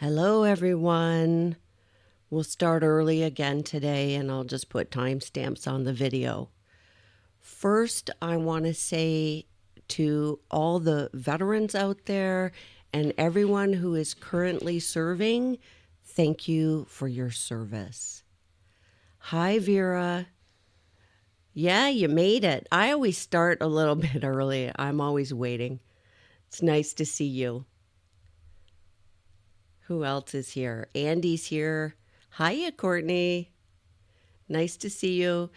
Hello, everyone. We'll start early again today, and I'll just put timestamps on the video. First, I want to say to all the veterans out there and everyone who is currently serving, thank you for your service. Hi, Vera. Yeah, you made it. I always start a little bit early. I'm always waiting. It's nice to see you. Who else is here? Andy's here. Hiya, Courtney. Nice to see you.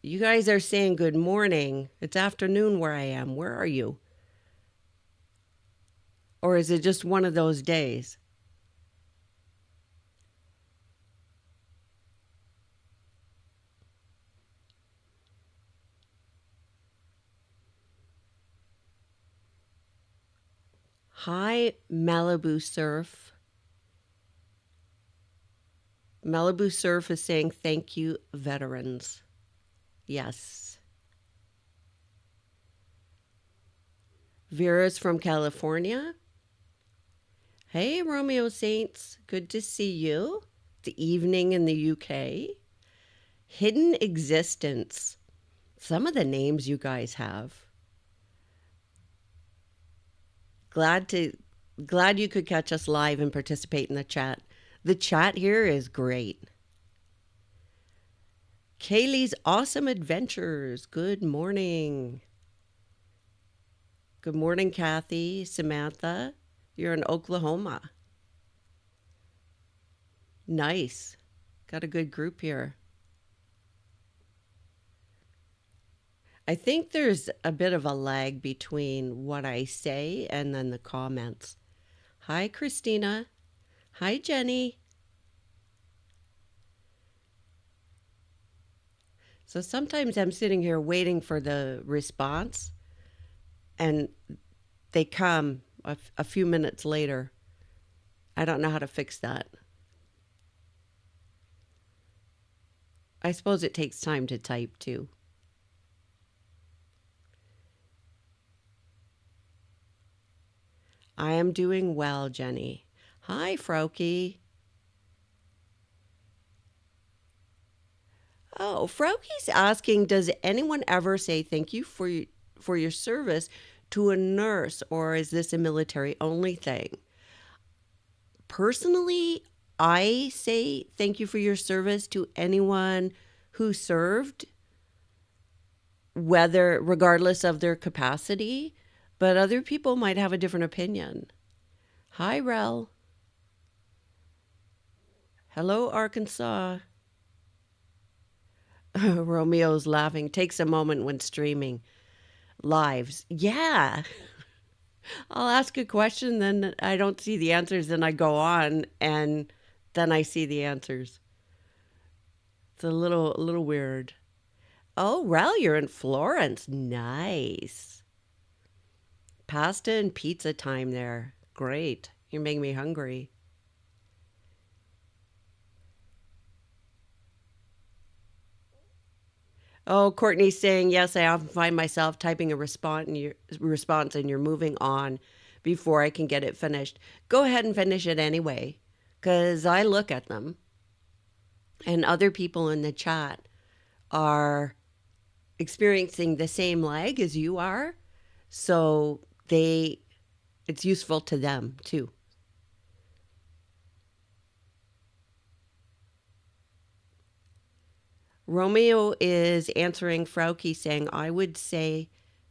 You guys are saying good morning. It's afternoon where I am. Where are you? Or is it just one of those days? Hi, Malibu Surf. Malibu Surf is saying thank you, veterans. Yes. Vera's from California. Hey, Romeo Saints. Good to see you. The evening in the UK. Hidden Existence. Some of the names you guys have. Glad you could catch us live and participate in the chat. The chat here is great. Kaylee's Awesome Adventures. Good morning. Good morning, Kathy, Samantha. You're in Oklahoma. Nice. Got a good group here. I think there's a bit of a lag between what I say and then the comments. Hi, Christina. Hi, Jenny. So sometimes I'm sitting here waiting for the response, and they come a few minutes later. I don't know how to fix that. I suppose it takes time to type too. I am doing well, Jenny. Hi, Frauke. Oh, Frauke's asking, does anyone ever say thank you for your service to a nurse, or is this a military only thing? Personally, I say thank you for your service to anyone who served, whether regardless of their capacity, but other people might have a different opinion. Hi, Rel. Hello, Arkansas. Romeo's laughing. Takes a moment when streaming lives. Yeah. I'll ask a question, then I don't see the answers, then I go on, and then I see the answers. It's a little weird. Oh, Rel, you're in Florence. Nice. Pasta and pizza time there. Great. You're making me hungry. Oh, Courtney's saying, yes, I often find myself typing a response and you're moving on before I can get it finished. Go ahead and finish it anyway, because I look at them and other people in the chat are experiencing the same lag as you are. So it's useful to them too. Romeo is answering Frauke saying, I would say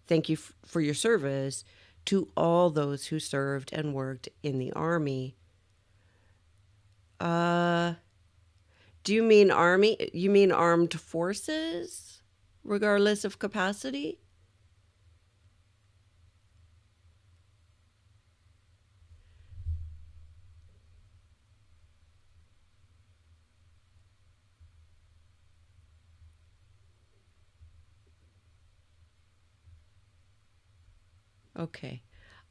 thank you for your service to all those who served and worked in the Army. Uh, do you mean Army? You mean armed forces, regardless of capacity? Okay.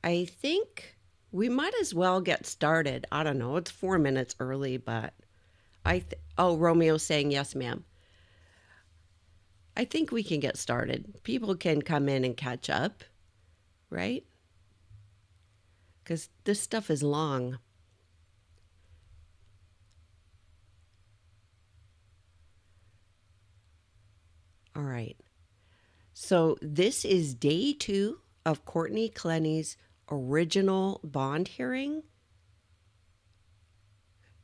I think we might as well get started. I don't know. It's 4 minutes early, but oh, Romeo's saying yes, ma'am. I think we can get started. People can come in and catch up, right? Because this stuff is long. All right. So this is day 2 of Courtney Clenney's original bond hearing.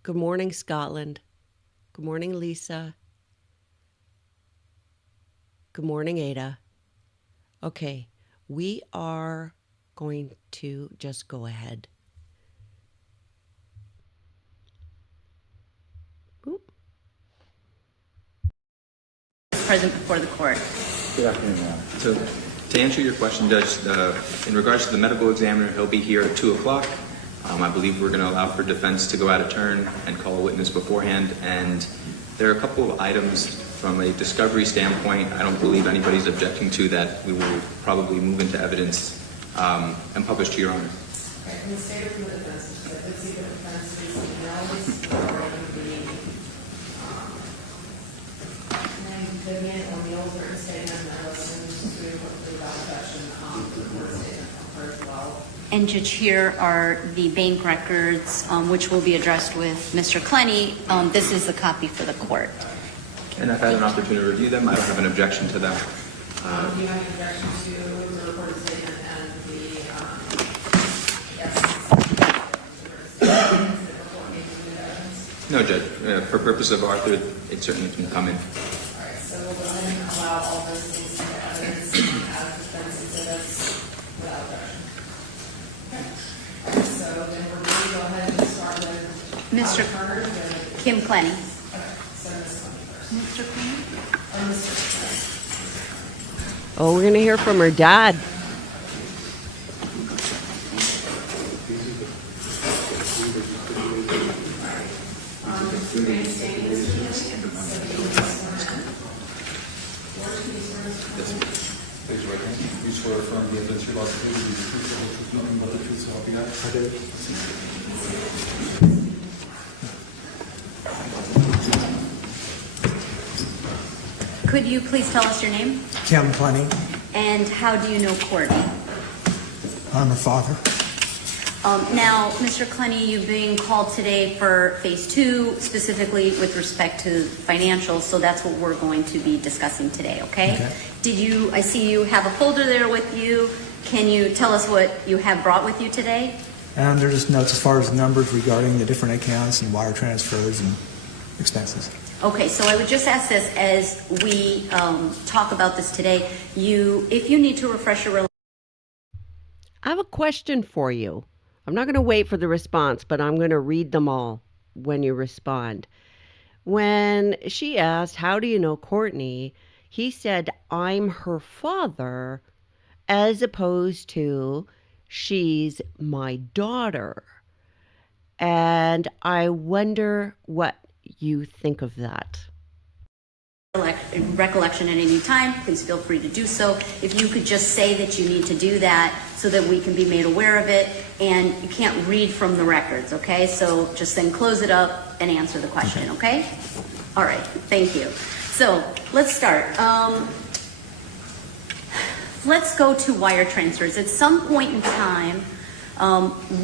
Good morning, Scotland. Good morning, Lisa. Good morning, Ada. Okay, we are going to just go ahead. Oop. Present before the court. Good afternoon, ma'am. So, to answer your question, Judge, in regards to the medical examiner, he'll be here at 2 o'clock. I believe we're going to allow for defense to go out of turn and call a witness beforehand. And there are a couple of items from a discovery standpoint I don't believe anybody's objecting to that we will probably move into evidence and publish to Your Honor. Okay, in the statement from the defense, let's see the defense is Nels or the Vivian O'Neill's written statement, and I listened to hopefully without objection the court statement from her as well. And Judge, here are the bank records, which will be addressed with Mr. Clenney. This is the copy for the court. And I've had an opportunity to review them. I don't have an objection to them. Do you have an objection to the reported statement and the No, Judge. For purpose of Arthur, it certainly can come in. All right, so we'll go ahead and allow all those things into evidence as defense exhibits without objection. Okay. All right, so then we're going to go ahead and start with Mr. Turner. Kim Clenney. Okay, so Ms. Clenney first. Mr. Clenney? Or Mr. Oh, we're going to hear from her dad. Please raise your right hand. You swear or affirm the evidence you're about to give is the truth, the whole truth, nothing but the truth, so help you God? I do. Could you please tell us your name? Kim Clenney. And how do you know Courtney? I'm her father. Now, Mr. Clenney, you're being called today for phase 2, specifically with respect to financials, so that's what we're going to be discussing today, okay? I see you have a folder there with you. Can you tell us what you have brought with you today? And there's just notes as far as numbers regarding the different accounts and wire transfers and expenses. Okay, so I would just ask this as we talk about this today. If you need to refresh your I have a question for you. I'm not going to wait for the response, but I'm going to read them all when you respond. When she asked, how do you know Courtney? He said, I'm her father, as opposed to she's my daughter. And I wonder what you think of that. recollection at any time, please feel free to do so. If you could just say that you need to do that so that we can be made aware of it, and you can't read from the records, okay? So just then close it up and answer the question, okay? All right, thank you. So let's start. Let's go to wire transfers. At some point in time,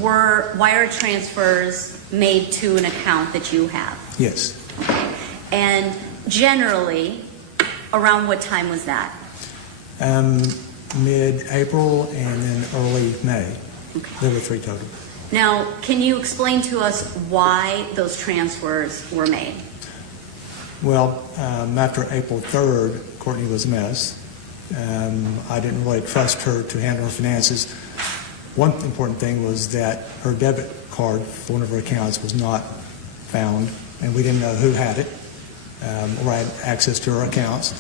were wire transfers made to an account that you have? Yes. Okay. And generally, around what time was that? Mid-April and then early May. Okay. There were 3 total. Now, can you explain to us why those transfers were made? Well, after April 3rd, Courtney was a mess. I didn't really trust her to handle her finances. One important thing was that her debit card for one of her accounts was not found, and we didn't know who had it or had access to her accounts.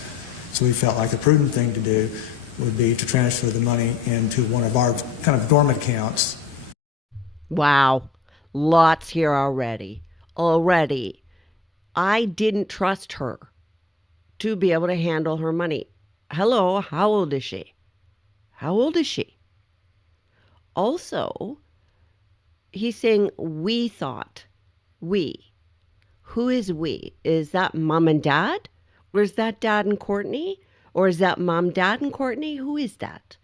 So we felt like the prudent thing to do would be to transfer the money into one of our kind of dormant accounts. Wow, lots here already. I didn't trust her to be able to handle her money. Hello, how old is she? How old is she? Also, he's saying we thought. We. Who is we? Is that mom and dad? Or is that dad and Courtney? Or is that mom, dad, and Courtney? Who is that?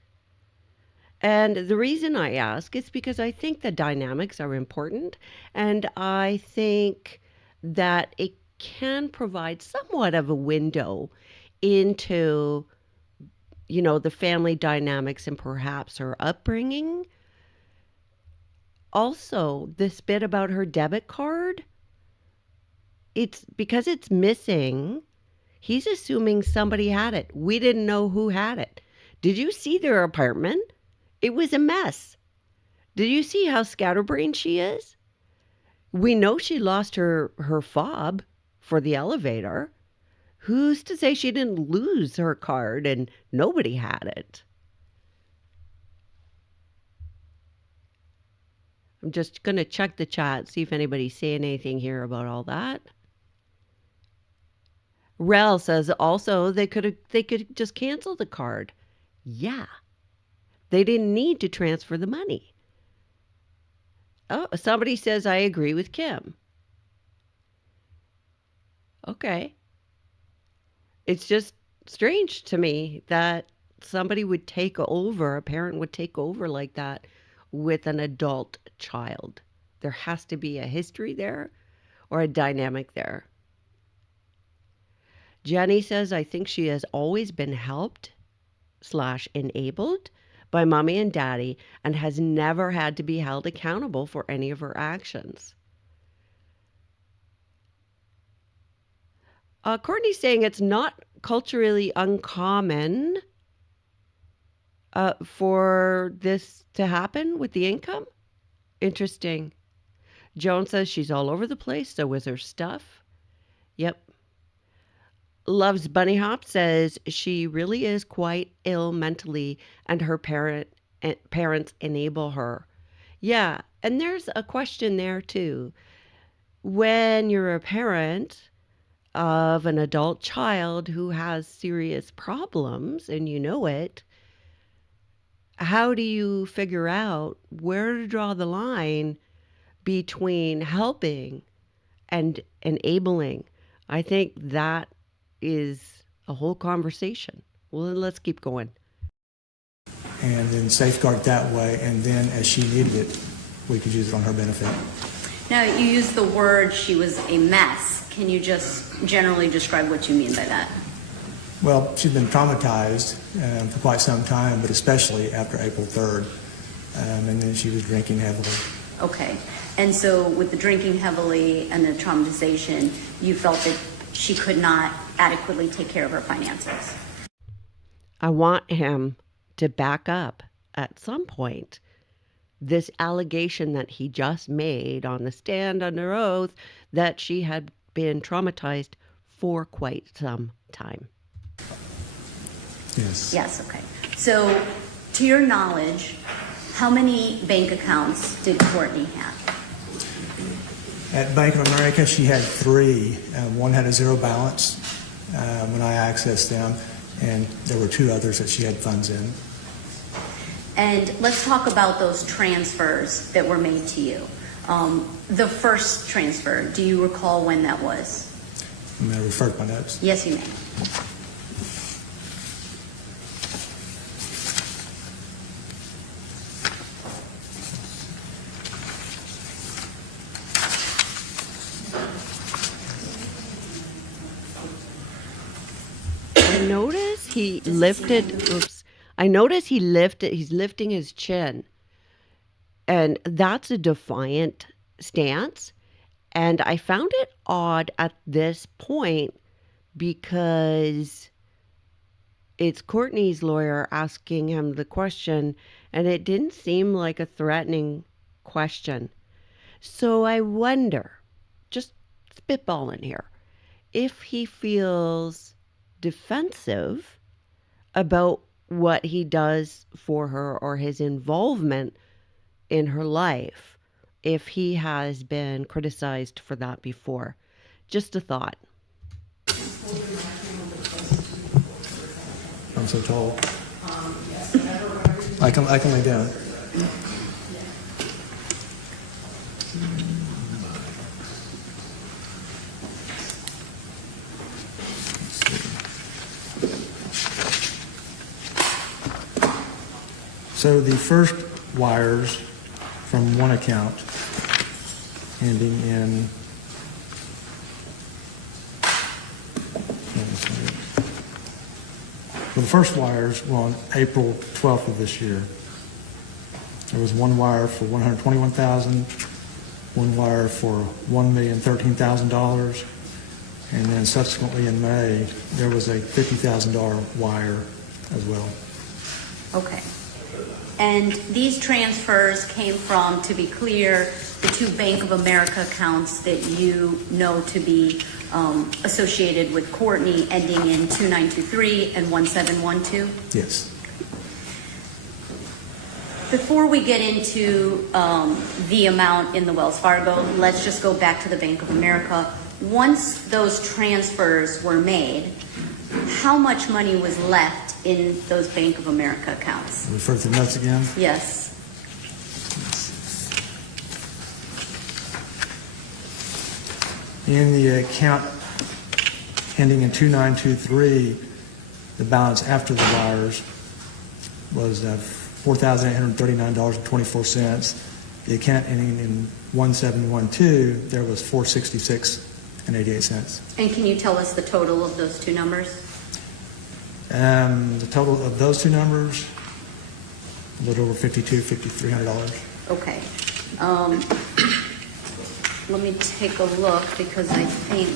And the reason I ask is because I think the dynamics are important, and I think that it can provide somewhat of a window into, the family dynamics and perhaps her upbringing. Also, this bit about her debit card, it's because it's missing. He's assuming somebody had it. We didn't know who had it. Did you see their apartment? It was a mess. Did you see how scatterbrained she is? We know she lost her fob for the elevator. Who's to say she didn't lose her card and nobody had it? I'm just going to check the chat, see if anybody's saying anything here about all that. Rel says also they could just cancel the card. Yeah. They didn't need to transfer the money. Oh, somebody says I agree with Kim. Okay. It's just strange to me that somebody would take over, a parent would take over like that with an adult child. There has to be a history there or a dynamic there. Jenny says, I think she has always been helped / enabled by mommy and daddy and has never had to be held accountable for any of her actions. Courtney's saying it's not culturally uncommon for this to happen with the income. Interesting. Joan says she's all over the place, so is her stuff. Yep. Loves Bunny Hop says she really is quite ill mentally and her parents enable her. Yeah, and there's a question there too. When you're a parent of an adult child who has serious problems and you know it, how do you figure out where to draw the line between helping and enabling? I think that is a whole conversation. Well, let's keep going. And then safeguard that way, and then as she needed it, we could use it on her benefit. Now, you used the word she was a mess. Can you just generally describe what you mean by that? Well, she'd been traumatized for quite some time, but especially after April 3rd. And then she was drinking heavily. Okay. And so with the drinking heavily and the traumatization, you felt that she could not adequately take care of her finances. I want him to back up at some point this allegation that he just made on the stand under oath that she had been traumatized for quite some time. Yes. Yes, okay. So, to your knowledge, how many bank accounts did Courtney have? At Bank of America, she had 3. One had a zero balance when I accessed them, and there were 2 others that she had funds in. And let's talk about those transfers that were made to you. The first transfer, do you recall when that was? I'm going to refer to my notes. Yes, you may. He's lifting his chin. And that's a defiant stance. And I found it odd at this point because it's Courtney's lawyer asking him the question, and it didn't seem like a threatening question. So I wonder, just spitballing here, if he feels defensive about what he does for her or his involvement in her life, if he has been criticized for that before. Just a thought. I'm so tall. I can lay down. So the first wires from one account ending in Well, the first wires were on April 12th of this year. There was one wire for $121,000, one wire for $1,013,000, and then subsequently in May, there was a $50,000 wire as well. Okay. And these transfers came from, to be clear, the two Bank of America accounts that you know to be associated with Courtney, ending in 2923 and 1712? Yes. Before we get into the amount in the Wells Fargo, let's just go back to the Bank of America. Once those transfers were made, how much money was left in those Bank of America accounts? Refer to the notes again. Yes. In the account ending in 2923, the balance after the wires was $4,839.24. The account ending in 1712, there was $466.88. And can you tell us the total of those two numbers? The total of those two numbers, a little over $5,300. Okay. Let me take a look because I think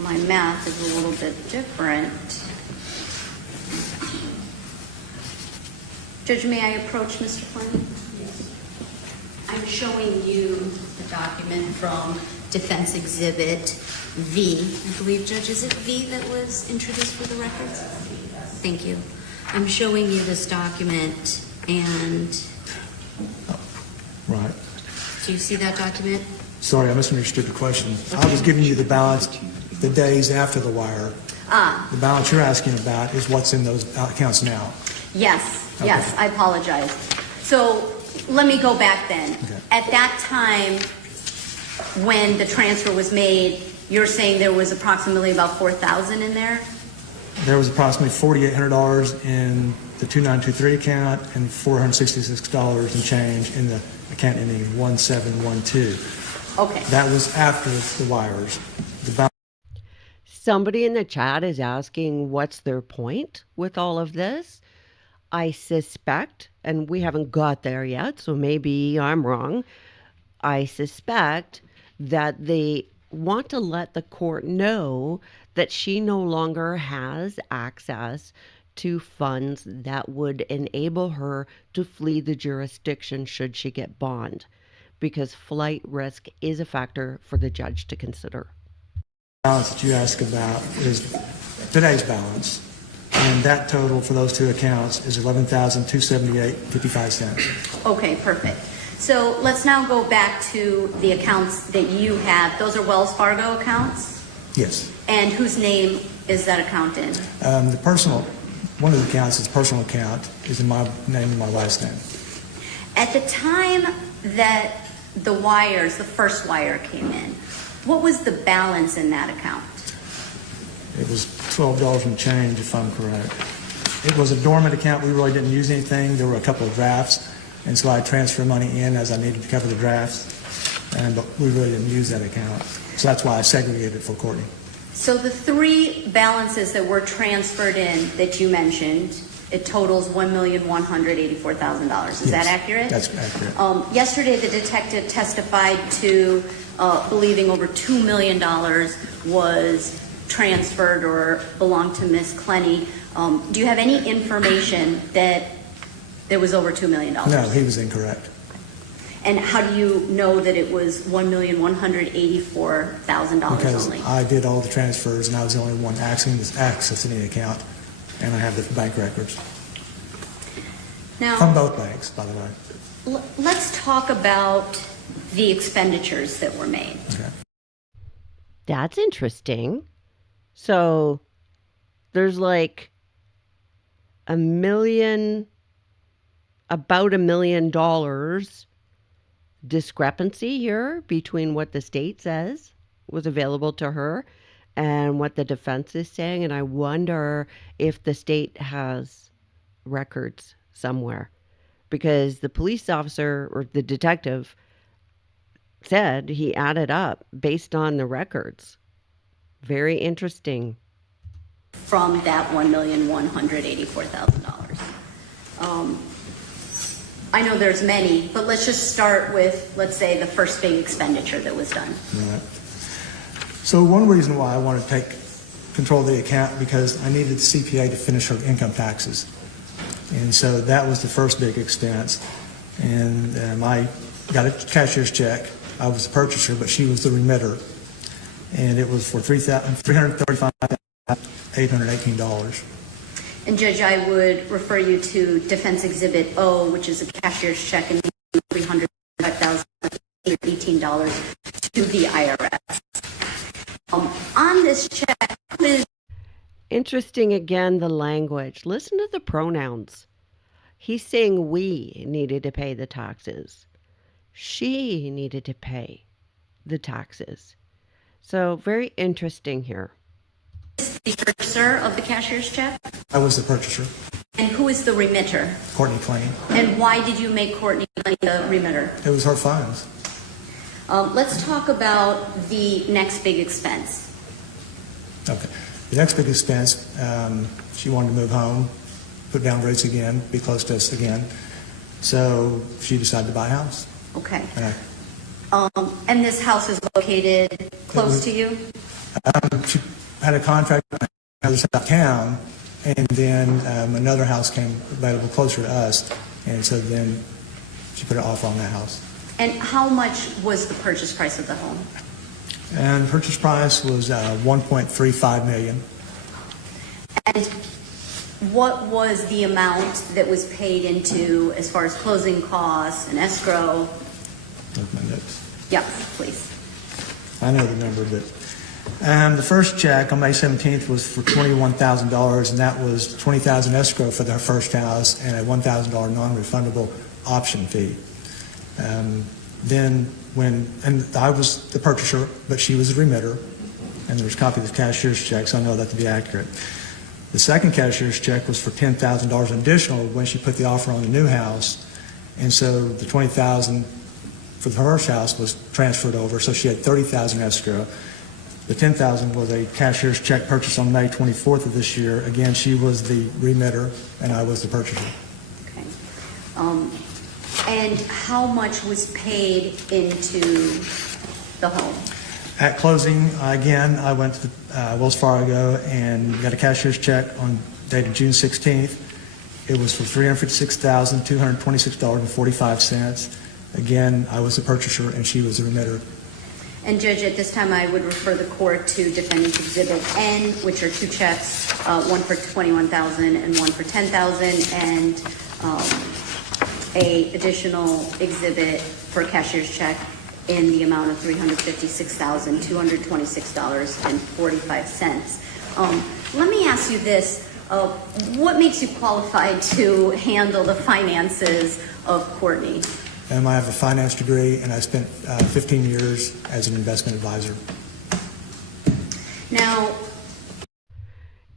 my math is a little bit different. Judge, may I approach Mr. Clenney? Yes. I'm showing you the document from Defense Exhibit V. I believe, Judge, is it V that was introduced for the records? Thank you. I'm showing you this document, and Right. do you see that document? Sorry, I misunderstood the question. I was giving you the balance the days after the wire. The balance you're asking about is what's in those accounts now. Yes, Okay. yes, I apologize. So let me go back then. Okay. At that time, when the transfer was made, you're saying there was approximately about 4,000 in there? There was approximately $4,800 in the 2923 account and $466 and change in the account ending in 1712. Okay. That was after the wires. The balance Somebody in the chat is asking what's their point with all of this. I suspect, and we haven't got there yet, so maybe I'm wrong. I suspect that they want to let the court know that she no longer has access to funds that would enable her to flee the jurisdiction should she get bond, because flight risk is a factor for the judge to consider. that you ask about is today's balance, and that total for those two accounts is $11,278.55. Okay, perfect. So let's now go back to the accounts that you have. Those are Wells Fargo accounts? Yes. And whose name is that account in? The personal, one of the accounts is personal account, is in my name and my wife's name. At the time that the wires, the first wire came in, what was the balance in that account? It was $12 and change, if I'm correct. It was a dormant account. We really didn't use anything. There were a couple of drafts, and so I transferred money in as I needed to cover the drafts, but we really didn't use that account. So that's why I segregated it for Courtney. So the three balances that were transferred in that you mentioned, it totals $1,184,000. Is that accurate? That's accurate. Yesterday, the detective testified to believing over $2 million was transferred or belonged to Miss Clenney. Do you have any information that there was over $2 million? No, he was incorrect. And how do you know that it was $1,184,000 Because only? I did all the transfers, and I was the only one accessing the account, and I have the bank records Now, from both banks, by the way. let's talk about the expenditures that were made. Okay. That's interesting. So there's like about $1 million discrepancy here between what the state says was available to her and what the defense is saying. And I wonder if the state has records somewhere, because the police officer or the detective said he added up based on the records. Very interesting. from that $1,184,000. I know there's many, but let's just start with, let's say, the first big expenditure that was done. Right. So one reason why I want to take control of the account, because I needed the CPA to finish her income taxes. And so that was the first big expense. And I got a cashier's check. I was the purchaser, but she was the remitter. And it was for $335,818. And Judge, I would refer you to Defense Exhibit O, which is a cashier's check in $305,018 to the IRS. On this check, Interesting again, the language. Listen to the pronouns. He's saying we needed to pay the taxes. She needed to pay the taxes. So very interesting here. the purchaser of the cashier's check? I was the purchaser, And who is the remitter? Courtney Clenney. And why did you make Courtney the remitter? It was her funds. Let's talk about the next big expense. Okay. The next big expense, she wanted to move home, put down roots again, be close to us again. So she decided to buy a house. Okay. And And this house is located close to you? she had a contract on the other side of town, and then another house came available closer to us, and so then she put an offer on that house. And how much was the purchase price of the home? And the purchase price was $1.35 million. And what was the amount that was paid into as far as closing costs and escrow? Look at my notes. Yeah, please. I know the number, but the first check on May 17th was for $21,000, and that was $20,000 escrow for their first house and a $1,000 non-refundable option fee. Then and I was the purchaser, but she was the remitter, and there was a copy of the cashier's check, so I know that to be accurate. The second cashier's check was for $10,000 additional when she put the offer on the new house, and so the $20,000 for the first house was transferred over, so she had $30,000 escrow. The $10,000 was a cashier's check purchase on May 24th of this year. Again, she was the remitter, and I was the purchaser. Okay. And how much was paid into the home? At closing, again, I went to Wells Fargo and got a cashier's check dated June 16th. It was for $356,226.45. Again, I was the purchaser and she was the remitter. And Judge, at this time, I would refer the court to Defendant's Exhibit N, which are two checks, one for $21,000 and one for $10,000, and a additional exhibit for a cashier's check in the amount of $356,226.45. Let me ask you this. What makes you qualified to handle the finances of Courtney? I have a finance degree, and I spent 15 years as an investment advisor. Now,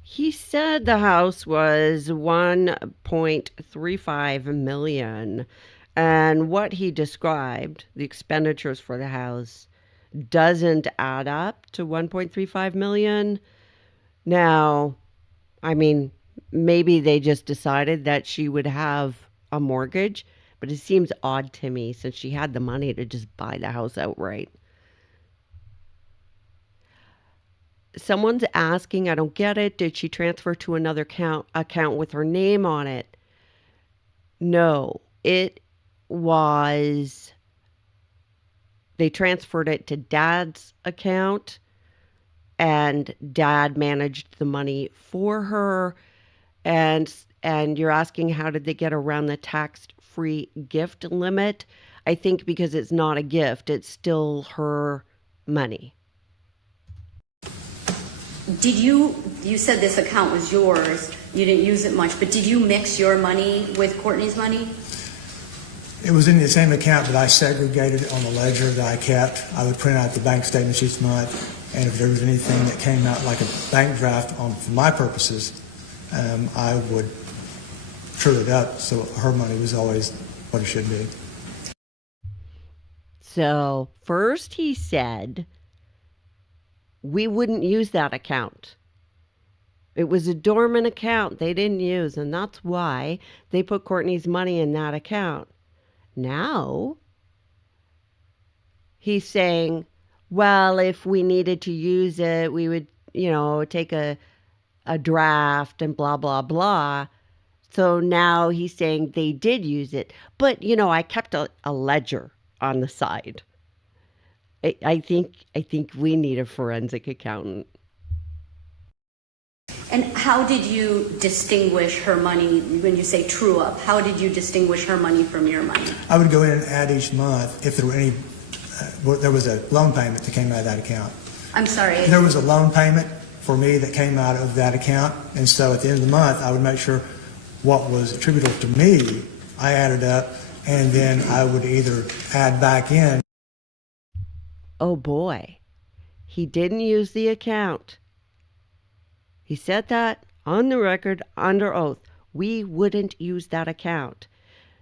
He said the house was $1.35 million, and what he described, the expenditures for the house, doesn't add up to $1.35 million. Now, I mean, maybe they just decided that she would have a mortgage, but it seems odd to me since she had the money to just buy the house outright. Someone's asking, I don't get it. Did she transfer to another account with her name on it? No, it was, they transferred it to Dad's account, and Dad managed the money for her. And you're asking, how did they get around the tax-free gift limit? I think because it's not a gift, it's still her money. did you said this account was yours, you didn't use it much, but did you mix your money with Courtney's money? It was in the same account, but I segregated it on the ledger that I kept. I would print out the bank statements each month, and if there was anything that came out like a bank draft for my purposes, I would true it up so her money was always what it should be. So first he said we wouldn't use that account. It was a dormant account they didn't use, and that's why they put Courtney's money in that account. Now, he's saying, well, if we needed to use it, we would, take a draft and blah, blah, blah. So now he's saying they did use it. But, I kept a ledger on the side. I think we need a forensic accountant. And how did you distinguish her money when you say true up? How did you distinguish her money from your money? I would go in and add each month if there were any, there was a loan payment that came out of that account. I'm sorry. There was a loan payment for me that came out of that account, and so at the end of the month, I would make sure what was attributable to me, I added up, and then I would either add back in. Oh boy, he didn't use the account. He said that on the record under oath. We wouldn't use that account.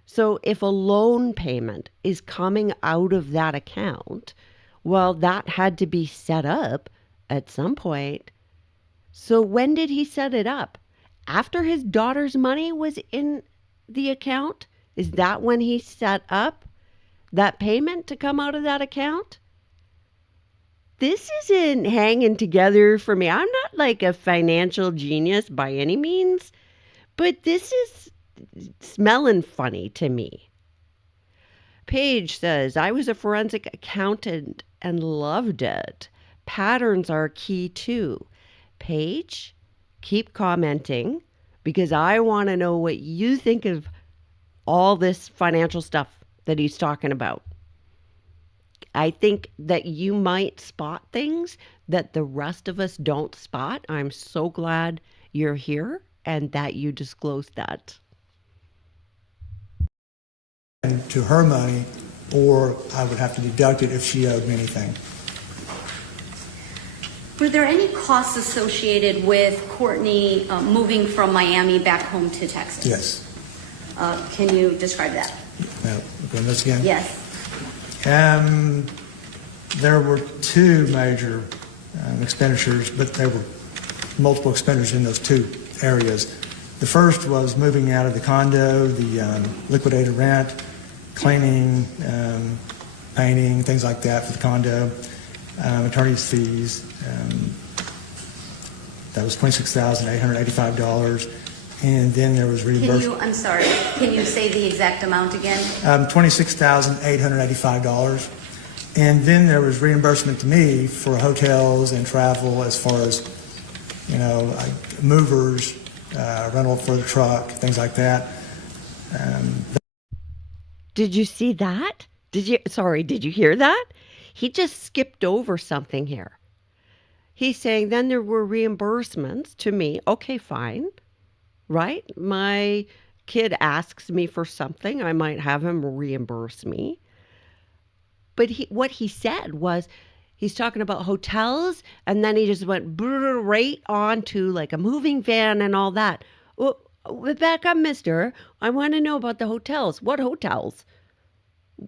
So if a loan payment is coming out of that account, well, that had to be set up at some point. So when did he set it up? After his daughter's money was in the account? Is that when he set up that payment to come out of that account? This isn't hanging together for me. I'm not like a financial genius by any means, but this is smelling funny to me. Paige says, I was a forensic accountant and loved it. Patterns are key too. Paige, keep commenting because I want to know what you think of all this financial stuff that he's talking about. I think that you might spot things that the rest of us don't spot. I'm so glad you're here and that you disclosed that. To her money, or I would have to deduct it if she owed me anything. Were there any costs associated with Courtney moving from Miami back home to Texas? Yes. Can you describe that? Once again? Yes. There were two major expenditures, but there were multiple expenditures in those two areas. The first was moving out of the condo, the liquidated rent, cleaning, painting, things like that for the condo, attorney's fees. That was $26,885. And then there was reimbursement. I'm sorry, can you say the exact amount again? $26,885. And then there was reimbursement to me for hotels and travel as far as, movers, rental for the truck, things like that. Did you see that? Did you hear that? He just skipped over something here. He's saying then there were reimbursements to me. Okay, fine. Right? My kid asks me for something. I might have him reimburse me. But what he said was he's talking about hotels, and then he just went right on to like a moving van and all that. Well, back up, mister. I want to know about the hotels. What hotels?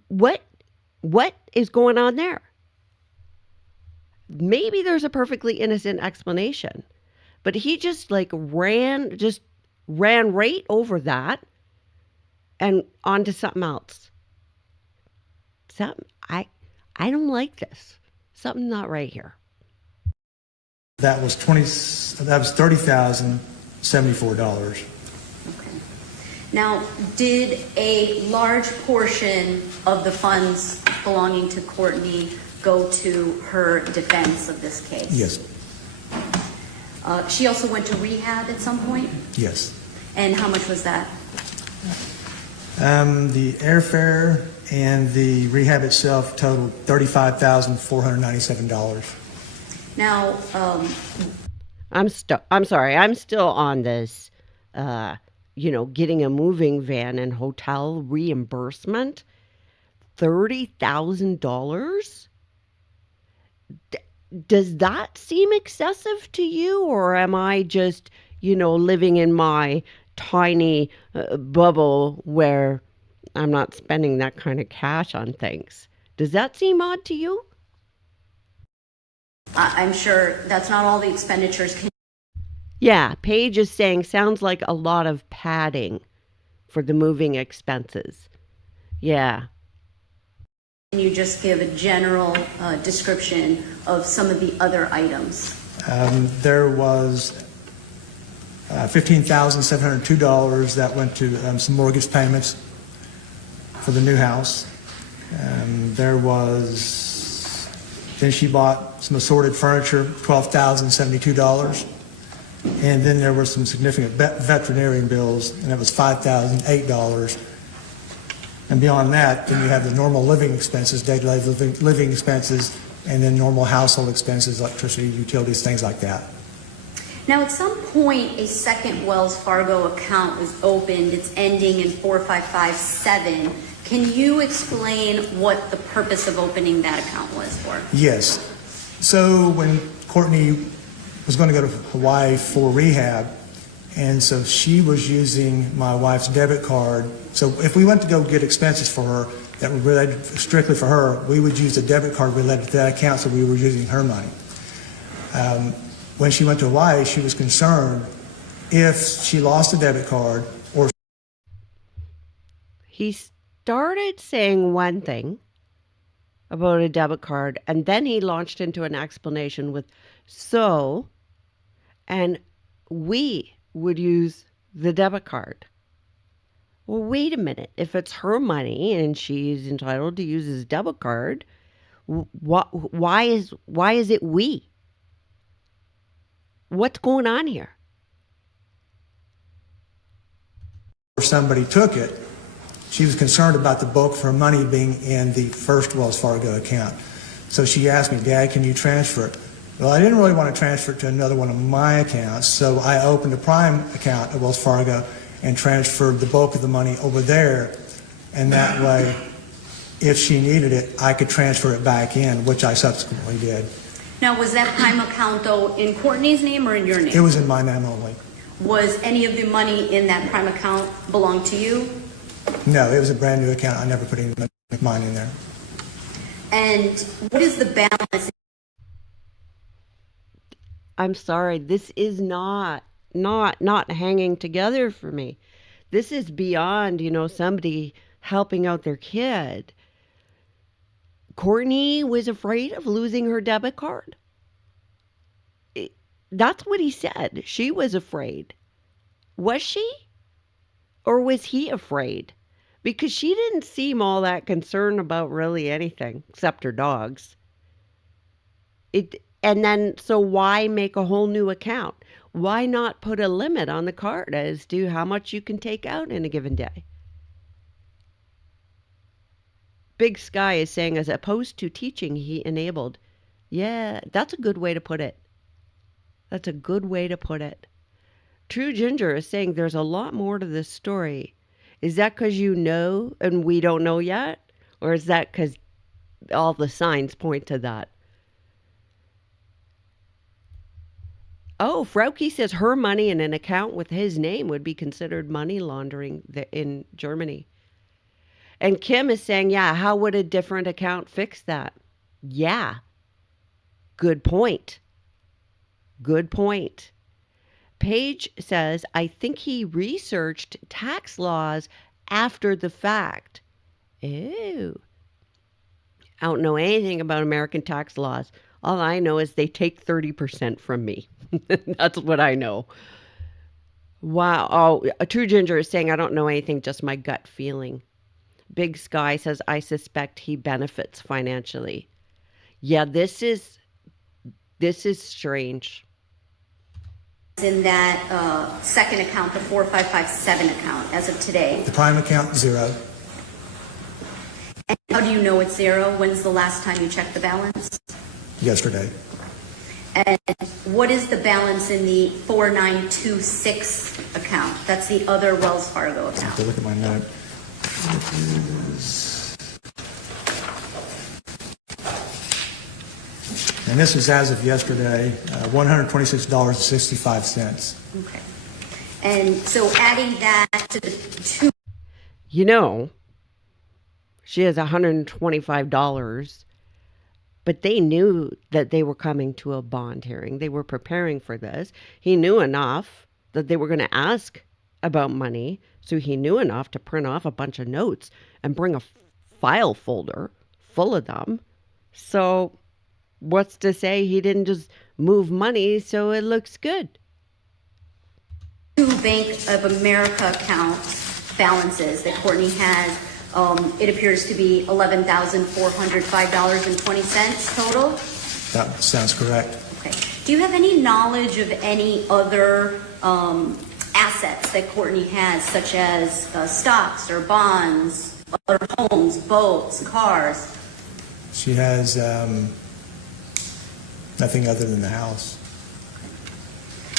What is going on there? Maybe there's a perfectly innocent explanation, but he just ran right over that and onto something else. I don't like this. Something's not right here. That was $30,074. Okay. Now, did a large portion of the funds belonging to Courtney go to her defense of this case? Yes. She also went to rehab at some point? Yes. And how much was that? The airfare and the rehab itself totaled $35,497. Now, I'm sorry. I'm still on this, getting a moving van and hotel reimbursement. $30,000? Does that seem excessive to you, or am I just, living in my tiny bubble where I'm not spending that kind of cash on things? Does that seem odd to you? I'm sure that's not all the expenditures. Yeah, Paige is saying sounds like a lot of padding for the moving expenses. Yeah. Can you just give a general description of some of the other items? There was $15,702 that went to some mortgage payments for the new house. Then she bought some assorted furniture, $12,072. And then there were some significant veterinarian bills, and that was $5,008. And beyond that, then you have the normal living expenses, day-to-day living expenses, and then normal household expenses, electricity, utilities, things like that. Now, at some point, a second Wells Fargo account was opened. It's ending in 4557. Can you explain what the purpose of opening that account was for? Yes. So when Courtney was going to go to Hawaii for rehab, and so she was using my wife's debit card. So if we went to go get expenses for her that were related strictly for her, we would use a debit card related to that account, so we were using her money. When she went to Hawaii, she was concerned if she lost a debit card or... He started saying one thing about a debit card, and then he launched into an explanation with, and we would use the debit card. Well, wait a minute. If it's her money and she's entitled to use his debit card, why is it we? What's going on here? somebody took it, she was concerned about the bulk of her money being in the first Wells Fargo account. So she asked me, Dad, can you transfer it? Well, I didn't really want to transfer it to another one of my accounts, so I opened a Prime account at Wells Fargo and transferred the bulk of the money over there, and that way, if she needed it, I could transfer it back in, which I subsequently did. Now, was that Prime account, though, in Courtney's name or in your name? It was in my name only. Was any of the money in that Prime account belong to you? No, it was a brand new account. I never put any of mine in there. And what is the balance? I'm sorry, this is not hanging together for me. This is beyond, somebody helping out their kid. Courtney was afraid of losing her debit card. That's what he said. She was afraid. Was she? Or was he afraid? Because she didn't seem all that concerned about really anything except her dogs. So why make a whole new account? Why not put a limit on the card as to how much you can take out in a given day? Big Sky is saying, as opposed to teaching, he enabled. Yeah, that's a good way to put it. That's a good way to put it. True Ginger is saying there's a lot more to this story. Is that because you know and we don't know yet? Or is that because all the signs point to that? Oh, Frauke says her money in an account with his name would be considered money laundering in Germany. And Kim is saying, yeah, how would a different account fix that? Yeah. Good point. Good point. Paige says, I think he researched tax laws after the fact. Ew. I don't know anything about American tax laws. All I know is they take 30% from me. That's what I know. Wow. Oh, a True Ginger is saying, I don't know anything, just my gut feeling. Big Sky says, I suspect he benefits financially. Yeah, this is strange. In that second account, the 4557 account, as of today. The Prime account, zero. And how do you know it's zero? When's the last time you checked the balance? Yesterday. And what is the balance in the 4926 account? That's the other Wells Fargo I have account. to look at my note. And this was as of yesterday, $126.65. Okay. And so adding that to the two. She has $125 But they knew that they were coming to a bond hearing. They were preparing for this. He knew enough that they were going to ask about money. So he knew enough to print off a bunch of notes and bring a file folder full of them. So what's to say he didn't just move money so it looks good? Two Bank of America accounts balances that Courtney has. It appears to be $11,405.20 total. That sounds correct. Okay. Do you have any knowledge of any other assets that Courtney has, such as stocks or bonds, other homes, boats, cars? She has nothing other than the house.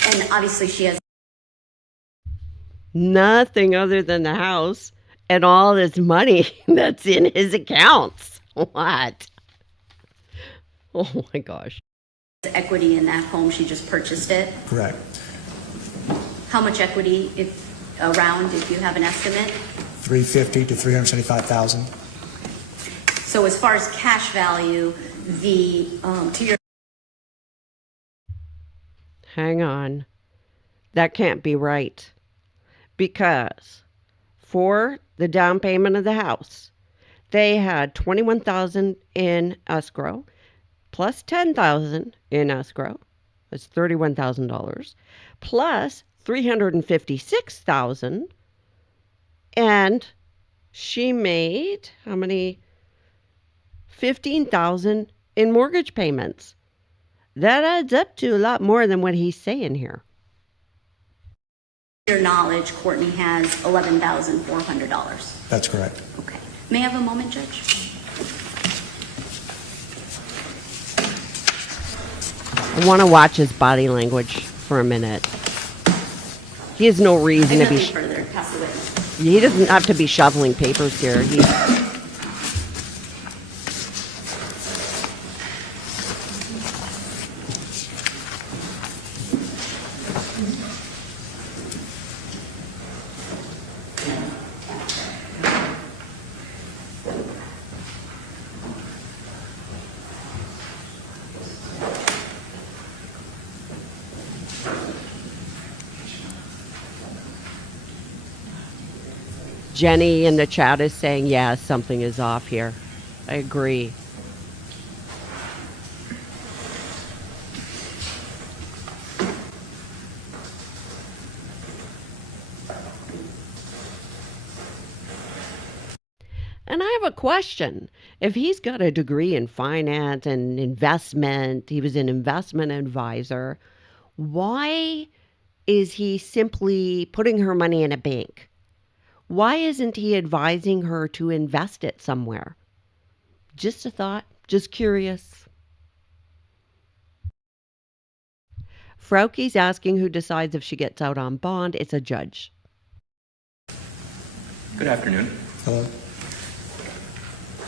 And obviously she has Nothing other than the house and all this money that's in his accounts. What? Oh my gosh. equity in that home. She just purchased it. Correct. How much equity, if you have an estimate? $350,000 to $375,000. So as far as cash value, Hang on. That can't be right. Because for the down payment of the house, they had $21,000 in escrow plus $10,000 in escrow. That's $31,000 plus $356,000, and she made how many? $15,000 in mortgage payments. That adds up to a lot more than what he's saying here. your knowledge, Courtney has $11,400. That's correct. Okay. May I have a moment, Judge? I want to watch his body language for a minute. He has no reason to be. Nothing further. Pass the witness. He doesn't have to be shoveling papers here. Jenny in the chat is saying, yeah, something is off here. I agree. And I have a question. If he's got a degree in finance and investment, he was an investment advisor, why is he simply putting her money in a bank? Why isn't he advising her to invest it somewhere? Just a thought, just curious. Frauke's asking who decides if she gets out on bond. It's a judge. Good afternoon. Hello?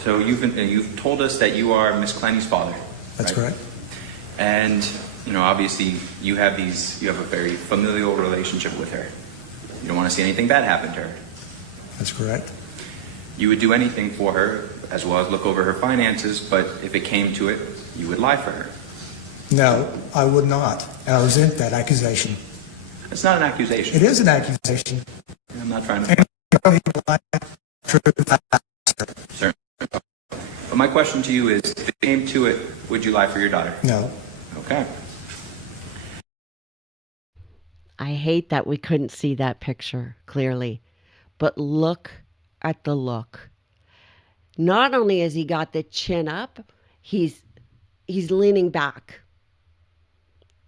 So you've told us that you are Miss Clenney's father. That's right? correct. And obviously you have a very familial relationship with her. You don't want to see anything bad happen to her. That's correct. You would do anything for her, as well as look over her finances, but if it came to it, you would lie for her. No, I would not. And I resent that accusation. It's not an accusation. It is an accusation. I'm not trying to... Certainly. But my question to you is, if it came to it, would you lie for your daughter? No. Okay. I hate that we couldn't see that picture clearly. But look at the look. Not only has he got the chin up, he's leaning back.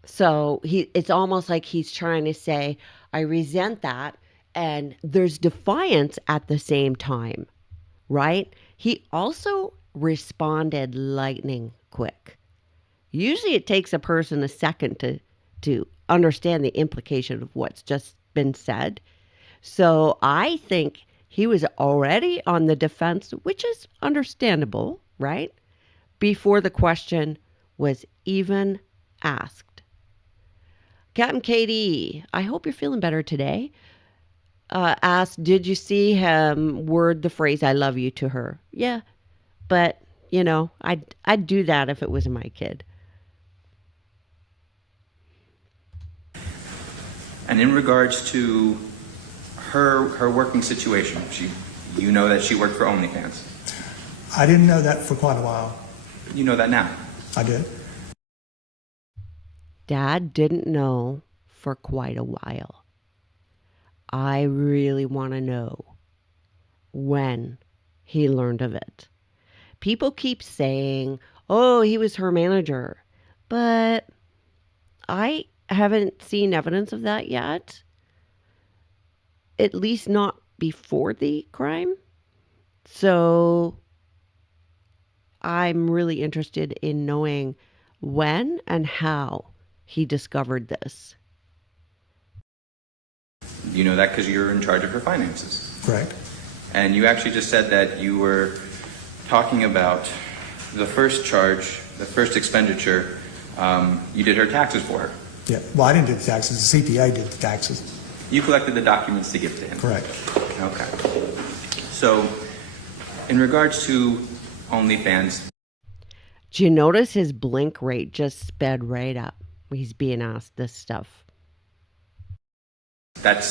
So it's almost like he's trying to say, I resent that. And there's defiance at the same time, right? He also responded lightning quick. Usually it takes a person a second to understand the implication of what's just been said. So I think he was already on the defense, which is understandable, right? Before the question was even asked. Captain Katie, I hope you're feeling better today. Asked, did you see him word the phrase, I love you to her? Yeah, but, You know, I'd do that if it was my kid. And in regards to her working situation, you know that she worked for OnlyFans. I didn't know that for quite a while. You know that now. I did. Dad didn't know for quite a while. I really want to know when he learned of it. People keep saying, oh, he was her manager, but I haven't seen evidence of that yet. At least not before the crime. So I'm really interested in knowing when and how he discovered this. You know that because you're in charge of her finances. Correct. And you actually just said that you were talking about the first charge, the first expenditure, you did her taxes for her. Yeah. Well, I didn't do the taxes. The CPA did the taxes. You collected the documents to give to him. Correct. Okay. So, in regards to OnlyFans, Do you notice his blink rate just sped right up? He's being asked this stuff. that's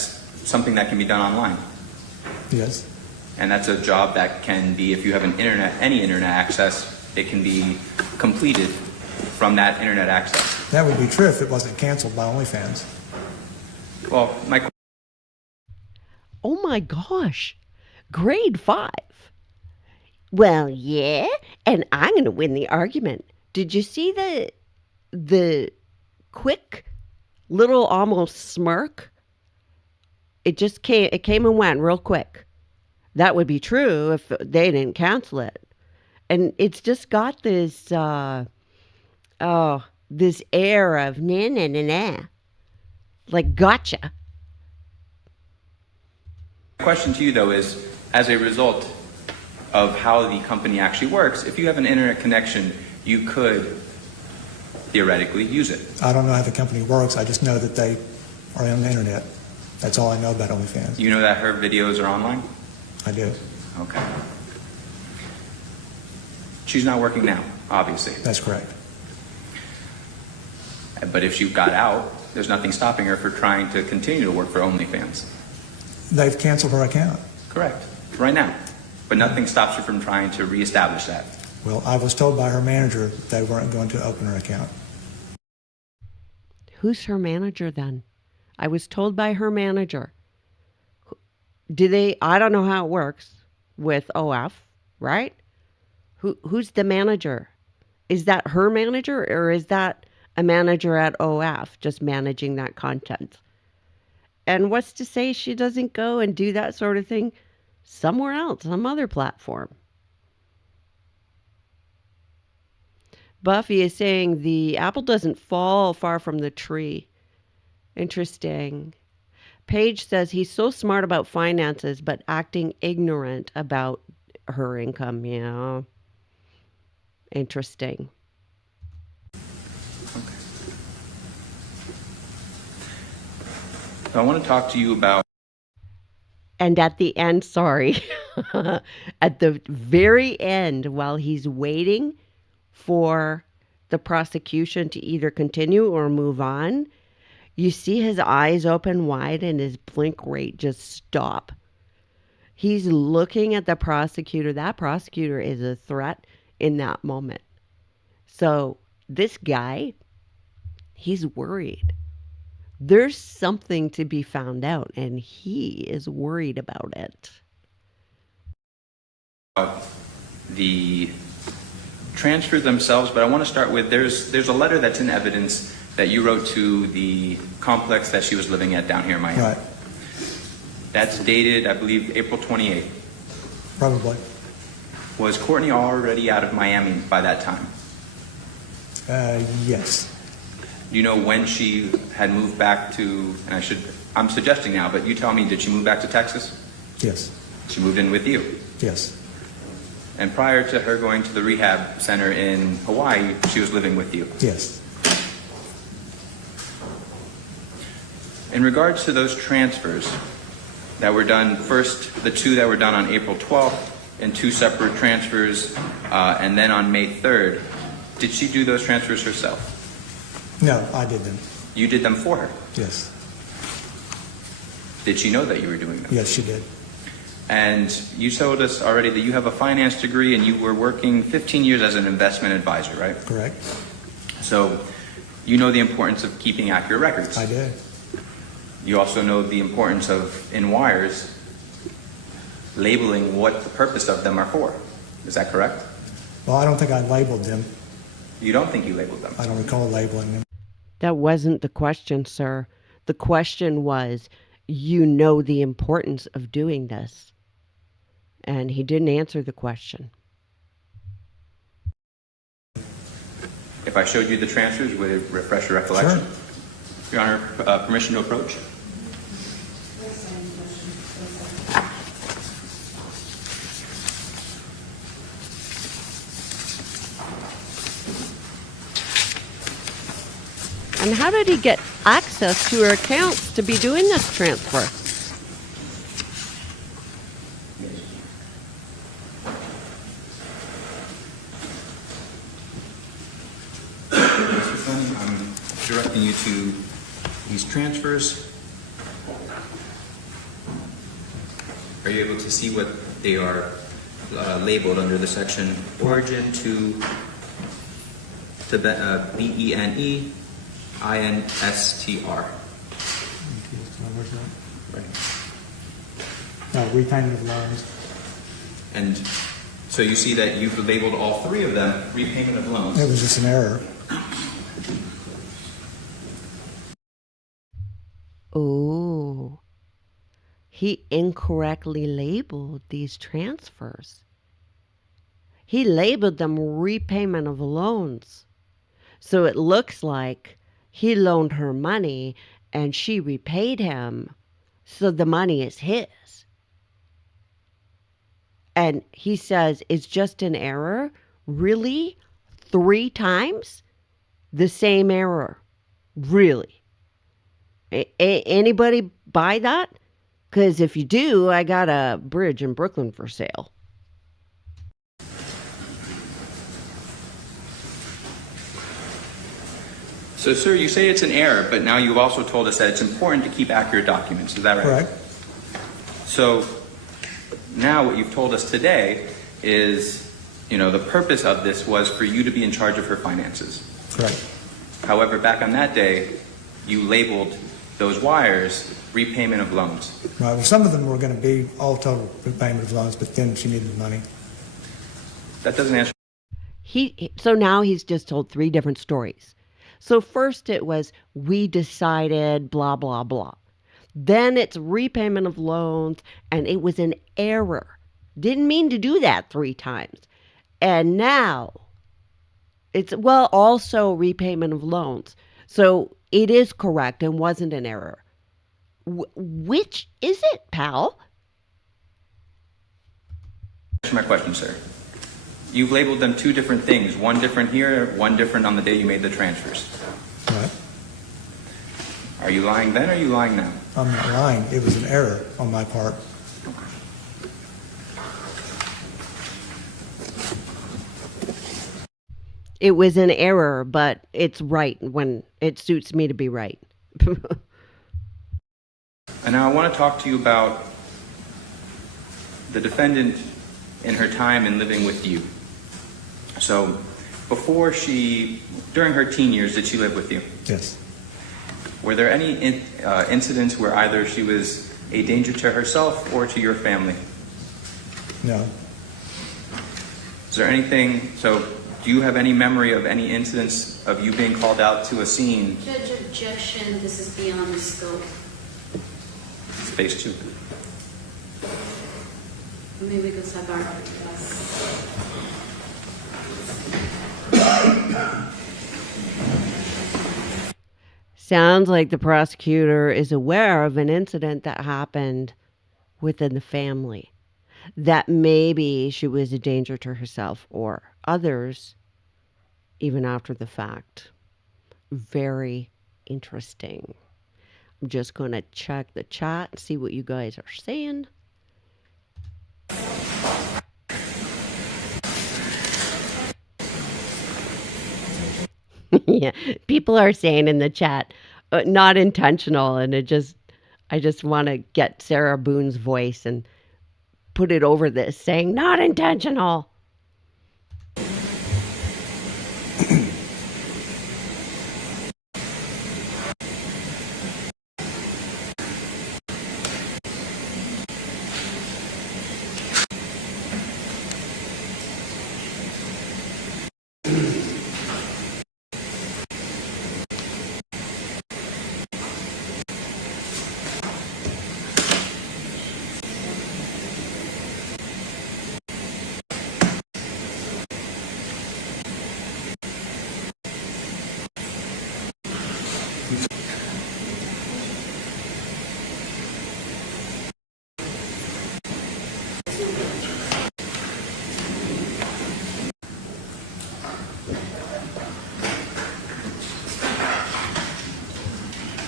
something that can be done online. Yes. And that's a job that can be, if you have any internet access, it can be completed from that internet access. That would be true if it wasn't canceled by OnlyFans. Well, Oh my gosh, grade 5. Well, yeah, and I'm going to win the argument. Did you see the quick little almost smirk? It came and went real quick. That would be true if they didn't cancel it. And it's just got this this air of nah nah nah nah. Like gotcha. my question to you though is, as a result of how the company actually works, if you have an internet connection, you could theoretically use it. I don't know how the company works. I just know that they are on the internet. That's all I know about OnlyFans. You know that her videos are online? I do. Okay. She's not working now, obviously. That's correct. But if she got out, there's nothing stopping her from trying to continue to work for OnlyFans. They've canceled her account. Correct. Right now. But nothing stops her from trying to reestablish that. Well, I was told by her manager they weren't going to open her account. Who's her manager then? I was told by her manager. I don't know how it works with OF, right? Who's the manager? Is that her manager or is that a manager at OF just managing that content? And what's to say she doesn't go and do that sort of thing somewhere else, some other platform? Buffy is saying the apple doesn't fall far from the tree. Interesting. Paige says he's so smart about finances, but acting ignorant about her income. Yeah. Interesting. Okay. So I want to talk to you about. And at the end, sorry, at the very end, while he's waiting for the prosecution to either continue or move on, you see his eyes open wide and his blink rate just stop. He's looking at the prosecutor. That prosecutor is a threat in that moment. So this guy, he's worried. There's something to be found out, and he is worried about it. The transfers themselves, but I want to start with there's a letter that's in evidence that you wrote to the complex that she was living at down here in Miami. Right. That's dated, I believe, April 28th. Probably. Was Courtney already out of Miami by that time? Yes. Do you know when she had moved back to, and I'm suggesting now, but you tell me, did she move back to Texas? Yes. She moved in with you. Yes. And prior to her going to the rehab center in Hawaii, she was living with you. Yes. In regards to those transfers that were done, first, the two that were done on April 12th, in 2 separate transfers, and then on May 3rd, did she do those transfers herself? No, I did them. You did them for her. Yes. Did she know that you were doing them? Yes, she did. And you told us already that you have a finance degree and you were working 15 years as an investment advisor, right? Correct. So you know the importance of keeping accurate records. I did. You also know the importance of, in wires, labeling what the purpose of them are for. Is that correct? Well, I don't think I labeled them. You don't think you labeled them? I don't recall labeling them. That wasn't the question, sir. The question was, you know the importance of doing this. And he didn't answer the question. If I showed you the transfers, would it refresh your recollection? Sure. Your Honor, permission to approach? And how did he get access to her accounts to be doing this transfer? Mr. Clenney, I'm directing you to these transfers. Are you able to see what they are labeled under the section origin to BENEINSTR? Right. No, repayment of loans. And so you see that you've labeled all 3 of them repayment of loans. It was just an error. Oh, he incorrectly labeled these transfers. He labeled them repayment of loans. So it looks like he loaned her money and she repaid him. So the money is his. And he says it's just an error. Really? 3 times? The same error. Really? Anybody buy that? Because if you do, I got a bridge in Brooklyn for sale. So, sir, you say it's an error, but now you've also told us that it's important to keep accurate documents. Is that right? Correct. So now what you've told us today is, the purpose of this was for you to be in charge of her finances. Correct. However, back on that day, you labeled those wires repayment of loans. Right. Well, some of them were going to be all total repayment of loans, but then she needed the money. That doesn't answer. So now he's just told 3 different stories. So first it was, we decided, blah, blah, blah. Then it's repayment of loans, and it was an error. Didn't mean to do that 3 times. And now it's, also repayment of loans. So it is correct and wasn't an error. Which is it, pal? Answer my question, sir. You've labeled them 2 different things. One different here, one different on the day you made the transfers. Right. Are you lying then or are you lying now? I'm not lying. It was an error on my part. It was an error, but it's right when it suits me to be right. And now I want to talk to you about the defendant in her time in living with you. So during her teen years, did she live with you? Yes. Were there any incidents where either she was a danger to herself or to your family? No. Is there anything, do you have any memory of any incidents of you being called out to a scene? Judge, objection, this is beyond the scope. Phase 2. Maybe we could have our... Sounds like the prosecutor is aware of an incident that happened within the family. That maybe she was a danger to herself or others, even after the fact. Very interesting. I'm just going to check the chat and see what you guys are saying. Yeah, people are saying in the chat, not intentional, and I just want to get Sarah Boone's voice and put it over this, saying not intentional.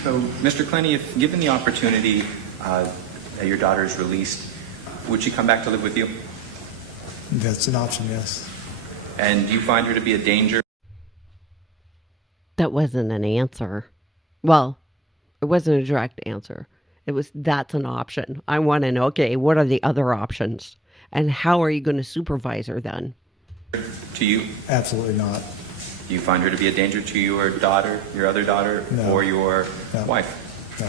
So, Mr. Clenney, if given the opportunity that your daughter is released, would she come back to live with you? That's an option, yes. And do you find her to be a danger? That wasn't an answer. Well, it wasn't a direct answer. It was, that's an option. I want to know, okay, what are the other options? And how are you going to supervise her then? To you? Absolutely not. Do you find her to be a danger to your daughter, your other daughter, No. or your No. wife? No.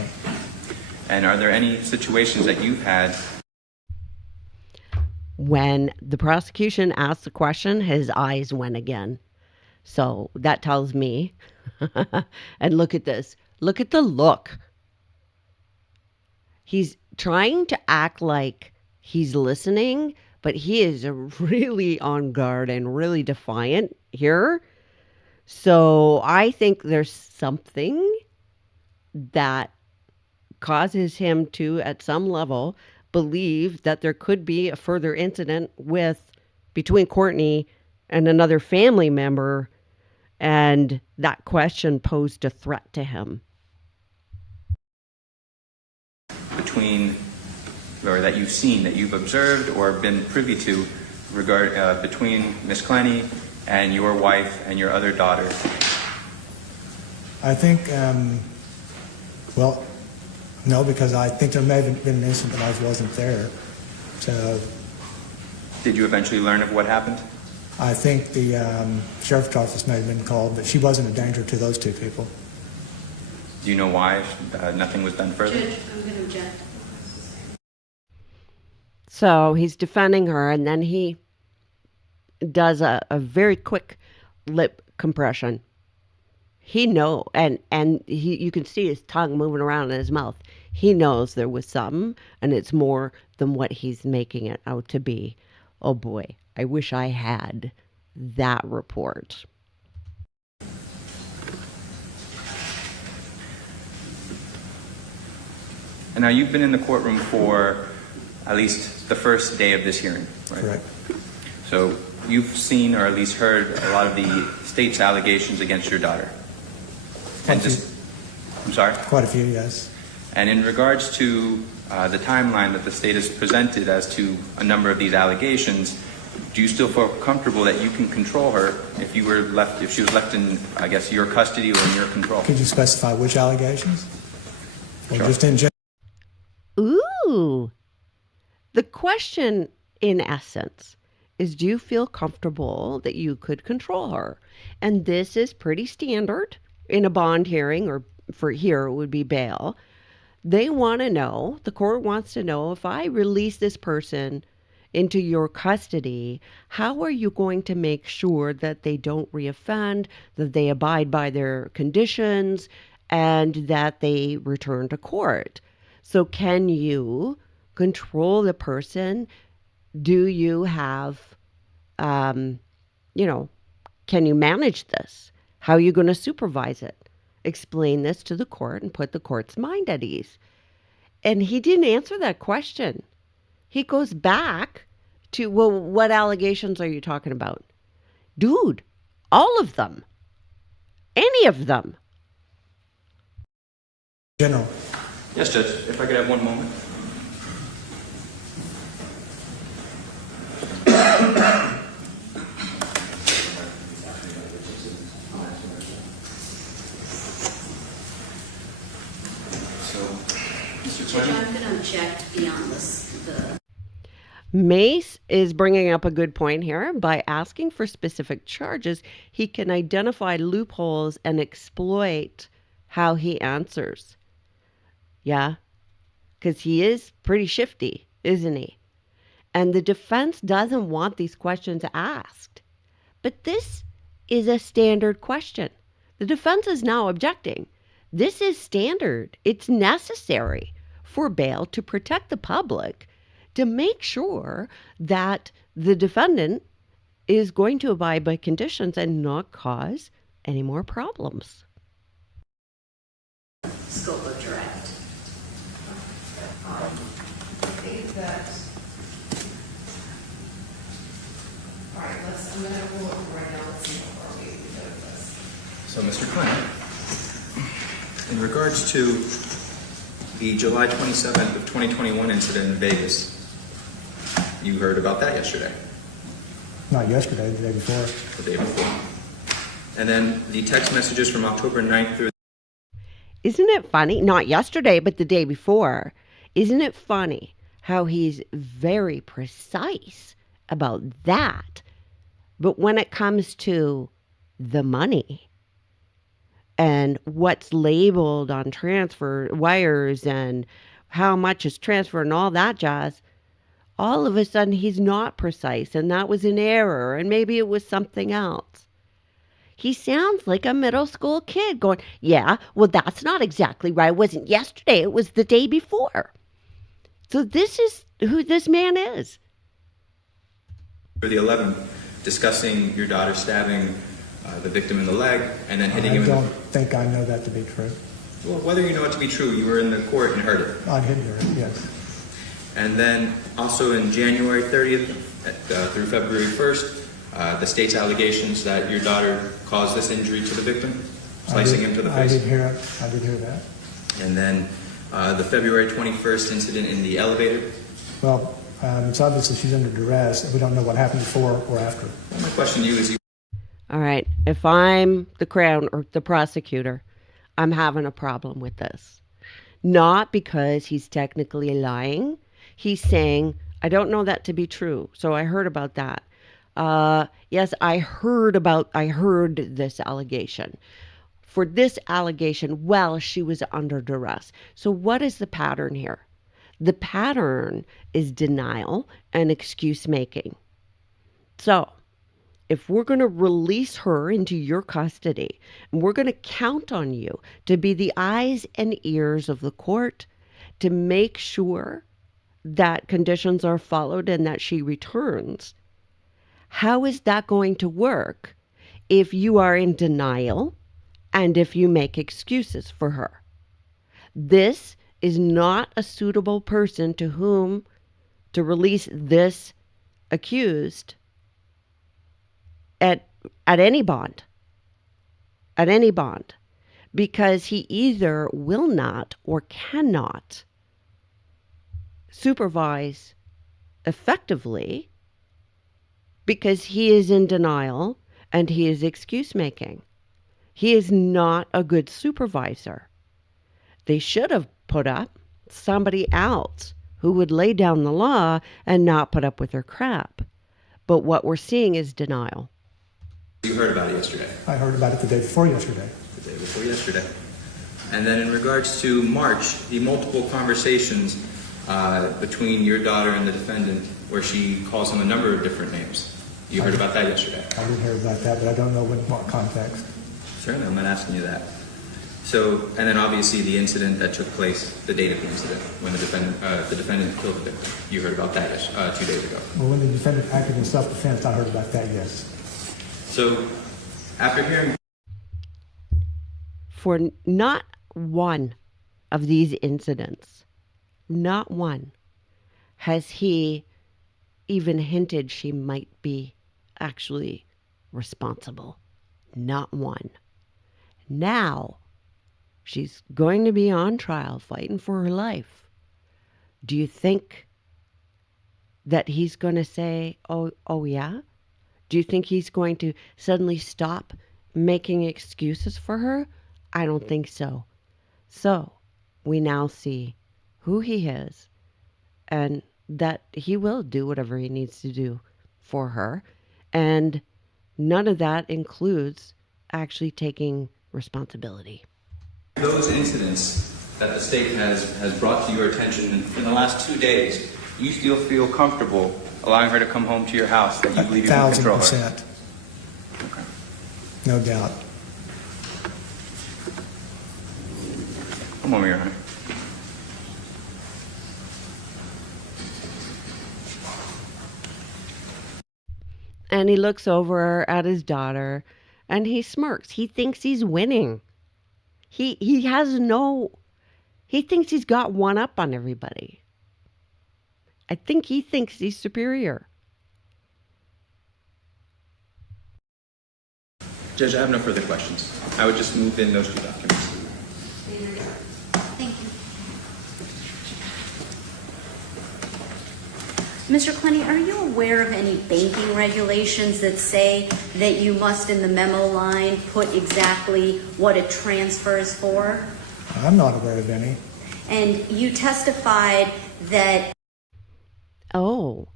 And are there any situations that you've had? When the prosecution asked the question, his eyes went again. So that tells me, and look at this, look at the look. He's trying to act like he's listening, but he is really on guard and really defiant here. So I think there's something that causes him to, at some level, believe that there could be a further incident between Courtney and another family member, and that question posed a threat to him. Or that you've seen, that you've observed or been privy to between Miss Clenney and your wife and your other daughter? I think, well, no, because I think there may have been an incident that I wasn't there. So Did you eventually learn of what happened? I think the sheriff's office may have been called, but she wasn't a danger to those two people. Do you know why nothing was done further? Judge, I'm going to object. So he's defending her, and then he does a very quick lip compression. He knows, and you can see his tongue moving around in his mouth. He knows there was something, and it's more than what he's making it out to be. Oh boy, I wish I had that report. And now you've been in the courtroom for at least the first day of this hearing, right? Correct. So you've seen or at least heard a lot of the state's allegations against your daughter. Quite a few. I'm sorry? Quite a few, yes. And in regards to the timeline that the state has presented as to a number of these allegations, do you still feel comfortable that you can control her if she was left in, I guess, your custody or in your control? Could you specify which allegations? Or Sure. just in general? Ooh. The question, in essence, is do you feel comfortable that you could control her? And this is pretty standard in a bond hearing, or for here it would be bail. They want to know, the court wants to know, if I release this person into your custody, how are you going to make sure that they don't reoffend, that they abide by their conditions, and that they return to court? So can you control the person? Do you have, can you manage this? How are you going to supervise it? Explain this to the court and put the court's mind at ease. And he didn't answer that question. He goes back to, well, what allegations are you talking about? Dude, all of them. Any of them. General. Yes, Judge. If I could have one moment. Mace is bringing up a good point here. By asking for specific charges, he can identify loopholes and exploit how he answers. Yeah, because he is pretty shifty, isn't he? And the defense doesn't want these questions asked. But this is a standard question. The defense is now objecting. This is standard. It's necessary for bail to protect the public, to make sure that the defendant is going to abide by conditions and not cause any more problems. Scope of direct. I think that, all right, I'm gonna rule it right now, let's see before we go to this. So, Mr. Clenney, in regards to the July 27th of 2021 incident in Vegas, you heard about that yesterday, Not yesterday, the day before. the day before. And then the text messages from October 9th through Isn't it funny? Not yesterday, but the day before. Isn't it funny how he's very precise about that? But when it comes to the money and what's labeled on transfer wires and how much is transferred and all that jazz, all of a sudden he's not precise, and that was an error, and maybe it was something else. He sounds like a middle school kid going, yeah, well, that's not exactly right. It wasn't yesterday. It was the day before. So this is who this man is. the 11th, discussing your daughter stabbing the victim in the leg and then hitting him I in don't think I know that to be true. Well, whether you know it to be true, you were in the court and heard it. I did hear it, yes. And then also in January 30th through February 1st, the state's allegations that your daughter caused this injury to the victim, slicing him to the face. I did hear it. I did hear that. And then the February 21st incident in the elevator. Well, it's obvious that she's under duress. We don't know what happened before or after. Well, my question to you is, All right. If I'm the Crown or the prosecutor, I'm having a problem with this. Not because he's technically lying. He's saying, I don't know that to be true. So I heard about that. Yes, I heard this allegation. For this allegation, well, she was under duress. So what is the pattern here? The pattern is denial and excuse making. So if we're going to release her into your custody, and we're going to count on you to be the eyes and ears of the court to make sure that conditions are followed and that she returns, how is that going to work if you are in denial and if you make excuses for her? This is not a suitable person to whom to release this accused at any bond, because he either will not or cannot supervise effectively because he is in denial and he is excuse making. He is not a good supervisor. They should have put up somebody else who would lay down the law and not put up with her crap. But what we're seeing is denial. you heard about it yesterday. I heard about it the day before yesterday. The day before yesterday. And then in regards to March, the multiple conversations between your daughter and the defendant where she calls him a number of different names. You heard about that yesterday. I did hear about that, but I don't know in what context. Certainly, I'm not asking you that. So, and then obviously the incident that took place, the date of the incident, when the defendant killed the victim. You heard about that 2 days ago. Well, when the defendant acted in self-defense, I heard about that, yes. So, after hearing For not one of these incidents, not one, has he even hinted she might be actually responsible. Not one. Now, she's going to be on trial fighting for her life. Do you think that he's going to say, oh yeah? Do you think he's going to suddenly stop making excuses for her? I don't think so. So we now see who he is and that he will do whatever he needs to do for her. And none of that includes actually taking responsibility. Those incidents that the state has brought to your attention in the last 2 days, you still feel comfortable allowing her to come home to your house, that you believe you can control her? 1,000%. Okay. No doubt. One moment, Your Honor. And he looks over at his daughter and he smirks. He thinks he's winning. He has no, he thinks he's got one up on everybody. I think he thinks he's superior. Judge, I have no further questions. I would just move in those two documents. Thank you. Mr. Clenney, are you aware of any banking regulations that say that you must, in the memo line, put exactly what a transfer is for? I'm not aware of any. And you testified that Oh,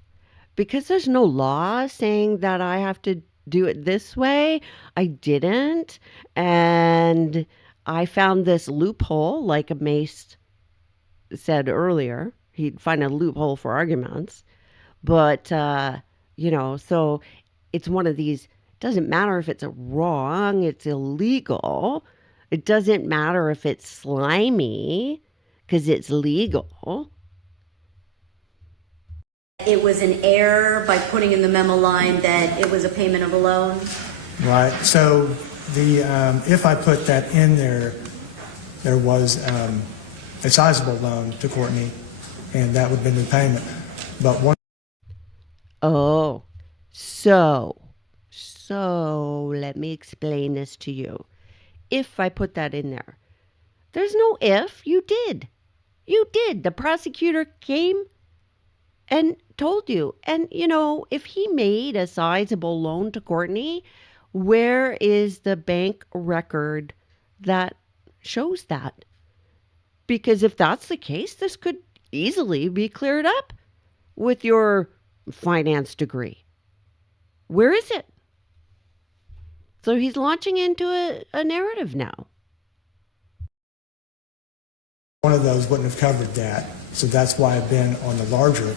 because there's no law saying that I have to do it this way, I didn't. And I found this loophole, like Mace said earlier. He'd find a loophole for arguments. But, so it's one of these, doesn't matter if it's wrong, it's illegal. It doesn't matter if it's slimy, because it's legal. it was an error by putting in the memo line that it was a payment of a loan? Right. So if I put that in there, there was a sizable loan to Courtney, and that would have been the payment. But one. Oh, so let me explain this to you. If I put that in there, there's no if. You did. The prosecutor came and told you. And, if he made a sizable loan to Courtney, where is the bank record that shows that? Because if that's the case, this could easily be cleared up with your finance degree. Where is it? So he's launching into a narrative now. One of those wouldn't have covered that. So that's why I've been on the larger.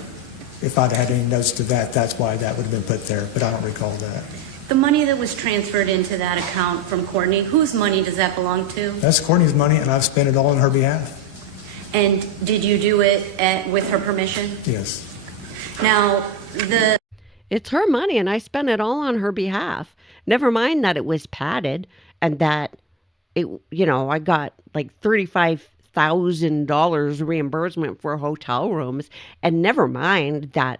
If I'd had any notes to that, that's why that would have been put there. But I don't recall that. The money that was transferred into that account from Courtney, whose money does that belong to? That's Courtney's money, and I've spent it all on her behalf. And did you do it with her permission? Yes. Now, It's her money, and I spent it all on her behalf. Never mind that it was padded and that I got like $35,000 reimbursement for hotel rooms, and never mind that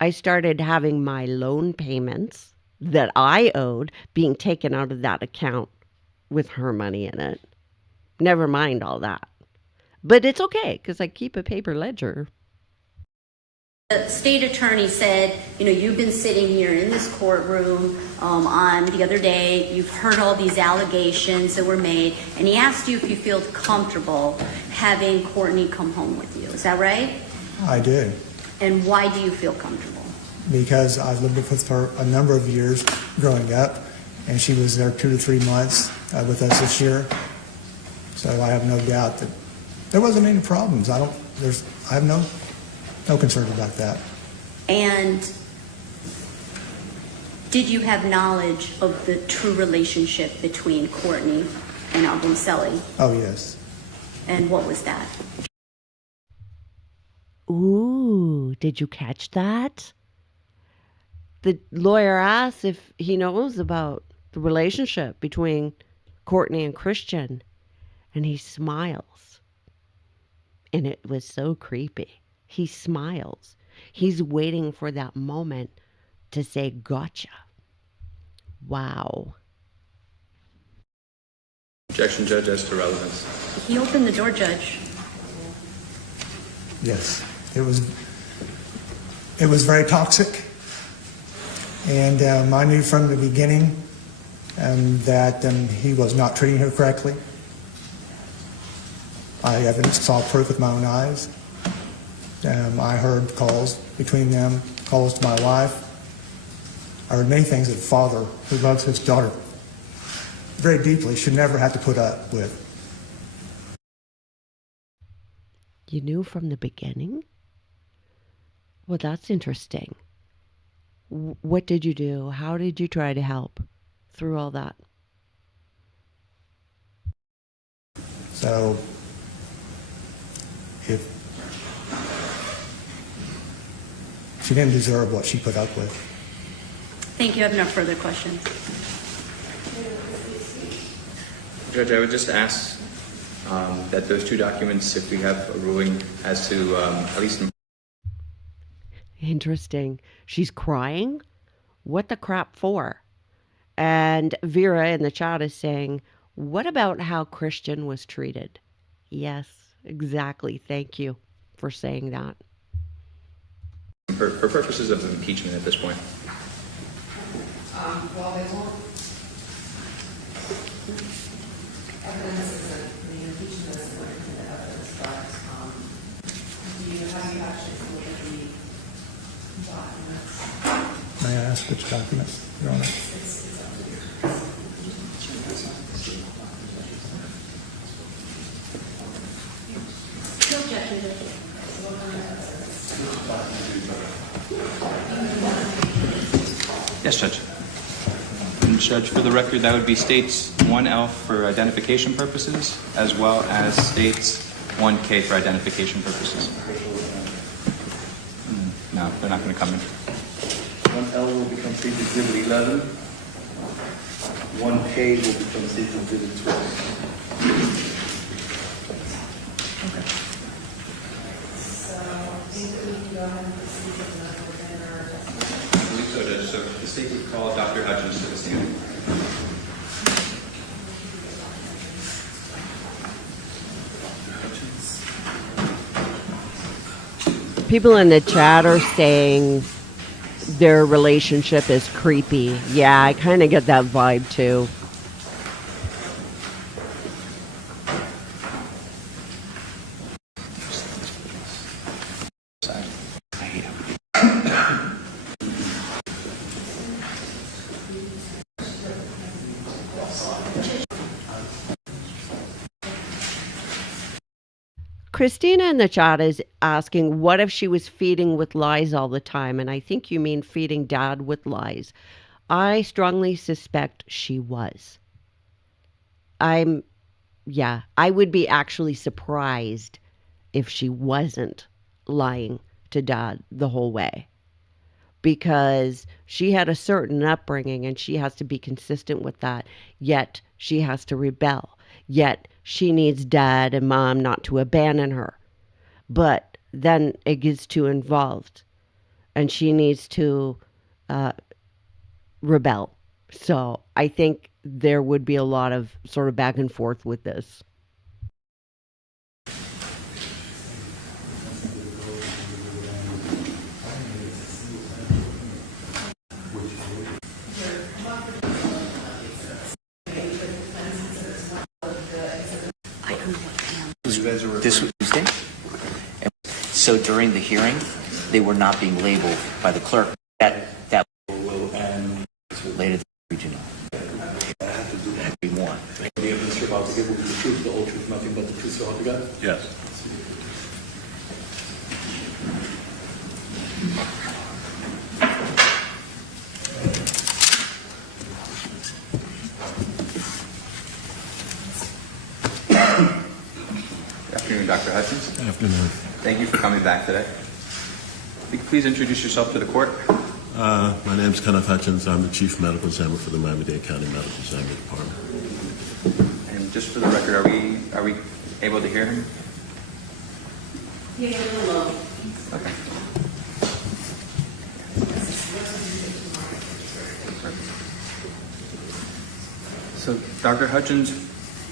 I started having my loan payments that I owed being taken out of that account with her money in it. Never mind all that. But it's okay because I keep a paper ledger. the state attorney said, you've been sitting here in this courtroom on the other day, you've heard all these allegations that were made, and he asked you if you feel comfortable having Courtney come home with you. Is that right? I do. And why do you feel comfortable? Because I lived with her a number of years growing up, and she was there 2 to 3 months with us this year. So I have no doubt that there wasn't any problems. I have no concern about that. And did you have knowledge of the true relationship between Courtney and Abumseli? Oh, yes. And what was that? Ooh, did you catch that? The lawyer asks if he knows about the relationship between Courtney and Christian, and he smiles. And it was so creepy. He smiles. He's waiting for that moment to say, gotcha. Wow. Objection, Judge, as to relevance. He opened the door, Judge. Yes. It was very toxic. And I knew from the beginning that he was not treating her correctly. I saw proof with my own eyes. I heard calls between them, calls to my wife. I heard many things that a father who loves his daughter very deeply should never have to put up with. You knew from the beginning? Well, that's interesting. What did you do? How did you try to help through all that? So if she didn't deserve what she put up with. Thank you. I have no further questions. Judge, I would just ask that those two documents, if we have a ruling as to at least. Interesting. She's crying? What the crap for? And Vera in the chat is saying, what about how Christian was treated? Yes, exactly. Thank you for saying that. For purposes of impeachment at this point. Well, they won't. Evidence isn't, the impeachment isn't going to the evidence, but, have you actually looked at the documents? May I ask which documents, Your Honor? It's up to you. No objection, Judge. Yes, Judge. And Judge, for the record, that would be states 1L for identification purposes, as well as states 1K for identification purposes. No, they're not going to come in. 1L will become State Exhibit 11. 1K will become State Exhibit 12. So, I think that we can go ahead and proceed with the dinner. I believe so, Judge. So the state would call Dr. Hutchins to the stand. People in the chat are saying their relationship is creepy. Yeah, I kind of get that vibe too. I hate him. Christina in the chat is asking, what if she was feeding with lies all the time? And I think you mean feeding Dad with lies. I strongly suspect she was. I would be actually surprised if she wasn't lying to Dad the whole way. Because she had a certain upbringing and she has to be consistent with that. Yet she has to rebel. Yet she needs Dad and Mom not to abandon her. But then it gets too involved and she needs to rebel. So I think there would be a lot of sort of back and forth with this. This was Tuesday. So during the hearing, they were not being labeled by the clerk. That will end later this regional. I have to do that. Be more. The evidence you're about to give will be the truth, the whole truth, nothing but the truth, so help you God? Yes. Good afternoon, Dr. Hutchins. Good afternoon. Thank you for coming back today. If you could please introduce yourself to the court. My name is Kenneth Hutchins. I'm the Chief Medical Examiner for the Miami-Dade County Medical Examiner Department. And just for the record, are we able to hear him? Yeah, hello. Okay. So, Dr. Hutchins,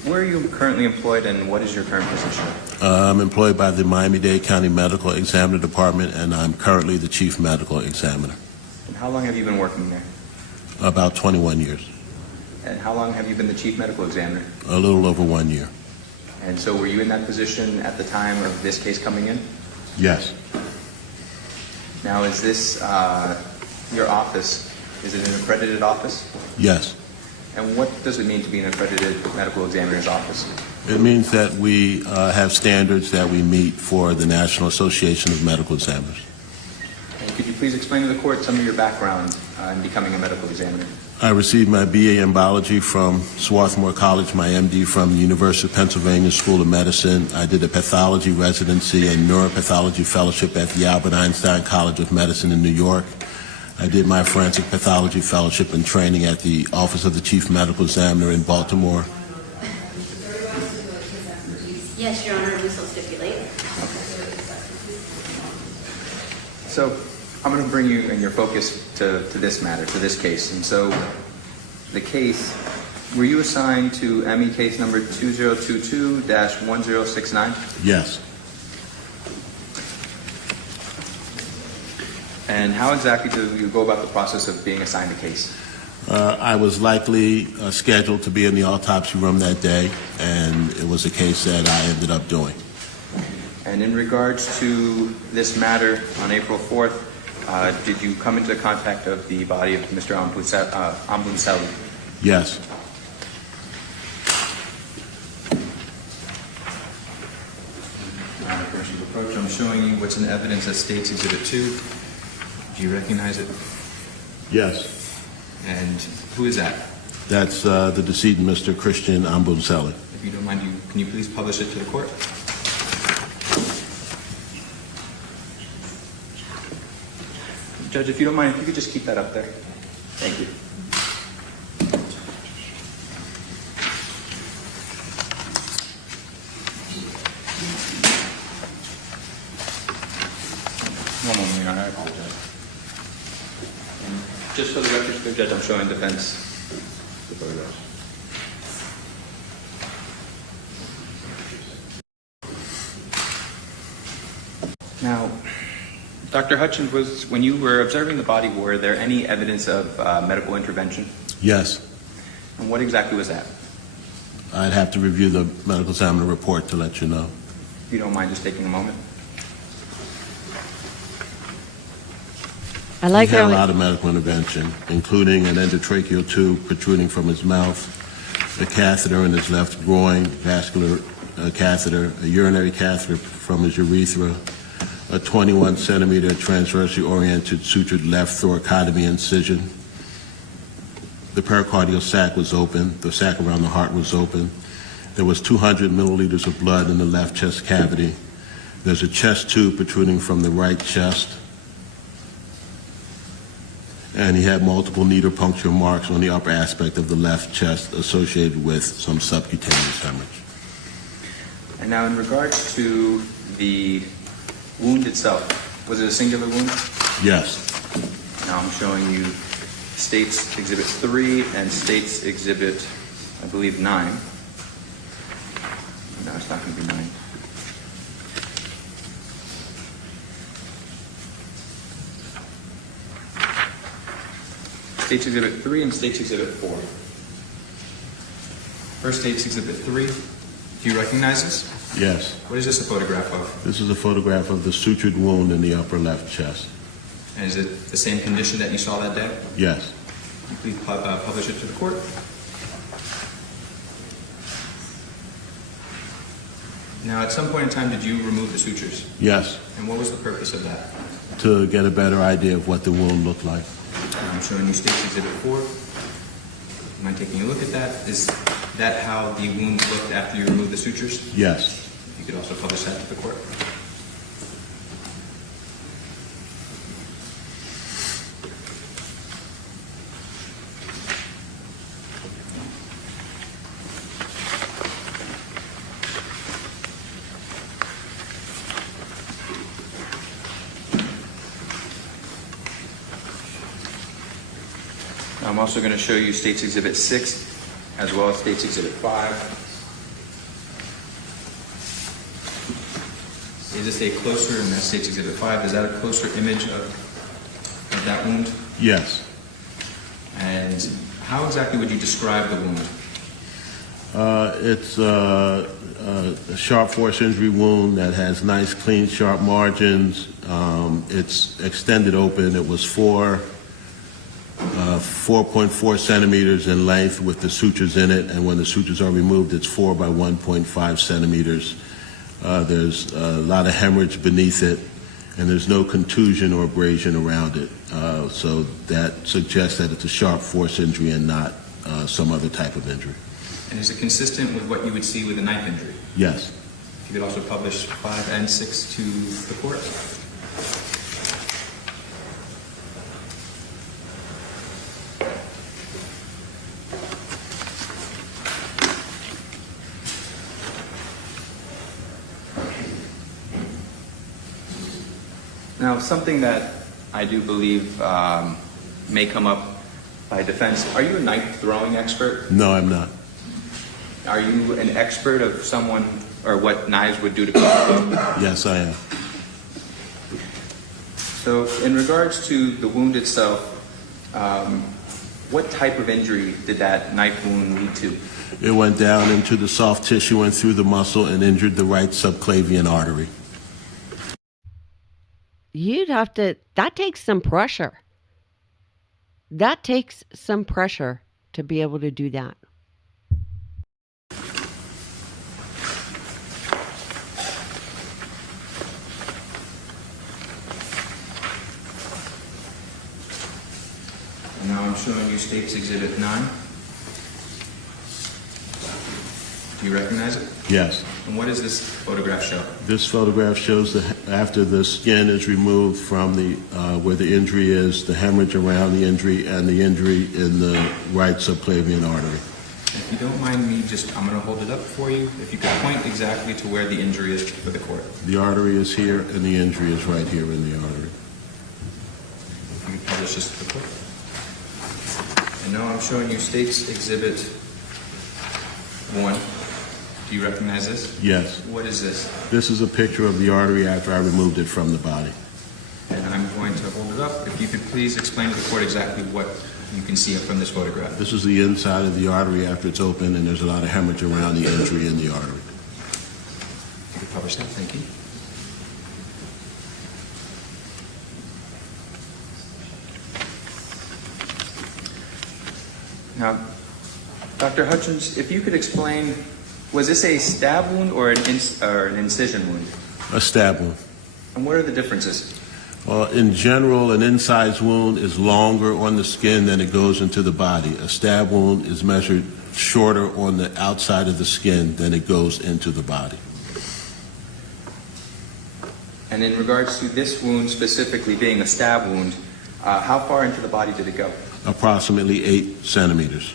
where are you currently employed and what is your current position? I'm employed by the Miami-Dade County Medical Examiner Department, and I'm currently the Chief Medical Examiner. And how long have you been working there? About 21 years. And how long have you been the Chief Medical Examiner? A little over 1 year. And so were you in that position at the time of this case coming in? Yes. Now, is this your office? Is it an accredited office? Yes. And what does it mean to be an accredited medical examiner's office? It means that we have standards that we meet for the National Association of Medical Examiners. And could you please explain to the court some of your background in becoming a medical examiner? I received my BA in biology from Swarthmore College, my MD from the University of Pennsylvania School of Medicine. I did a pathology residency and neuropathology fellowship at the Albert Einstein College of Medicine in New York. I did my forensic pathology fellowship and training at the Office of the Chief Medical Examiner in Baltimore. Yes, Your Honor, we shall stipulate. So I'm going to bring you and your focus to this matter, to this case. And so the case, were you assigned to ME case number 2022-1069? Yes. And how exactly do you go about the process of being assigned a case? I was likely scheduled to be in the autopsy room that day, and it was a case that I ended up doing. And in regards to this matter on April 4th, did you come into contact of the body of Mr. Ambunselli? Yes. Person's approach. I'm showing you what's in evidence as State's Exhibit 2. Do you recognize it? Yes. And who is that? That's the decedent, Mr. Christian Ambunselli. If you don't mind, can you please publish it to the court? Judge, if you don't mind, if you could just keep that up there. Thank you. One moment, Your Honor, I apologize. And just for the record, Judge, I'm showing defense the photographs. Now, Dr. Hutchins, when you were observing the body, were there any evidence of medical intervention? Yes. And what exactly was that? I'd have to review the medical examiner report to let you know. If you don't mind just taking a moment. I like He had how a lot of medical intervention, including an endotracheal tube protruding from his mouth, a catheter in his left groin, vascular catheter, a urinary catheter from his urethra, a 21-centimeter transversely oriented sutured left thoracotomy incision. The pericardial sac was open. The sac around the heart was open. There was 200 milliliters of blood in the left chest cavity. There's a chest tube protruding from the right chest. And he had multiple needle puncture marks on the upper aspect of the left chest associated with some subcutaneous hemorrhage. And now in regards to the wound itself, was it a singular wound? Yes. Now I'm showing you State's Exhibit 3 and State's Exhibit, I believe, 9. No, it's not going to be 9. State's Exhibit 3 and State's Exhibit 4. First, State's Exhibit 3. Do you recognize this? Yes. What is this a photograph of? This is a photograph of the sutured wound in the upper left chest. And is it the same condition that you saw that day? Yes. Please publish it to the court. Now, at some point in time, did you remove the sutures? Yes. And what was the purpose of that? To get a better idea of what the wound looked like. I'm showing you State's Exhibit 4. Am I taking a look at that? Is that how the wound looked after you removed the sutures? Yes. You could also publish that to the court. I'm also going to show you State's Exhibit 6 as well as State's Exhibit 5. Is this a closer, and that's State's Exhibit 5, is that a closer image of that wound? Yes. And how exactly would you describe the wound? It's a sharp force injury wound that has nice, clean, sharp margins. It's extended open. It was 4.4 centimeters in length with the sutures in it, and when the sutures are removed, it's 4 by 1.5 centimeters. There's a lot of hemorrhage beneath it, and there's no contusion or abrasion around it. So that suggests that it's a sharp force injury and not some other type of injury. And is it consistent with what you would see with a knife injury? Yes. If you could also publish 5 and 6 to the court. Now, something that I do believe may come up by defense, are you a knife throwing expert? No, I'm not. Are you an expert of someone or what knives would do to people? Yes, I am. So, in regards to the wound itself, what type of injury did that knife wound lead to? It went down into the soft tissue and through the muscle and injured the right subclavian artery. You'd have to, that takes some pressure. That takes some pressure to be able to do that. And now I'm showing you State's Exhibit 9. Do you recognize it? Yes. And what does this photograph show? This photograph shows after the skin is removed from the where the injury is, the hemorrhage around the injury, and the injury in the right subclavian artery. If you don't mind me, I'm going to hold it up for you. If you could point exactly to where the injury is for the court. The artery is here, and the injury is right here in the artery. If you could publish this to the court. And now I'm showing you State's Exhibit 1. Do you recognize this? Yes. What is this? This is a picture of the artery after I removed it from the body. And I'm going to hold it up. If you could please explain to the court exactly what you can see from this photograph. This is the inside of the artery after it's open, and there's a lot of hemorrhage around the injury in the artery. You can publish that. Thank you. Now, Dr. Hutchins, if you could explain, was this a stab wound or an incision wound? A stab wound. And what are the differences? Well, in general, an incised wound is longer on the skin than it goes into the body. A stab wound is measured shorter on the outside of the skin than it goes into the body. And in regards to this wound specifically being a stab wound, how far into the body did it go? Approximately 8 centimeters.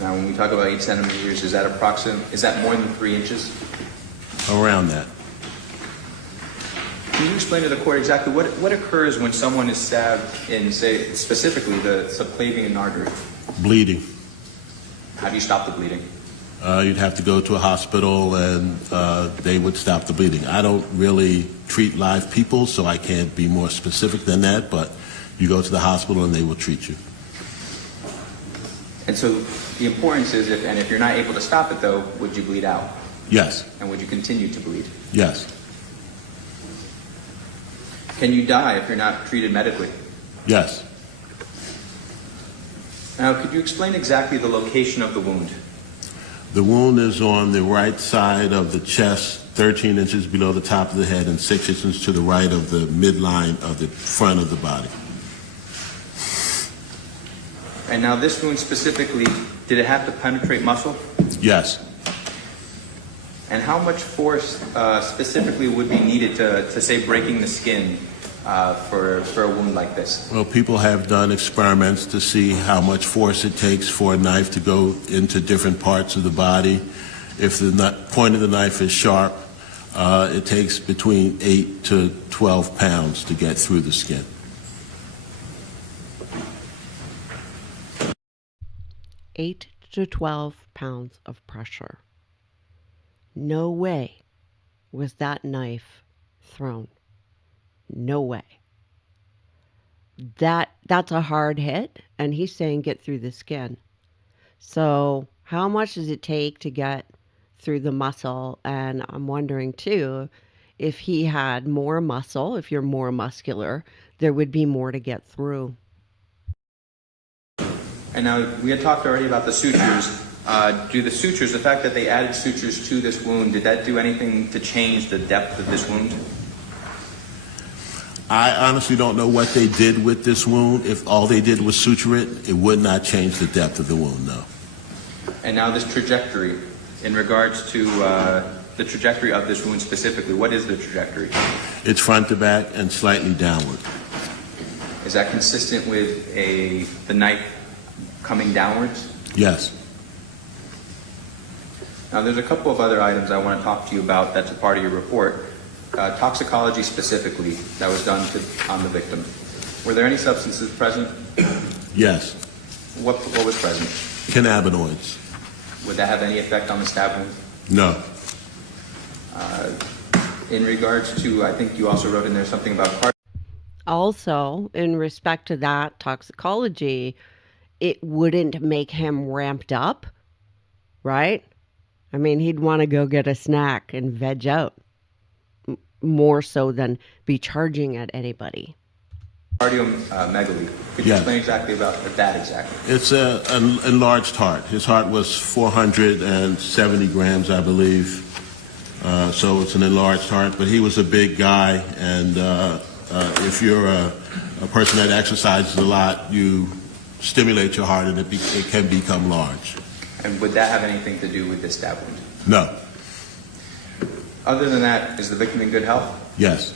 Now, when we talk about 8 centimeters, is that more than 3 inches? Around that. Can you explain to the court exactly what occurs when someone is stabbed in, say, specifically the subclavian artery? Bleeding. How do you stop the bleeding? You'd have to go to a hospital and they would stop the bleeding. I don't really treat live people, so I can't be more specific than that, but you go to the hospital and they will treat you. And so the importance is, if you're not able to stop it, though, would you bleed out? Yes. And would you continue to bleed? Yes. Can you die if you're not treated medically? Yes. Now, could you explain exactly the location of the wound? The wound is on the right side of the chest, 13 inches below the top of the head and 6 inches to the right of the midline of the front of the body. And now this wound specifically, did it have to penetrate muscle? Yes. And how much force specifically would be needed to say, breaking the skin for a wound like this? Well, people have done experiments to see how much force it takes for a knife to go into different parts of the body. If the point of the knife is sharp, it takes between 8 to 12 pounds to get through the skin. 8 to 12 pounds of pressure. No way was that knife thrown. No way. that's a hard hit, and he's saying get through the skin. So how much does it take to get through the muscle? And I'm wondering too, if he had more muscle, if you're more muscular, there would be more to get through. And now, we had talked already about the sutures. Do the sutures, the fact that they added sutures to this wound, did that do anything to change the depth of this wound? I honestly don't know what they did with this wound. If all they did was suture it, it would not change the depth of the wound, no. And now this trajectory, in regards to the trajectory of this wound specifically, what is the trajectory? It's front to back and slightly downward. Is that consistent with the knife coming downwards? Yes. Now, there's a couple of other items I want to talk to you about that's a part of your report. Toxicology specifically that was done on the victim. Were there any substances present? Yes. What was present? Cannabinoids. Would that have any effect on the stab wound? No. In regards to, I think you also wrote in there something about Also, in respect to that toxicology, it wouldn't make him ramped up, right? I mean, he'd want to go get a snack and veg out more so than be charging at anybody. cardiomegaly. Could you Yeah. explain exactly about that exactly? It's an enlarged heart. His heart was 470 grams, I believe. So it's an enlarged heart, but he was a big guy, and if you're a person that exercises a lot, you stimulate your heart and it can become large. And would that have anything to do with this stab wound? No. Other than that, is the victim in good health? Yes.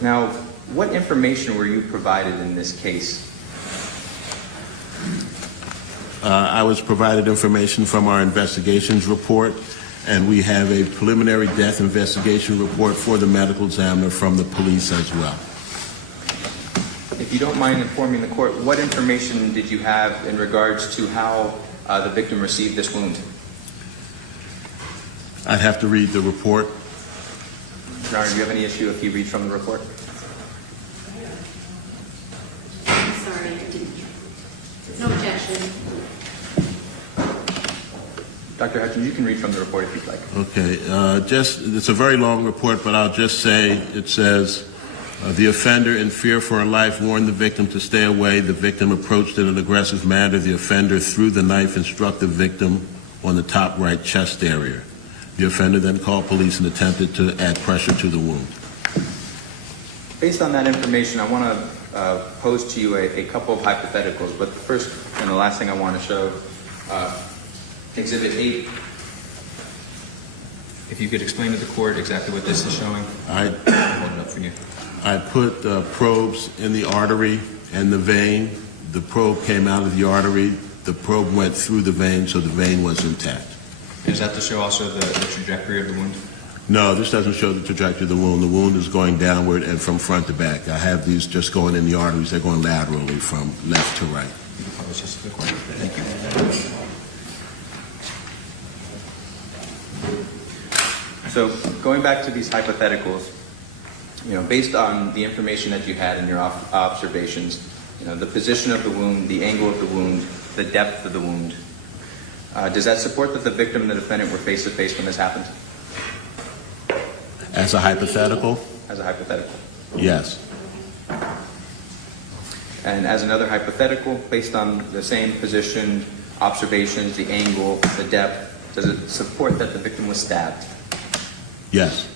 Now, what information were you provided in this case? I was provided information from our investigations report, and we have a preliminary death investigation report for the medical examiner from the police as well. If you don't mind informing the court, what information did you have in regards to how the victim received this wound? I'd have to read the report. Your Honor, do you have any issue if you read from the report? I'm sorry, I didn't. No objection. Dr. Hutchins, you can read from the report if you'd like. Okay, it's a very long report, but I'll just say, it says, the offender, in fear for her life, warned the victim to stay away. The victim approached in an aggressive manner. The offender threw the knife and struck the victim on the top right chest area. The offender then called police and attempted to add pressure to the wound. Based on that information, I want to pose to you a couple of hypotheticals, but the first and the last thing I want to show, Exhibit 8. If you could explain to the court exactly what this is showing. I'll hold it up for you. I put probes in the artery and the vein. The probe came out of the artery. The probe went through the vein, so the vein was intact. Is that to show also the trajectory of the wound? No, this doesn't show the trajectory of the wound. The wound is going downward and from front to back. I have these just going in the arteries. They're going laterally from left to right. You can publish this to the court. Thank you. So going back to these hypotheticals, based on the information that you had in your observations, the position of the wound, the angle of the wound, the depth of the wound, does that support that the victim and the defendant were face to face when this happened? As a hypothetical? As a hypothetical. Yes. And as another hypothetical, based on the same position, observations, the angle, the depth, does it support that the victim was stabbed? Yes.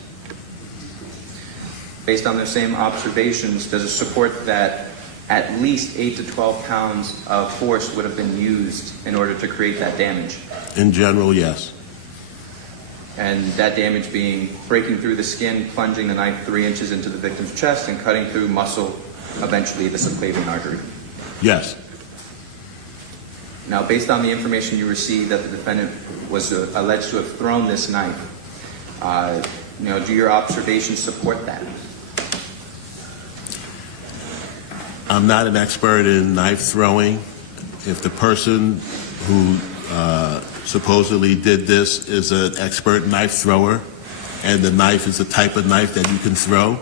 Based on the same observations, does it support that at least 8 to 12 pounds of force would have been used in order to create that damage? In general, yes. And that damage being breaking through the skin, plunging the knife 3 inches into the victim's chest, and cutting through muscle, eventually the subclavian artery? Yes. Now, based on the information you received that the defendant was alleged to have thrown this knife, do your observations support that? I'm not an expert in knife throwing. If the person who supposedly did this is an expert knife thrower, and the knife is the type of knife that you can throw,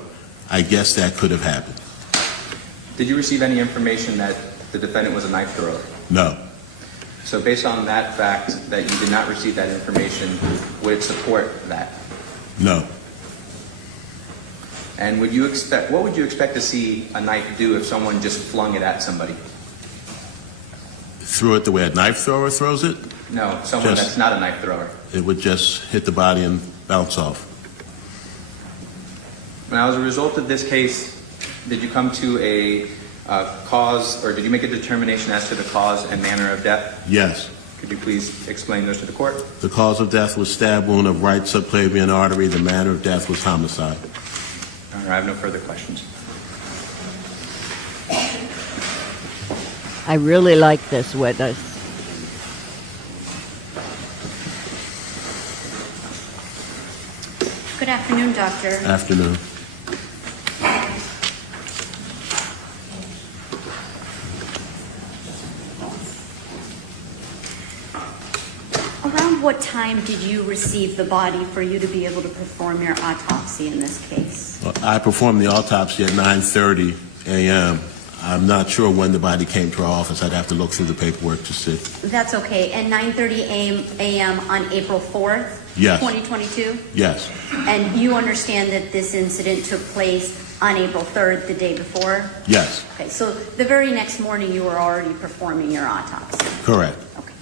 I guess that could have happened. Did you receive any information that the defendant was a knife thrower? No. So based on that fact that you did not receive that information, would it support that? No. And what would you expect to see a knife do if someone just flung it at somebody? Threw it the way a knife thrower throws it? No, someone that's not a knife thrower. It would just hit the body and bounce off. Now, as a result of this case, did you come to a cause, or did you make a determination as to the cause and manner of death? Yes. Could you please explain those to the court? The cause of death was stab wound of right subclavian artery. The manner of death was homicide. All right, I have no further questions. I really like this witness. Good afternoon, doctor. Afternoon. Around what time did you receive the body for you to be able to perform your autopsy in this case? I performed the autopsy at 9:30 a.m. I'm not sure when the body came to our office. I'd have to look through the paperwork to see. That's okay. And 9:30 a.m. on April 4th, Yes. 2022? Yes. And you understand that this incident took place on April 3rd, the day before? Yes. Okay, so the very next morning you were already performing your autopsy? Correct. Okay.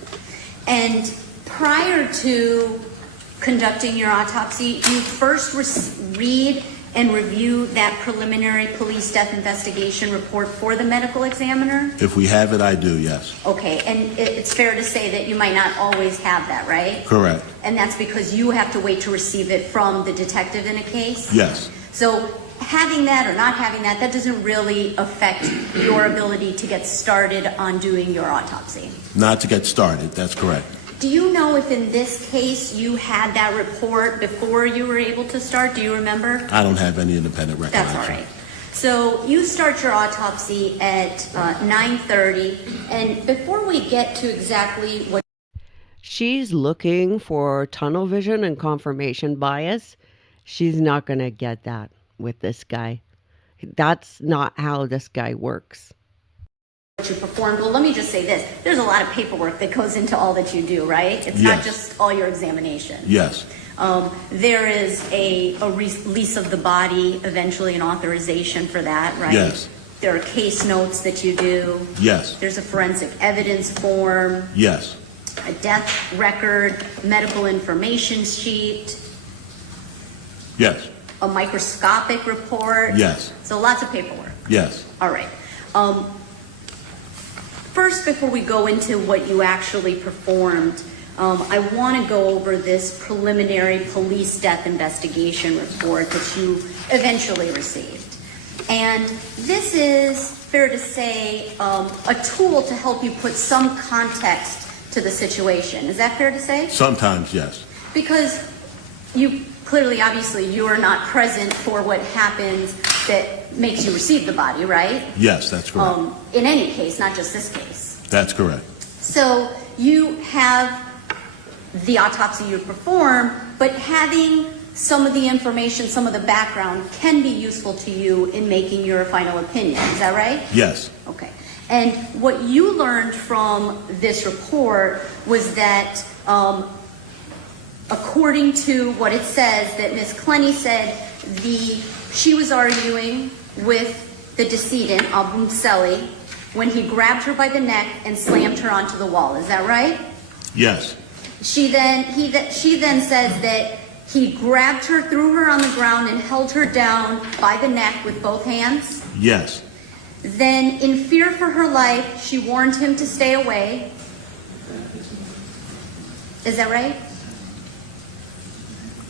And prior to conducting your autopsy, you first read and review that preliminary police death investigation report for the medical examiner? If we have it, I do, yes. Okay, and it's fair to say that you might not always have that, right? Correct. And that's because you have to wait to receive it from the detective in a case? Yes. So having that or not having that, that doesn't really affect your ability to get started on doing your autopsy. Not to get started, that's correct. Do you know if in this case you had that report before you were able to start? Do you remember? I don't have any independent recollection. That's all right. So you start your autopsy at 9:30, and before we get to exactly what She's looking for tunnel vision and confirmation bias. She's not going to get that with this guy. That's not how this guy works. you performed, well, let me just say this. There's a lot of paperwork that goes into all that you do, right? It's not Yes. just all your examination. Yes. There is a release of the body, eventually an authorization for that, right? Yes. There are case notes that you do. Yes. There's a forensic evidence form, Yes. a death record, medical information sheet, Yes. a microscopic report. Yes. So lots of paperwork. Yes. All right. First, before we go into what you actually performed, I want to go over this preliminary police death investigation report that you eventually received. And this is, fair to say, a tool to help you put some context to the situation. Is that fair to say? Sometimes, yes. Because you clearly, obviously, you are not present for what happens that makes you receive the body, right? Yes, that's correct. In any case, not just this case. That's correct. So you have the autopsy you perform, but having some of the information, some of the background can be useful to you in making your final opinion. Is that right? Yes. Okay. And what you learned from this report was that according to what it says, that Ms. Clenney said she was arguing with the decedent, Abu Mseli, when he grabbed her by the neck and slammed her onto the wall. Is that right? Yes. She then says that he grabbed her, threw her on the ground, and held her down by the neck with both hands. Yes. Then, in fear for her life, she warned him to stay away. Is that right?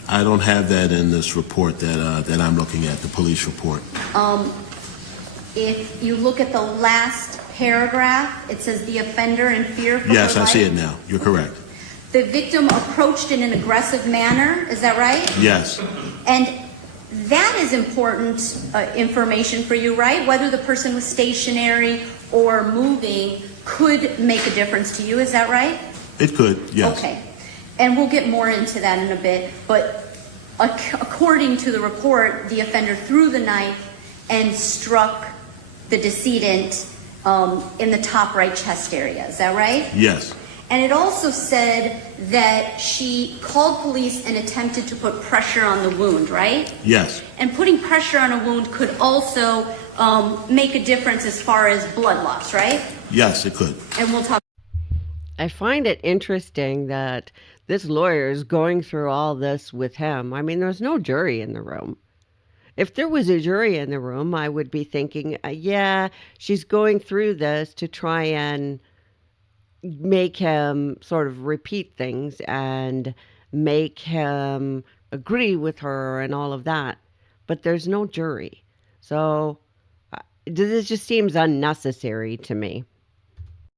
I don't have that in this report that I'm looking at, the police report. If you look at the last paragraph, it says the offender in fear for Yes, her I life. see it now. You're correct. The victim approached in an aggressive manner. Is that right? Yes. And that is important information for you, right? Whether the person was stationary or moving could make a difference to you. Is that right? It could, yes. Okay. And we'll get more into that in a bit. But according to the report, the offender threw the knife and struck the decedent in the top right chest area. Is that right? Yes. And it also said that she called police and attempted to put pressure on the wound, right? Yes. And putting pressure on a wound could also make a difference as far as blood loss, right? Yes, it could. And we'll talk. I find it interesting that this lawyer is going through all this with him. I mean, there's no jury in the room. If there was a jury in the room, I would be thinking, yeah, she's going through this to try and make him sort of repeat things and make him agree with her and all of that. But there's no jury. So this just seems unnecessary to me.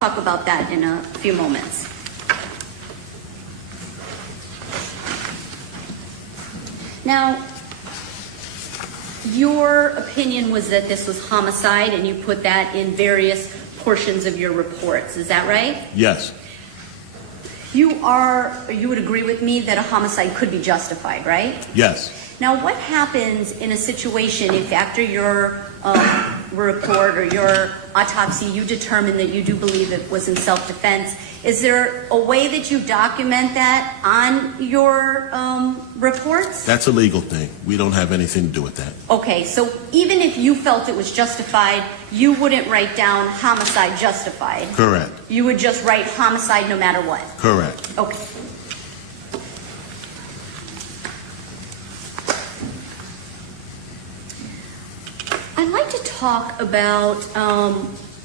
Talk about that in a few moments. Now, your opinion was that this was homicide, and you put that in various portions of your reports. Is that right? Yes. You would agree with me that a homicide could be justified, right? Yes. Now, what happens in a situation if after your report or your autopsy you determine that you do believe it was in self-defense? Is there a way that you document that on your reports? That's a legal thing. We don't have anything to do with that. Okay, so even if you felt it was justified, you wouldn't write down homicide justified? Correct. You would just write homicide no matter what? Correct. Okay. I'd like to talk about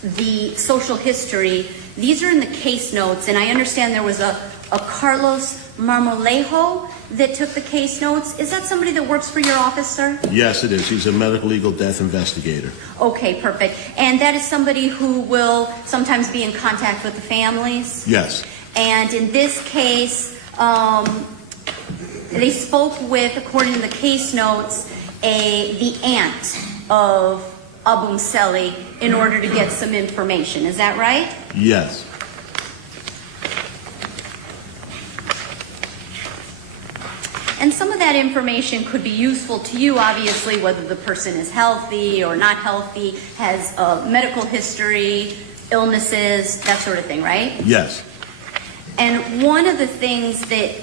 the social history. These are in the case notes, and I understand there was a Carlos Marmolejo that took the case notes. Is that somebody that works for your office, sir? Yes, it is. He's a medical legal death investigator. Okay, perfect. And that is somebody who will sometimes be in contact with the families? Yes. And in this case, they spoke with, according to the case notes, the aunt of Abu Mseli in order to get some information. Is that right? Yes. And some of that information could be useful to you, obviously, whether the person is healthy or not healthy, has a medical history, illnesses, that sort of thing, right? Yes. And one of the things that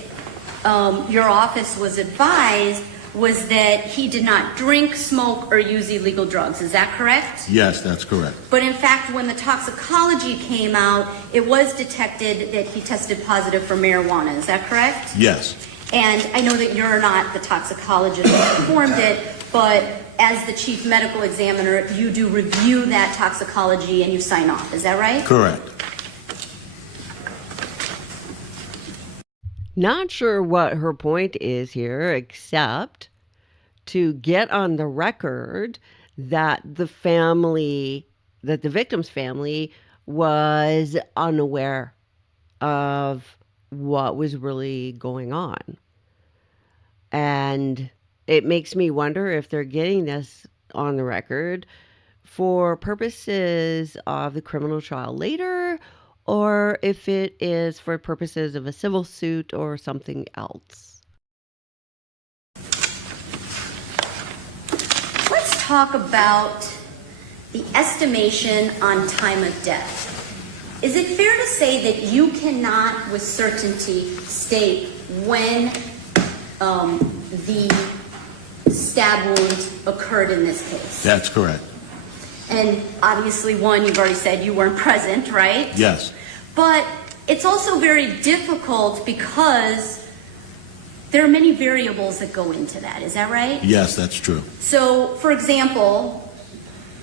your office was advised was that he did not drink, smoke, or use illegal drugs. Is that correct? Yes, that's correct. But in fact, when the toxicology came out, it was detected that he tested positive for marijuana. Is that correct? Yes. And I know that you're not the toxicologist that performed it, but as the chief medical examiner, you do review that toxicology and you sign off. Is that right? Correct. Not sure what her point is here, except to get on the record that the victim's family was unaware of what was really going on. And it makes me wonder if they're getting this on the record for purposes of the criminal trial later, or if it is for purposes of a civil suit or something else. Let's talk about the estimation on time of death. Is it fair to say that you cannot with certainty state when the stab wound occurred in this case? That's correct. And obviously, one, you've already said you weren't present, right? Yes. But it's also very difficult because there are many variables that go into that. Is that right? Yes, that's true. So, for example,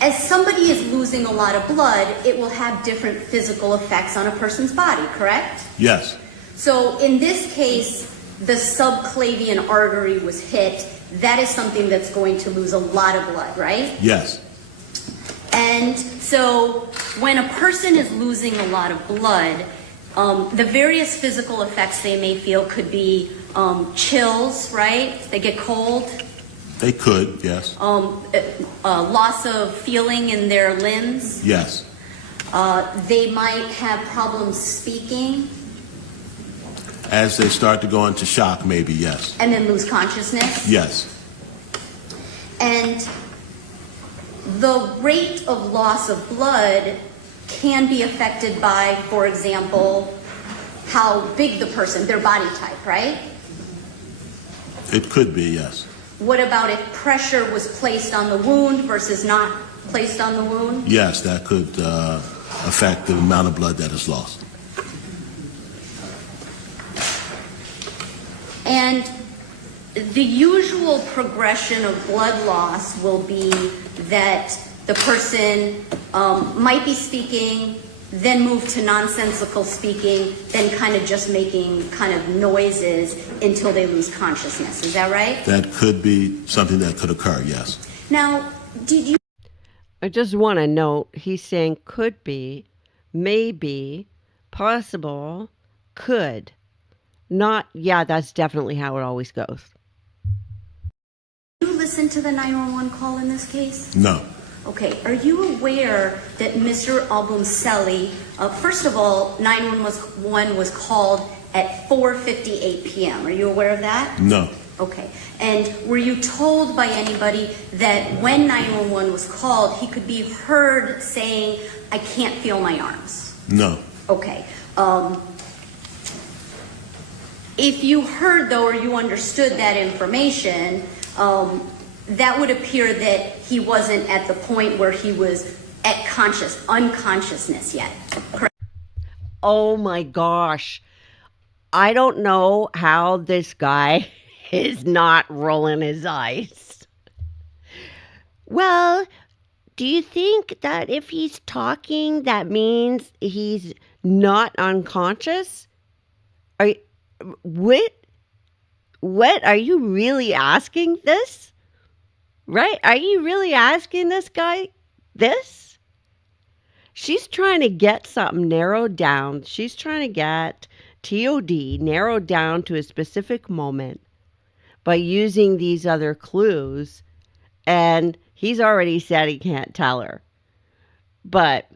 as somebody is losing a lot of blood, it will have different physical effects on a person's body, correct? Yes. So, in this case, the subclavian artery was hit. That is something that's going to lose a lot of blood, right? Yes. And so when a person is losing a lot of blood, the various physical effects they may feel could be chills, right? They get cold. They could, yes. Loss of feeling in their limbs. Yes. They might have problems speaking. As they start to go into shock, maybe, yes. And then lose consciousness. Yes. And the rate of loss of blood can be affected by, for example, how big the person, their body type, right? It could be, yes. What about if pressure was placed on the wound versus not placed on the wound? Yes, that could affect the amount of blood that is lost. And the usual progression of blood loss will be that the person might be speaking, then move to nonsensical speaking, then kind of just making kind of noises until they lose consciousness. Is that right? That could be something that could occur, yes. Now, did you I just want to note he's saying could be, maybe, possible, could. Not, yeah, that's definitely how it always goes. listen to the 911 call in this case? No. Okay, are you aware that Mr. Albumselli, first of all, 911 was called at 4:58 p.m. Are you aware of that? No. Okay, and were you told by anybody that when 911 was called, he could be heard saying, "I can't feel my arms"? No. Okay. If you heard, though, or you understood that information, that would appear that he wasn't at the point where he was at unconsciousness yet. Correct? Oh my gosh. I don't know how this guy is not rolling his eyes. Well, do you think that if he's talking, that means he's not unconscious? What are you really asking this? Right? Are you really asking this guy this? She's trying to get something narrowed down. She's trying to get TOD narrowed down to a specific moment by using these other clues. And he's already said he can't tell her. But,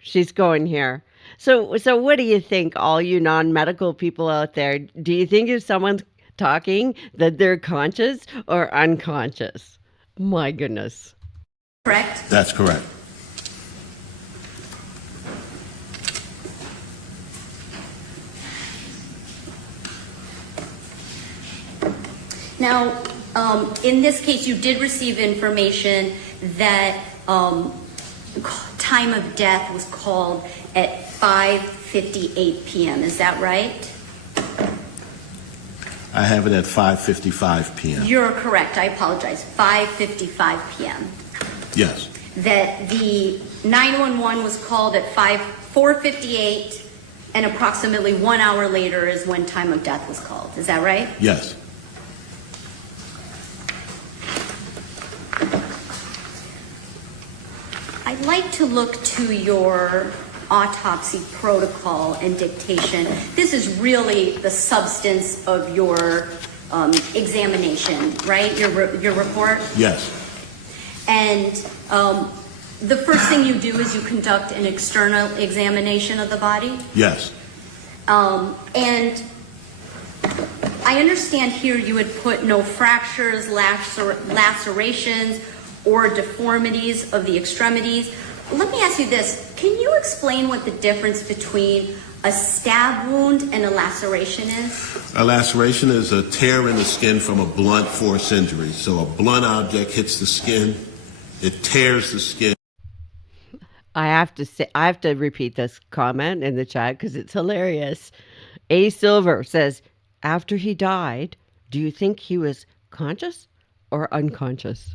she's going here. So what do you think, all you non-medical people out there? Do you think if someone's talking that they're conscious or unconscious? My goodness. Correct? That's correct. Now, in this case, you did receive information that time of death was called at 5:58 p.m. Is that right? I have it at 5:55 p.m. You're correct. I apologize. 5:55 p.m. Yes. That the 911 was called at 4:58, and approximately 1 hour later is when time of death was called. Is that right? Yes. I'd like to look to your autopsy protocol and dictation. This is really the substance of your examination, right? Your report? Yes. And the first thing you do is you conduct an external examination of the body? Yes. And I understand here you had put no fractures, lacerations, or deformities of the extremities. Let me ask you this. Can you explain what the difference between a stab wound and a laceration is? A laceration is a tear in the skin from a blunt force injury. So a blunt object hits the skin, it tears the skin. I have to repeat this comment in the chat because it's hilarious. A Silver says, after he died, do you think he was conscious or unconscious?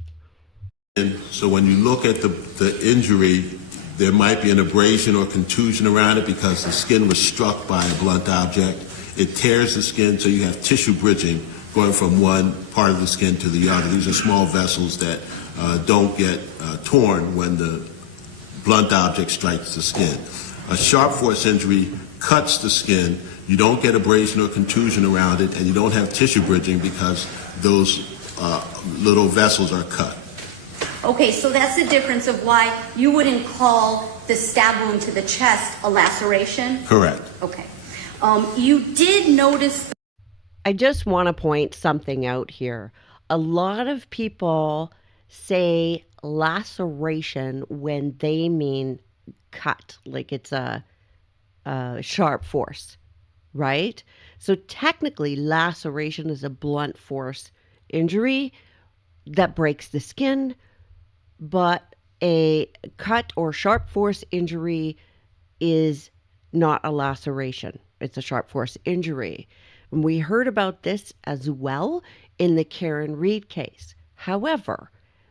And so when you look at the injury, there might be an abrasion or contusion around it because the skin was struck by a blunt object. It tears the skin, so you have tissue bridging going from one part of the skin to the other. These are small vessels that don't get torn when the blunt object strikes the skin. A sharp force injury cuts the skin. You don't get abrasion or contusion around it, and you don't have tissue bridging because those little vessels are cut. Okay, so that's the difference of why you wouldn't call the stab wound to the chest a laceration? Correct. Okay. You did notice... I just want to point something out here. A lot of people say laceration when they mean cut, like it's a sharp force, right? So technically, laceration is a blunt force injury that breaks the skin, but a cut or sharp force injury is not a laceration. It's a sharp force injury. And we heard about this as well in the Karen Reed case. However,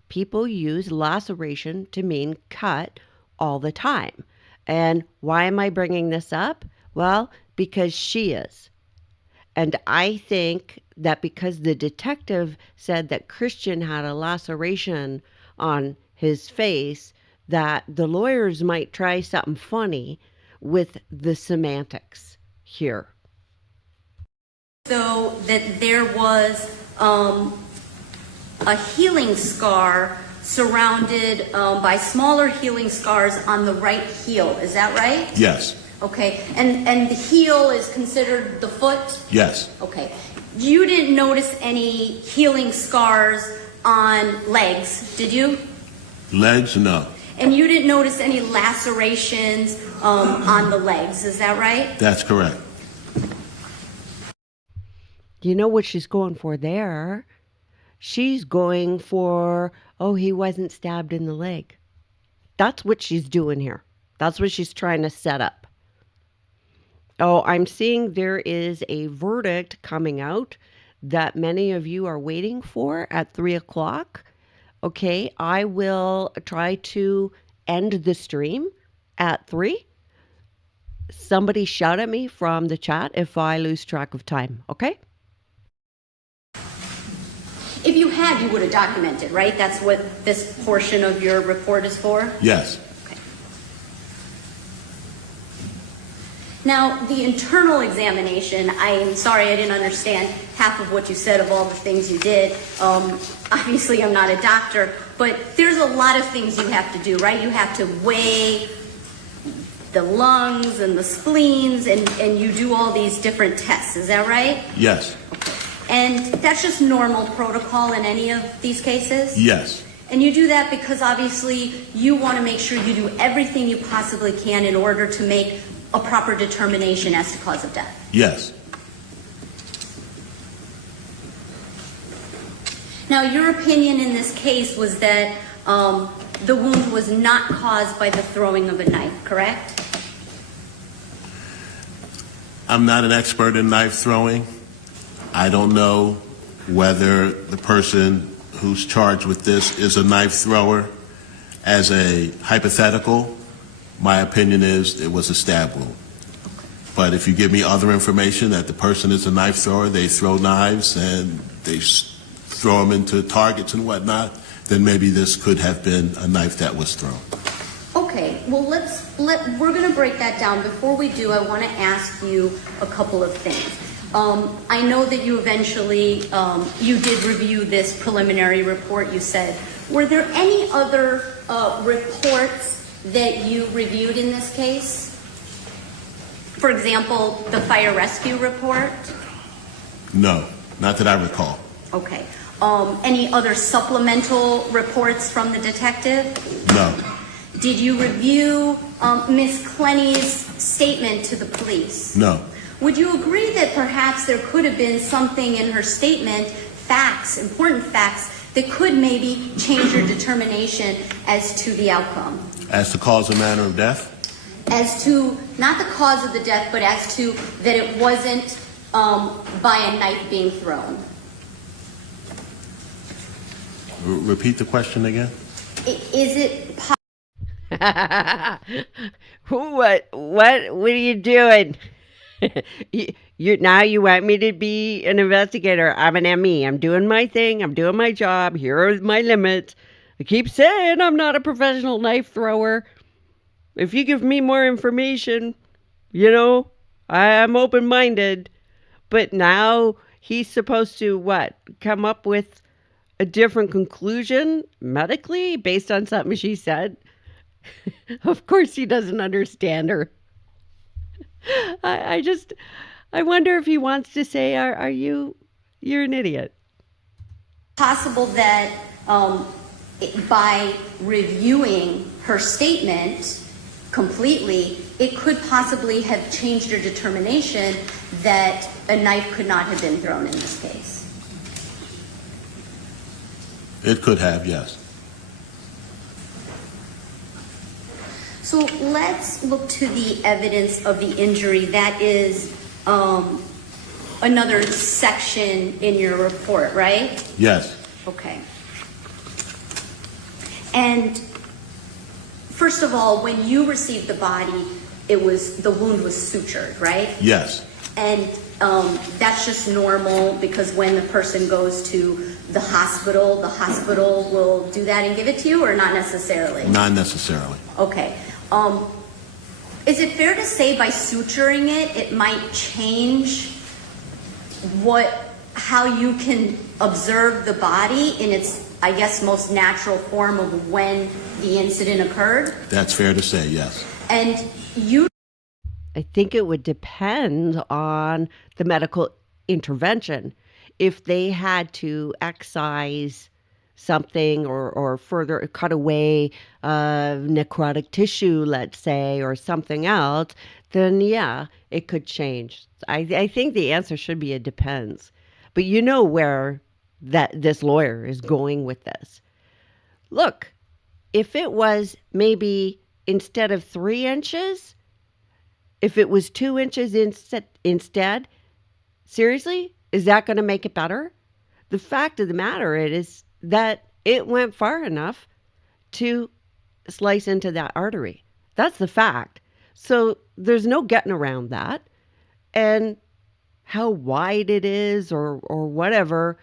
people use laceration to mean cut all the time. And why am I bringing this up? Well, because she is. And I think that because the detective said that Christian had a laceration on his face, that the lawyers might try something funny with the semantics here. So that there was a healing scar surrounded by smaller healing scars on the right heel. Is that right? Yes. Okay. And the heel is considered the foot? Yes. Okay. You didn't notice any healing scars on legs, did you? Legs, no. And you didn't notice any lacerations on the legs, is that right? That's correct. You know what she's going for there? She's going for, oh, he wasn't stabbed in the leg. That's what she's doing here. That's what she's trying to set up. Oh, I'm seeing there is a verdict coming out that many of you are waiting for at 3 o'clock. Okay, I will try to end the stream at 3. Somebody shout at me from the chat if I lose track of time, okay? If you had, you would have documented, right? That's what this portion of your report is for? Yes. Okay. Now, the internal examination, I'm sorry I didn't understand half of what you said of all the things you did. Obviously, I'm not a doctor, but there's a lot of things you have to do, right? You have to weigh the lungs and the spleens, and you do all these different tests. Is that right? Yes. And that's just normal protocol in any of these cases? Yes. And you do that because obviously you want to make sure you do everything you possibly can in order to make a proper determination as to cause of death? Yes. Now, your opinion in this case was that the wound was not caused by the throwing of a knife, correct? I'm not an expert in knife throwing. I don't know whether the person who's charged with this is a knife thrower. As a hypothetical, my opinion is it was a stab wound. But if you give me other information that the person is a knife thrower, they throw knives and they throw them into targets and whatnot, then maybe this could have been a knife that was thrown. Okay, well, we're going to break that down. Before we do, I want to ask you a couple of things. I know that you eventually, you did review this preliminary report, you said. Were there any other reports that you reviewed in this case? For example, the fire rescue report? No, not that I recall. Okay. Any other supplemental reports from the detective? No. Did you review Ms. Clenney's statement to the police? No. Would you agree that perhaps there could have been something in her statement, facts, important facts, that could maybe change your determination as to the outcome? As to cause and manner of death? As to, not the cause of the death, but as to that it wasn't by a knife being thrown. Repeat the question again? Is it possible? What are you doing? You want me to be an investigator. I'm an ME. I'm doing my thing. I'm doing my job. Here are my limits. I keep saying I'm not a professional knife thrower. If you give me more information, I'm open-minded. But now he's supposed to, come up with a different conclusion medically based on something she said? Of course he doesn't understand her. I wonder if he wants to say, you're an idiot. Possible that by reviewing her statement completely, it could possibly have changed your determination that a knife could not have been thrown in this case. It could have, yes. So let's look to the evidence of the injury. That is another section in your report, right? Yes. Okay. And first of all, when you received the body, the wound was sutured, right? Yes. And that's just normal because when the person goes to the hospital will do that and give it to you, or not necessarily? Not necessarily. Okay. Is it fair to say by suturing it might change how you can observe the body in its, I guess, most natural form of when the incident occurred? That's fair to say, yes. And you... I think it would depend on the medical intervention. If they had to excise something or further cut away necrotic tissue, let's say, or something else, then yeah, it could change. I think the answer should be it depends. But you know where this lawyer is going with this. Look, if it was maybe instead of 3 inches, if it was 2 inches instead, seriously, is that going to make it better? The fact of the matter is that it went far enough to slice into that artery. That's the fact. So there's no getting around that. And how wide it is or whatever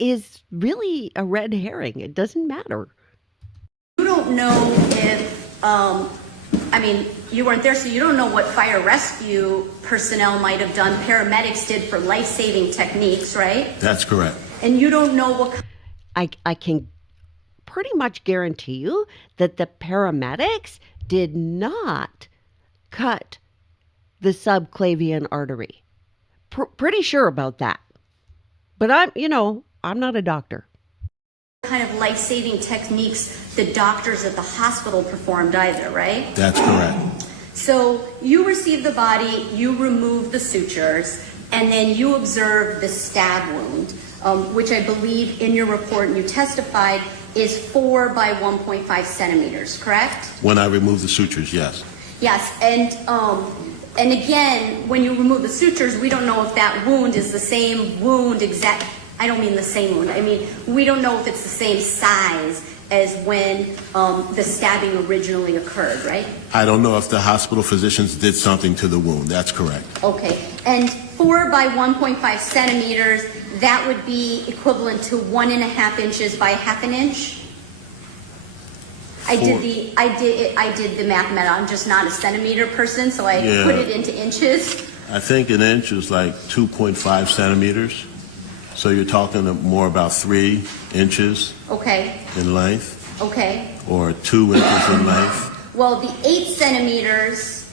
is really a red herring. It doesn't matter. You don't know if, you weren't there, so you don't know what fire rescue personnel might have done. Paramedics did for life-saving techniques, right? That's correct. And you don't know what... I can pretty much guarantee you that the paramedics did not cut the subclavian artery. Pretty sure about that. But I'm not a doctor. Kind of life-saving techniques the doctors at the hospital performed either, right? That's correct. So you received the body, you removed the sutures, and then you observed the stab wound, which I believe in your report and you testified is 4 by 1.5 centimeters, correct? When I removed the sutures, yes. Yes, and again, when you remove the sutures, we don't know if that wound is the same wound I don't mean the same wound. I mean, we don't know if it's the same size as when the stabbing originally occurred, right? I don't know if the hospital physicians did something to the wound. That's correct. Okay, and 4 by 1.5 centimeters, that would be equivalent to 1.5 inches by 1/2 inch? I did the mathematics. I'm just not a centimeter person, so I put it into inches. I think an inch is like 2.5 centimeters. So you're talking more about 3 inches in length. Okay. Or 2 inches in length. Well, the 8 centimeters,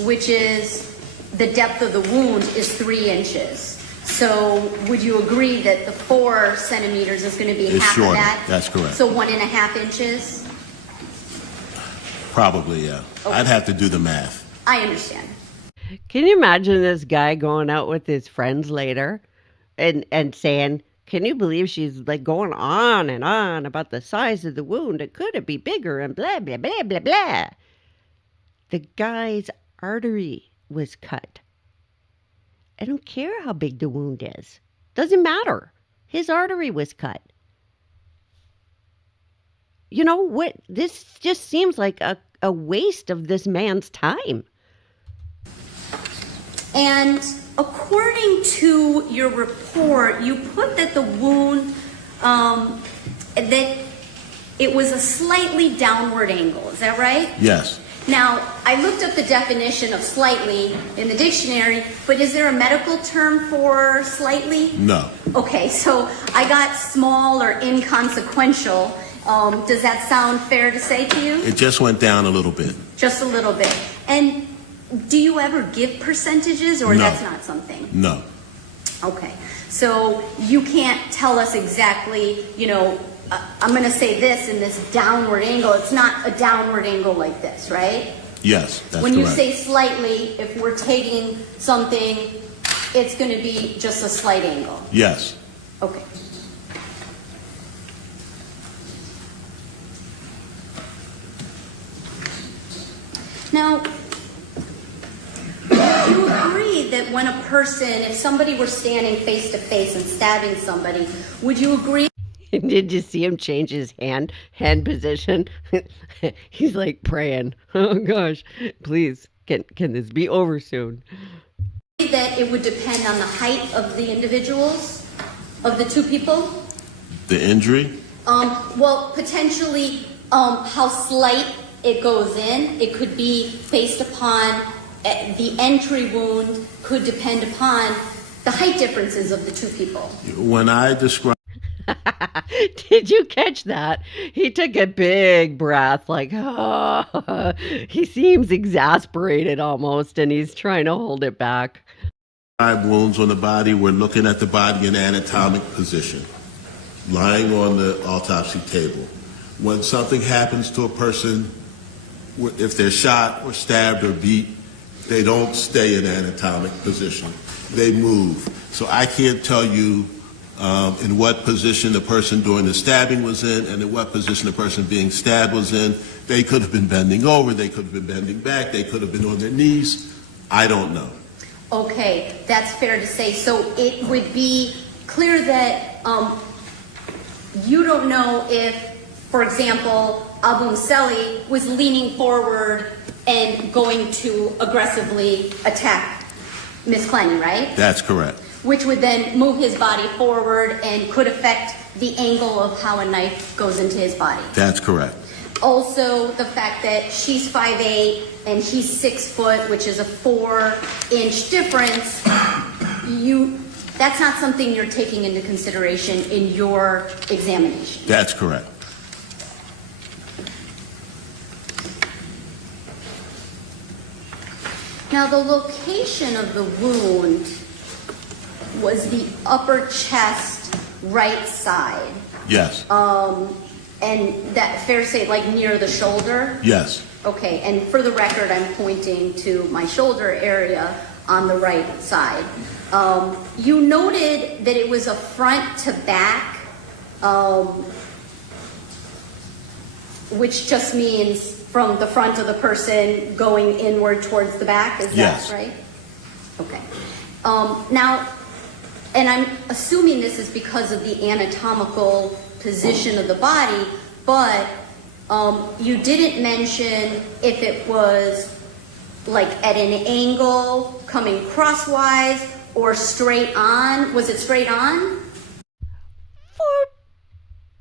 which is the depth of the wound, is 3 inches. So would you agree that the 4 centimeters is going to be It's half shorter. of that? That's correct. So 1.5 inches? Probably, yeah. Okay. I'd have to do the math. I understand. Can you imagine this guy going out with his friends later and saying, can you believe she's like going on and on about the size of the wound? It could be bigger and blah, blah, blah, blah, blah. The guy's artery was cut. I don't care how big the wound is. Doesn't matter. His artery was cut. You know what? This just seems like a waste of this man's time. And according to your report, you put that the wound, that it was a slightly downward angle. Is that right? Yes. Now, I looked up the definition of slightly in the dictionary, but is there a medical term for slightly? No. Okay, so I got small or inconsequential. Does that sound fair to say to you? It just went down a little bit. Just a little bit. And do you ever give percentages, or No. that's not something? No. Okay, so you can't tell us exactly, I'm going to say this in this downward angle. It's not a downward angle like this, right? Yes, that's When you correct. say slightly, if we're taking something, it's going to be just a slight angle. Yes. Okay. Now, do you agree that when a person, if somebody were standing face to face and stabbing somebody, would you agree Did you see him change his hand position? He's like praying. Oh gosh, please, can this be over soon? that it would depend on the height of the individuals, of the two people? The injury? Well, potentially how slight it goes in. It could be based upon the entry wound could depend upon the height differences of the two people. When I describe Did you catch that? He took a big breath, like, oh, he seems exasperated almost, and he's trying to hold it back. wounds on the body, we're looking at the body in anatomic position, lying on the autopsy table. When something happens to a person, if they're shot or stabbed or beat, they don't stay in anatomic position. They move. So I can't tell you in what position the person during the stabbing was in and in what position the person being stabbed was in. They could have been bending over, they could have been bending back, they could have been on their knees. I don't know. Okay, that's fair to say. So it would be clear that you don't know if, for example, Abu Mseli was leaning forward and going to aggressively attack Miss Clenney, right? That's correct. Which would then move his body forward and could affect the angle of how a knife goes into his body. That's correct. Also, the fact that she's 5'8" and he's 6 foot, which is a 4-inch difference, that's not something you're taking into consideration in your examination. That's correct. Now, the location of the wound was the upper chest right side. Yes. And that, fair to say, like near the shoulder? Yes. Okay, and for the record, I'm pointing to my shoulder area on the right side. You noted that it was a front to back, which just means from the front of the person going inward towards the back, is Yes. that right? Okay. Now, and I'm assuming this is because of the anatomical position of the body, but you didn't mention if it was like at an angle, coming crosswise, or straight on. Was it straight on? For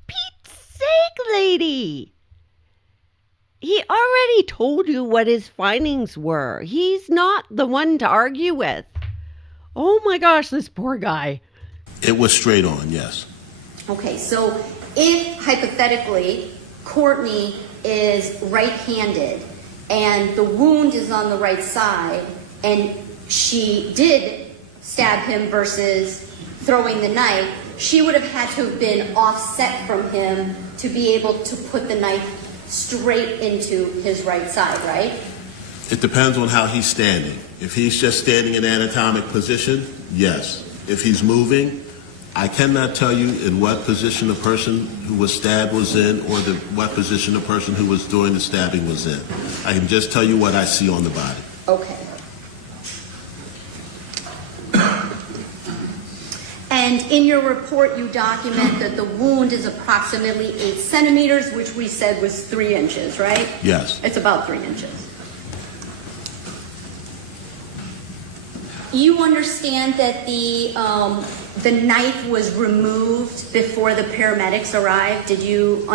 Pete's sake, lady! He already told you what his findings were. He's not the one to argue with. Oh my gosh, this poor guy. It was straight on, yes. Okay, so if hypothetically Courtney is right-handed and the wound is on the right side and she did stab him versus throwing the knife, she would have had to have been offset from him to be able to put the knife straight into his right side, right? It depends on how he's standing. If he's just standing in anatomic position, yes. If he's moving, I cannot tell you in what position the person who was stabbed was in or what position the person who was doing the stabbing was in. I can just tell you what I see on the body. Okay. And in your report, you document that the wound is approximately 8 centimeters, which we said was 3 inches, right? Yes. It's about 3 inches. You understand that the knife was removed before the paramedics arrived? Did you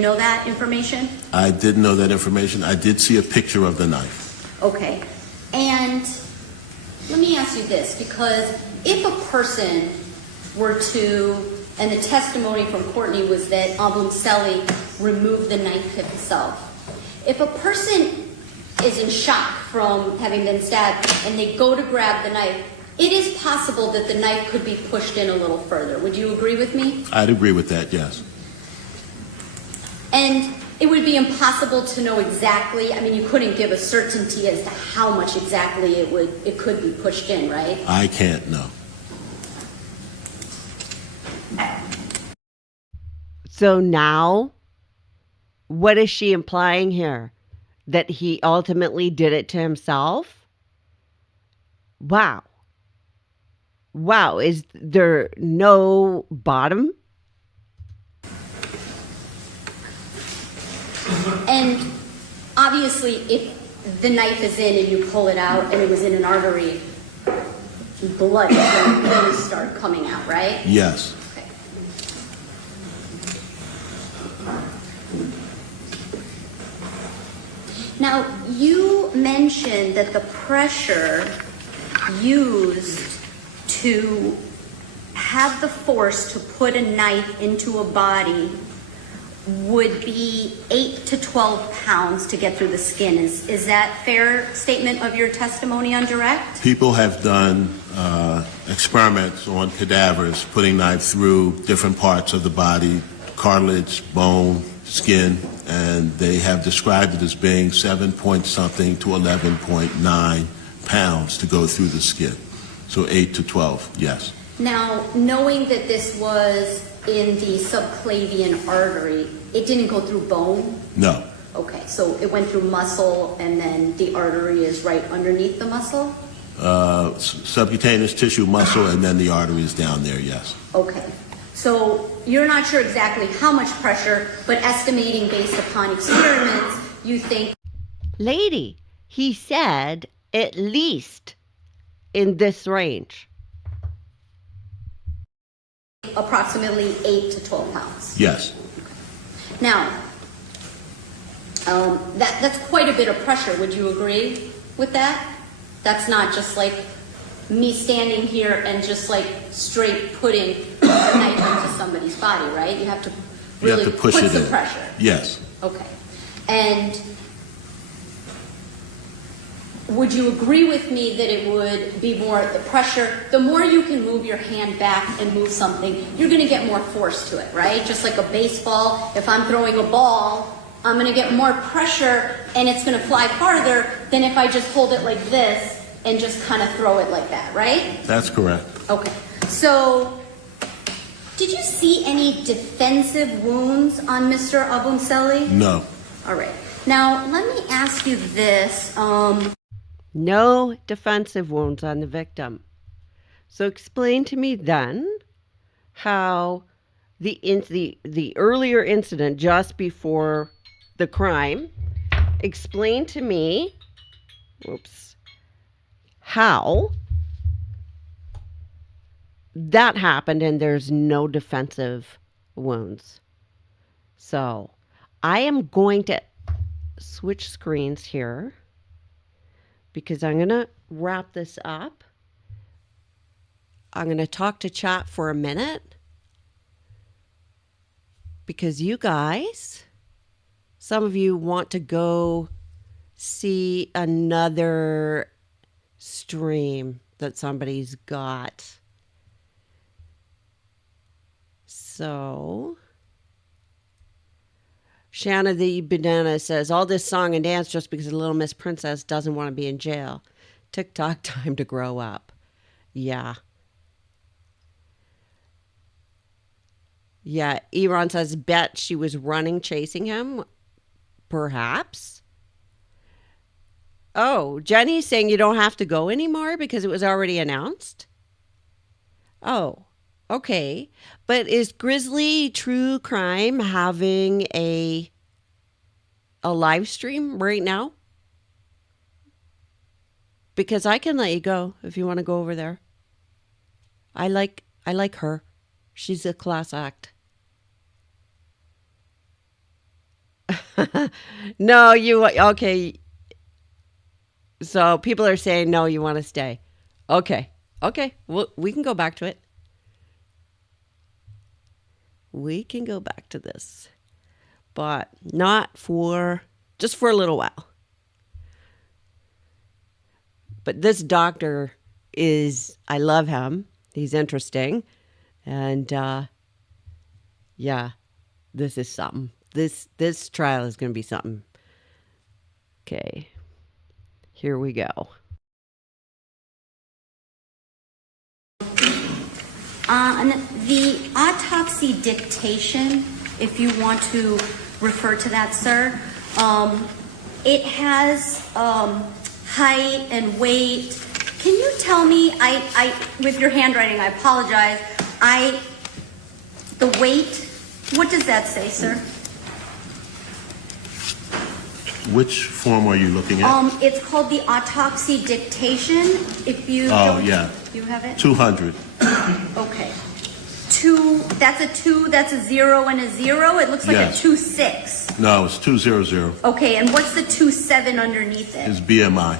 know that information? I didn't know that information. I did see a picture of the knife. Okay. And let me ask you this, because if a person were to, and the testimony from Courtney was that Abu Mseli removed the knife himself. If a person is in shock from having been stabbed and they go to grab the knife, it is possible that the knife could be pushed in a little further. Would you agree with me? I'd agree with that, yes. And it would be impossible to know exactly, I mean, you couldn't give a certainty as to how much exactly it could be pushed in, right? I can't know. So now, what is she implying here? That he ultimately did it to himself? Wow. Wow. Is there no bottom? And obviously, if the knife is in and you pull it out and it was in an artery, blood is going to really start coming out, right? Yes. Okay. Now, you mentioned that the pressure used to have the force to put a knife into a body would be 8 to 12 pounds to get through the skin. Is that fair statement of your testimony on direct? People have done experiments on cadavers, putting knives through different parts of the body, cartilage, bone, skin, and they have described it as being 7 point something to 11.9 pounds to go through the skin. So 8 to 12, yes. Now, knowing that this was in the subclavian artery, it didn't go through bone? No. Okay, so it went through muscle and then the artery is right underneath the muscle? Subcutaneous tissue, muscle, and then the artery is down there, yes. Okay, so you're not sure exactly how much pressure, but estimating based upon experiments, you think... Lady, he said at least in this range. Approximately 8 to 12 pounds. Yes. Now, that's quite a bit of pressure. Would you agree with that? That's not just like me standing here and just like straight putting a knife into somebody's body, right? You have to really push put it some in. pressure. Yes. Okay. And would you agree with me that it would be more the pressure, the more you can move your hand back and move something, you're going to get more force to it, right? Just like a baseball, if I'm throwing a ball, I'm going to get more pressure and it's going to fly farther than if I just hold it like this and just kind of throw it like that, right? That's correct. Okay. So, did you see any defensive wounds on Mr. Abumseli? No. All right. Now, let me ask you this. No defensive wounds on the victim. So explain to me then how the earlier incident just before the crime, explain to me, how that happened and there's no defensive wounds. So I am going to switch screens here because I'm going to wrap this up. I'm going to talk to chat for a minute because you guys, some of you want to go see another stream that somebody's got. So, Shanna the Banana says, all this song and dance just because the Little Miss Princess doesn't want to be in jail. TikTok time to grow up. Yeah. Yeah, Eron says, bet she was running, chasing him. Perhaps. Oh, Jenny's saying you don't have to go anymore because it was already announced? Oh, okay. But is Grizzly True Crime having a live stream right now? Because I can let you go if you want to go over there. I like her. She's a class act. No, okay. So people are saying, no, you want to stay. Okay. Well, we can go back to it. We can go back to this. But just for a little while. But this doctor I love him. He's interesting. And, yeah, this is something. This trial is going to be something. Okay. Here we go. The autopsy dictation, if you want to refer to that, sir, it has height and weight. Can you tell me, I with your handwriting, I apologize, the weight, what does that say, sir? Which form are you looking at? It's called the autopsy dictation. If you Oh, don't- yeah. You have it? 200. Okay. That's a 2, that's a 0 and a 0. It looks like Yes. a 2-6. No, it's 200 Okay, and what's the 2-7 underneath it? is BMI.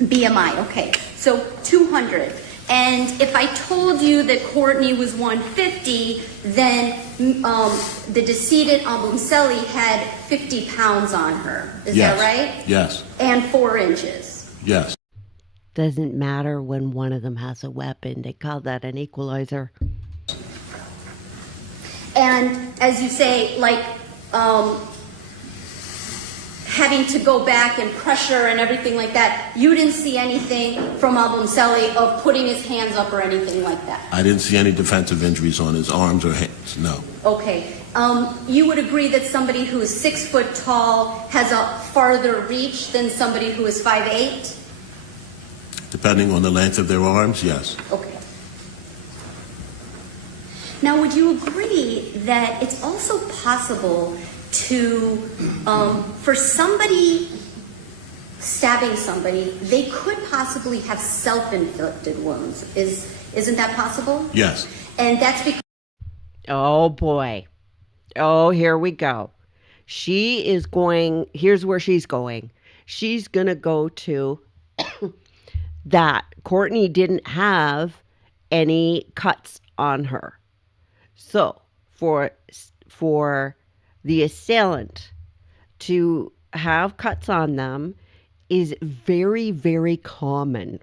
BMI, okay. So 200. And if I told you that Courtney was 150, then the decedent Abumseli had 50 pounds on her. Is Yes. that right? Yes. And 4 inches. Yes. Doesn't matter when one of them has a weapon. They call that an equalizer. And as you say, like having to go back and pressure and everything like that, you didn't see anything from Abumseli of putting his hands up or anything like that? I didn't see any defensive injuries on his arms or hands, no. Okay. You would agree that somebody who is 6 foot tall has a farther reach than somebody who is 5'8"? Depending on the length of their arms, yes. Okay. Now, would you agree that it's also possible to, for somebody stabbing somebody, they could possibly have self-inflicted wounds? Isn't that possible? Yes. And that's because Oh boy. Oh, here we go. She is going, here's where she's going. She's going to go to that Courtney didn't have any cuts on her. So for the assailant to have cuts on them is very, very common.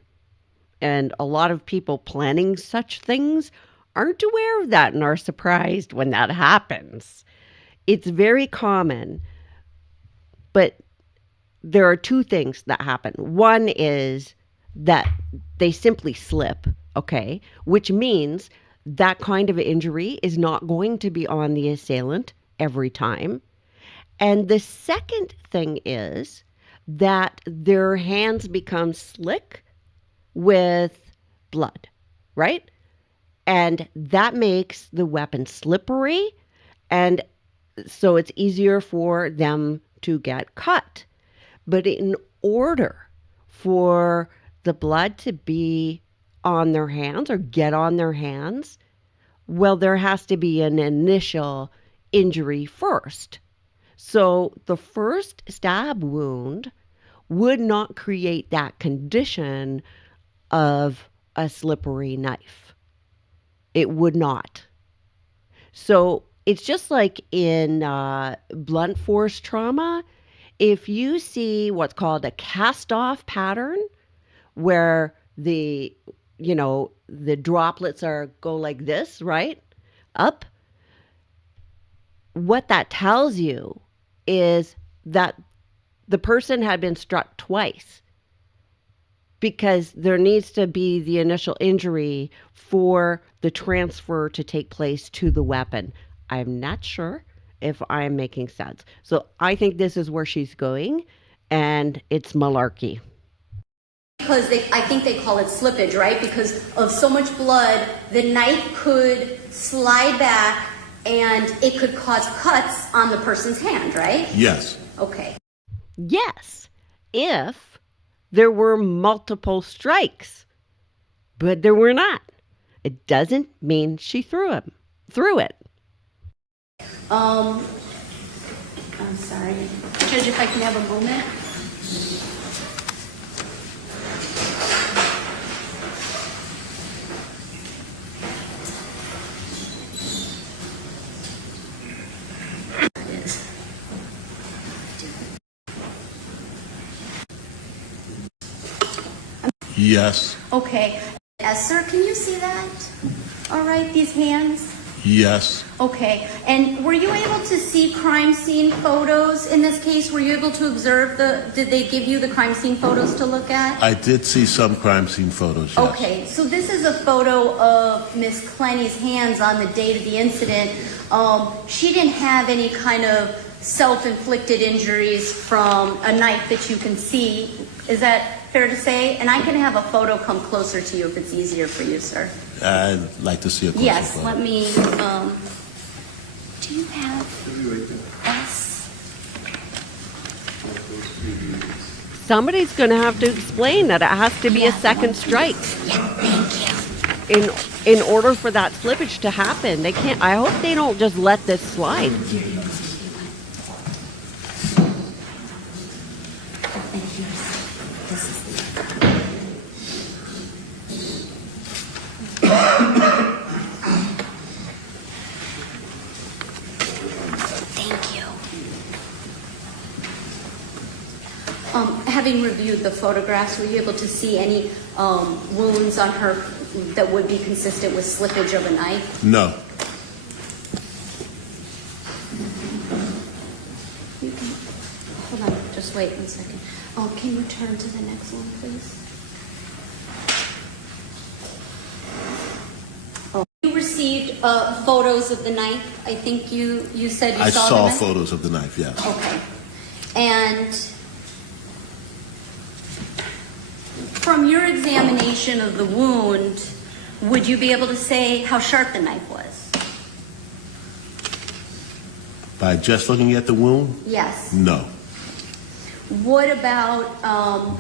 And a lot of people planning such things aren't aware of that and are surprised when that happens. It's very common, but there are two things that happen. One is that they simply slip, okay, which means that kind of injury is not going to be on the assailant every time. And the second thing is that their hands become slick with blood, right? And that makes the weapon slippery, and so it's easier for them to get cut. But in order for the blood to be on their hands or get on their hands, well, there has to be an initial injury first. So the first stab wound would not create that condition of a slippery knife. It would not. So it's just like in blunt force trauma. If you see what's called a cast-off pattern, where the droplets go like this, right? Up. What that tells you is that the person had been struck twice, because there needs to be the initial injury for the transfer to take place to the weapon. I'm not sure if I'm making sense. So I think this is where she's going, and it's malarkey. because I think they call it slippage, right? Because of so much blood, the knife could slide back and it could cause cuts on the person's hand, right? Yes. Okay. Yes, if there were multiple strikes, but there were not. It doesn't mean she threw it. I'm sorry. Judge, if I can have a moment. Yes. Okay. Sir, can you see that? All right, these hands? Yes, Okay, and were you able to see crime scene photos in this case? Were you able to observe did they give you the crime scene photos to look at? I did see some crime scene photos, yes. Okay, so this is a photo of Miss Clenney's hands on the date of the incident. She didn't have any kind of self-inflicted injuries from a knife that you can see. Is that fair to say? And I can have a photo come closer to you if it's easier for you, sir. I'd like to see a closer Yes, photo. let me, do you have S? Somebody's going to have to explain that it has to be a second strike Yeah, thank you. in order for that slippage to happen. They can't. I hope they don't just let this slide. And here's, this is Thank you. Having reviewed the photographs, were you able to see any wounds on her that would be consistent with slippage of a knife? No. You can, hold on, just wait 1 second. Oh, can you turn to the next one, please? Oh, you received photos of the knife. I think you said you I saw the saw knife? photos of the knife, yes. Okay. And from your examination of the wound, would you be able to say how sharp the knife was? By just looking at the wound? Yes. No. What about,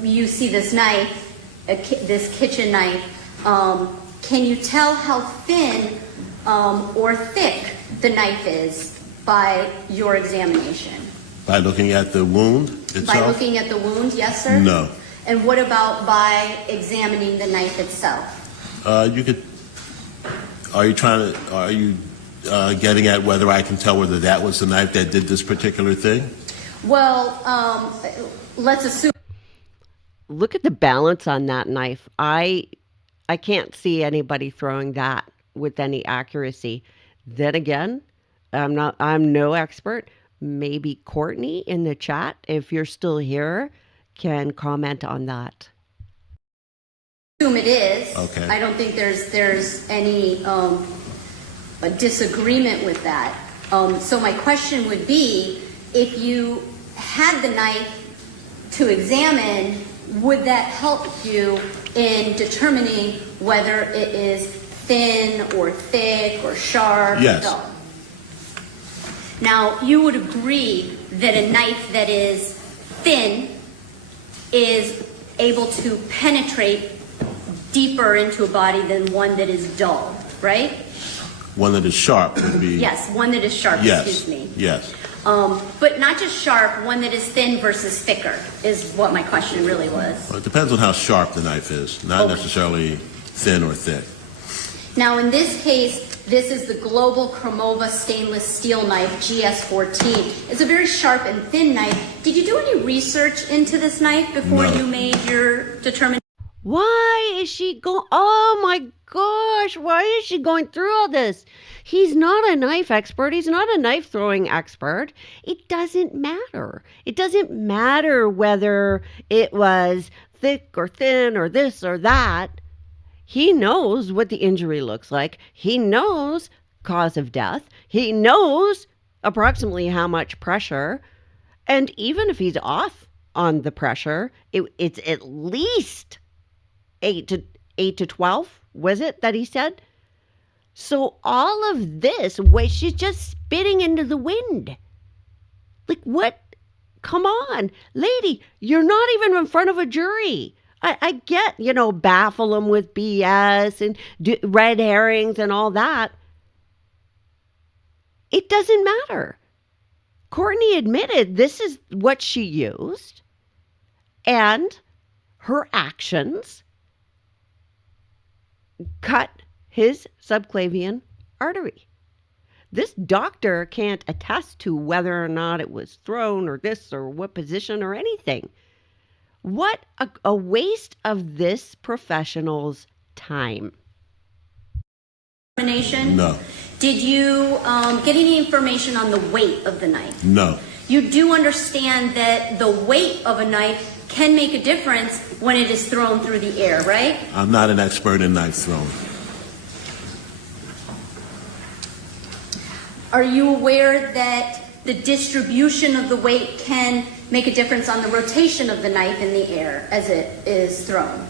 you see this knife, this kitchen knife, can you tell how thin or thick the knife is by your examination? By looking at the wound itself? By looking at the wound, yes, sir? No. And what about by examining the knife itself? You could, are you getting at whether I can tell whether that was the knife that did this particular thing? Well, let's assume. Look at the balance on that knife. I can't see anybody throwing that with any accuracy. Then again, I'm no expert. Maybe Courtney in the chat, if you're still here, can comment on that. Assume it is. Okay. I don't think there's any a disagreement with that. So my question would be, if you had the knife to examine, would that help you in determining whether it is thin or thick or sharp? Yes. or dull? Now, you would agree that a knife that is thin is able to penetrate deeper into a body than one that is dull, right? One that is sharp would be... Yes, one that is sharp, Yes. excuse me. Yes. But not just sharp, one that is thin versus thicker is what my question really was. Well, it depends on how sharp the knife is, not Okay. necessarily thin or thick. Now, in this case, this is the Global Cromova stainless steel knife, GS14. It's a very sharp and thin knife. Did you do any research into this knife before No. you made your determination? Why is she going? Oh my gosh, why is she going through all this? He's not a knife expert. He's not a knife throwing expert. It doesn't matter. It doesn't matter whether it was thick or thin or this or that. He knows what the injury looks like. He knows cause of death. He knows approximately how much pressure. And even if he's off on the pressure, it's at least 8 to 12, was it that he said? So all of this, she's just spitting into the wind. Like what? Come on, lady, you're not even in front of a jury. I get, baffle them with BS and red herrings and all that. It doesn't matter. Courtney admitted this is what she used, and her actions cut his subclavian artery. This doctor can't attest to whether or not it was thrown or this or what position or anything. What a waste of this professional's time. Determination? No. Did you get any information on the weight of the knife? No. You do understand that the weight of a knife can make a difference when it is thrown through the air, right? I'm not an expert in knife throwing. Are you aware that the distribution of the weight can make a difference on the rotation of the knife in the air as it is thrown?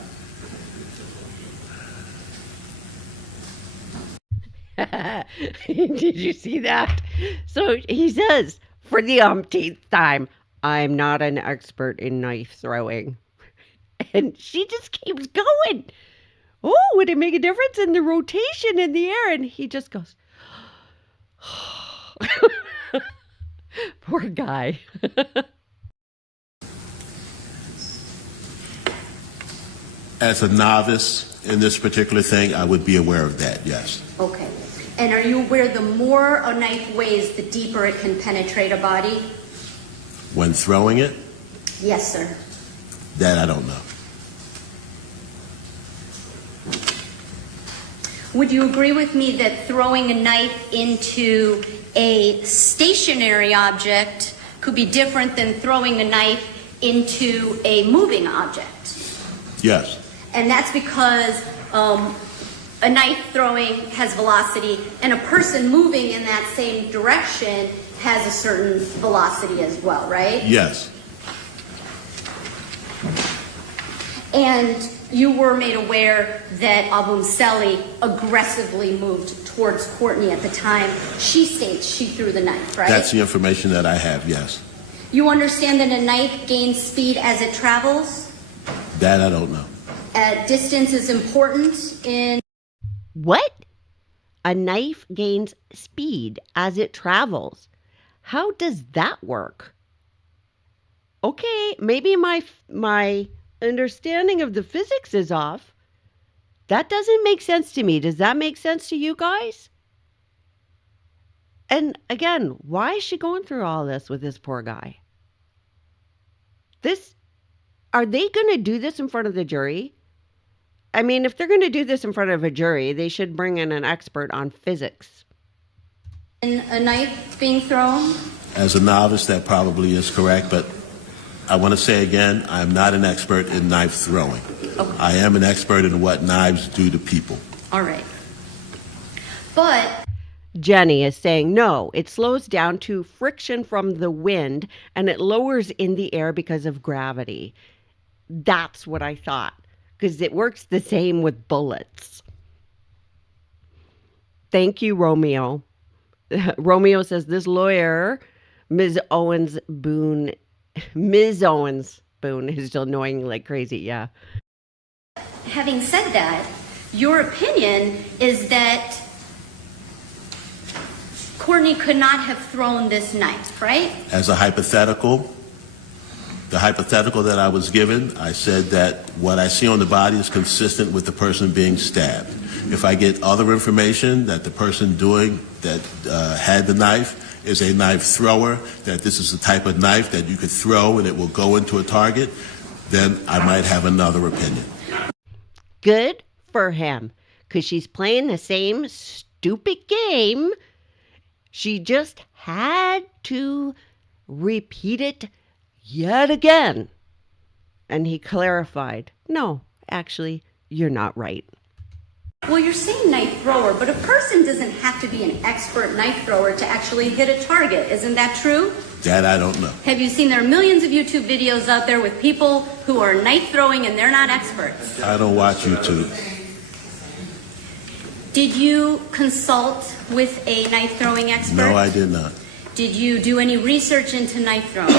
Did you see that? So he says, for the umpteenth time, I'm not an expert in knife throwing. And she just keeps going. Oh, would it make a difference in the rotation in the air? And he just goes, poor guy. As a novice in this particular thing, I would be aware of that, yes. Okay. And are you aware the more a knife weighs, the deeper it can penetrate a body? When throwing it, Yes, sir. that I don't know. Would you agree with me that throwing a knife into a stationary object could be different than throwing a knife into a moving object? Yes. And that's because a knife throwing has velocity, and a person moving in that same direction has a certain velocity as well, right? Yes. And you were made aware that Abumseli aggressively moved towards Courtney at the time she states she threw the knife, right? That's the information that I have, yes. You understand that a knife gains speed as it travels? That I don't know. Distance is important in... What? A knife gains speed as it travels. How does that work? Okay, maybe my understanding of the physics is off. That doesn't make sense to me. Does that make sense to you guys? And again, why is she going through all this with this poor guy? Are they going to do this in front of the jury? I mean, if they're going to do this in front of a jury, they should bring in an expert on physics. In a knife being thrown? As a novice, that probably is correct, but I want to say again, I'm not an expert in knife throwing. Okay. I am an expert in what knives do to people. All right. But Jenny is saying, no, it slows down to friction from the wind and it lowers in the air because of gravity. That's what I thought, because it works the same with bullets. Thank you, Romeo. Romeo says this lawyer, Ms. Owens Boone is still annoying like crazy, yeah. having said that, your opinion is that Courtney could not have thrown this knife, right? As a hypothetical, the hypothetical that I was given, I said that what I see on the body is consistent with the person being stabbed. If I get other information that the person doing that had the knife is a knife thrower, that this is the type of knife that you could throw and it will go into a target, then I might have another opinion. Good for him, because she's playing the same stupid game. She just had to repeat it yet again. And he clarified, no, actually, you're not right. Well, you're saying knife thrower, but a person doesn't have to be an expert knife thrower to actually hit a target. Isn't that true? That I don't know. Have you seen there are millions of YouTube videos out there with people who are knife throwing and they're not experts? I don't watch YouTube. Did you consult with a knife throwing expert? No, I did not. Did you do any research into knife throwing?